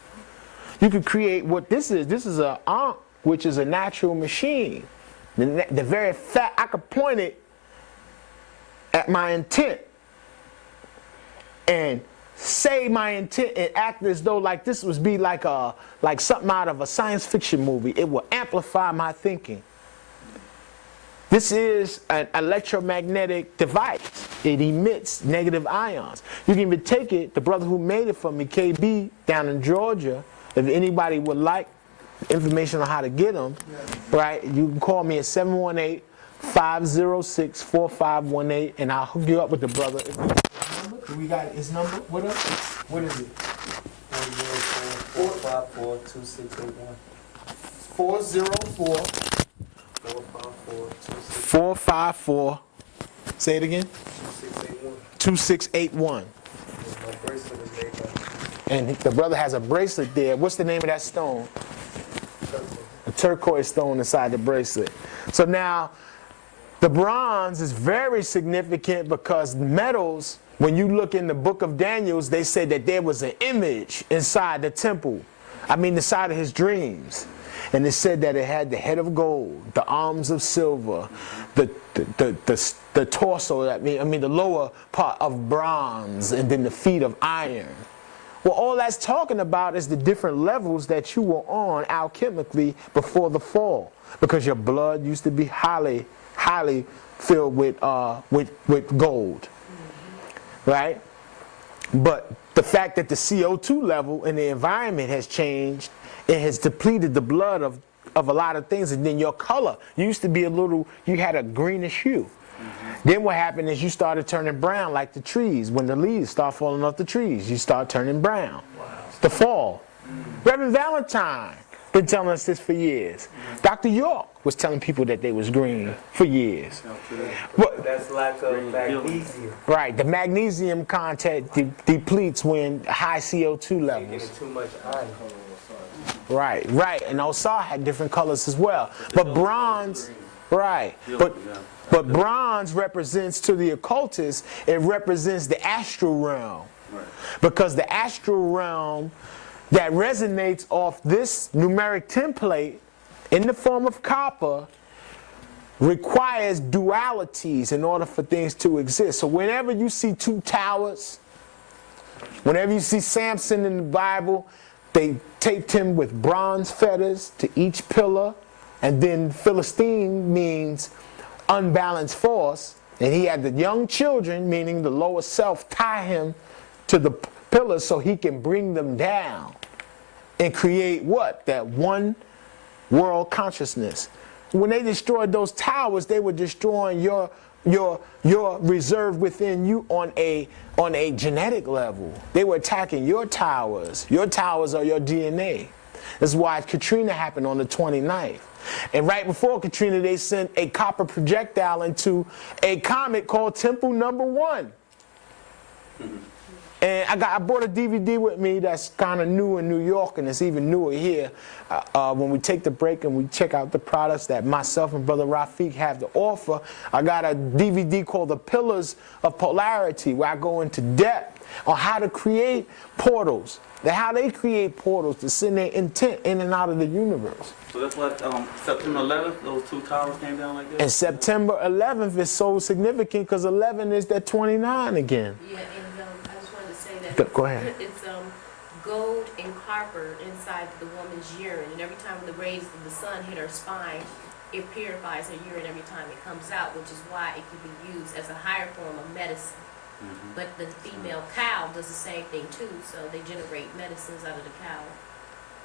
You could create what this is. This is an ankh, which is a natural machine. The very fact, I could point it at my intent and say my intent and act as though like this would be like something out of a science fiction movie, it will amplify my thinking. This is an electromagnetic device. It emits negative ions. You can even take it, the brother who made it for me, KB, down in Georgia, if anybody would like information on how to get them, right, you can call me at 718-506-4518, and I'll hook you up with the brother. Do we got his number with us? What is it? 454-2681. 404 454. Say it again. 2681. And the brother has a bracelet there. What's the name of that stone? A turquoise stone inside the bracelet. So now, the bronze is very significant because metals, when you look in the book of Daniel, they said that there was an image inside the temple. Inside of his dreams. And it said that it had the head of gold, the arms of silver, the torso, the lower part of bronze, and then the feet of iron. Well, all that's talking about is the different levels that you were on alchemically before the fall, because your blood used to be highly filled with gold, right? But the fact that the CO2 level in the environment has changed, it has depleted the blood of a lot of things, and then your color used to be you had a greenish hue. Then what happened is you started turning brown like the trees. When the leaves start falling off the trees, you start turning brown. The fall. Reverend Valentine been telling us this for years. Dr. York was telling people that they was green for years. That's lack of magnesium. Right, the magnesium content depletes when high CO2 levels. Getting too much iron. Right, and Osar had different colors as well. But bronze, right, but bronze represents, to the occultists, it represents the astral realm. Because the astral realm that resonates off this numeric template in the form of copper requires dualities in order for things to exist. So whenever you see two towers, whenever you see Samson in the Bible, they taped him with bronze fetters to each pillar, and then Philistine means unbalanced force, and he had the young children, meaning the lower self, tie him to the pillars so he can bring them down and create what? That one world consciousness. When they destroyed those towers, they were destroying your reserve within you on a genetic level. They were attacking your towers. Your towers are your DNA. That's why Katrina happened on the 29th. And right before Katrina, they sent a copper projectile into a comet called Temple Number 1. And I brought a DVD with me that's kind of new in New York, and it's even newer here. When we take the break and we check out the products that myself and Brother Rafiq have to offer, I got a DVD called The Pillars of Polarity, where I go into depth on how to create portals, how they create portals to send their intent in and out of the universe. So that's what September 11th, those two towers came down like that? And September 11th is so significant because 11 is that 29 again. Yeah, and I just wanted to say that. Go ahead. It's gold and copper inside the woman's urine, and every time the rays of the sun hit her spine, it purifies her urine every time it comes out, which is why it can be used as a higher form of medicine. But the female cow does the same thing too, so they generate medicines out of the cow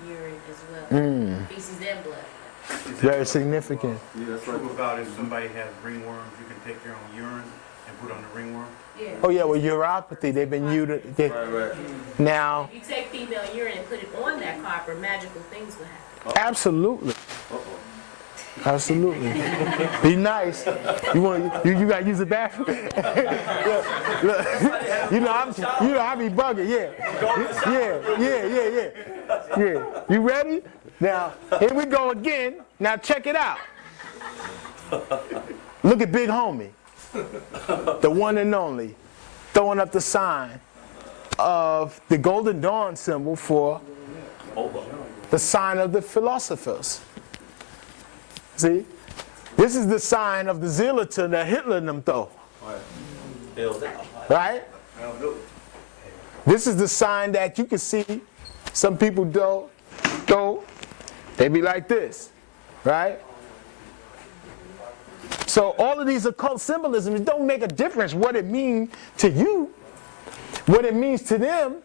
urine as well. Feces and blood. Very significant. Yeah, that's right. About if somebody has ringworms, you can take your own urine and put on the ringworm. Yeah. Oh yeah, well, uropathy, they've been used. Right. Now. If you take female urine and put it on that copper, magical things will happen. Absolutely. Absolutely. Be nice. You gotta use the bathroom. Look, I be bugging. Yeah. You ready? Now here we go again. Now check it out. Look at Big Homie, the one and only, throwing up the sign of the Golden Dawn symbol for the sign of the philosophers. See? This is the sign of the zealot that Hitler and them throw. Bills out. right? This is the sign that you can see. Some people don't. They be like this, right? So all of these occult symbolisms don't make a difference what it means to you. What it means to them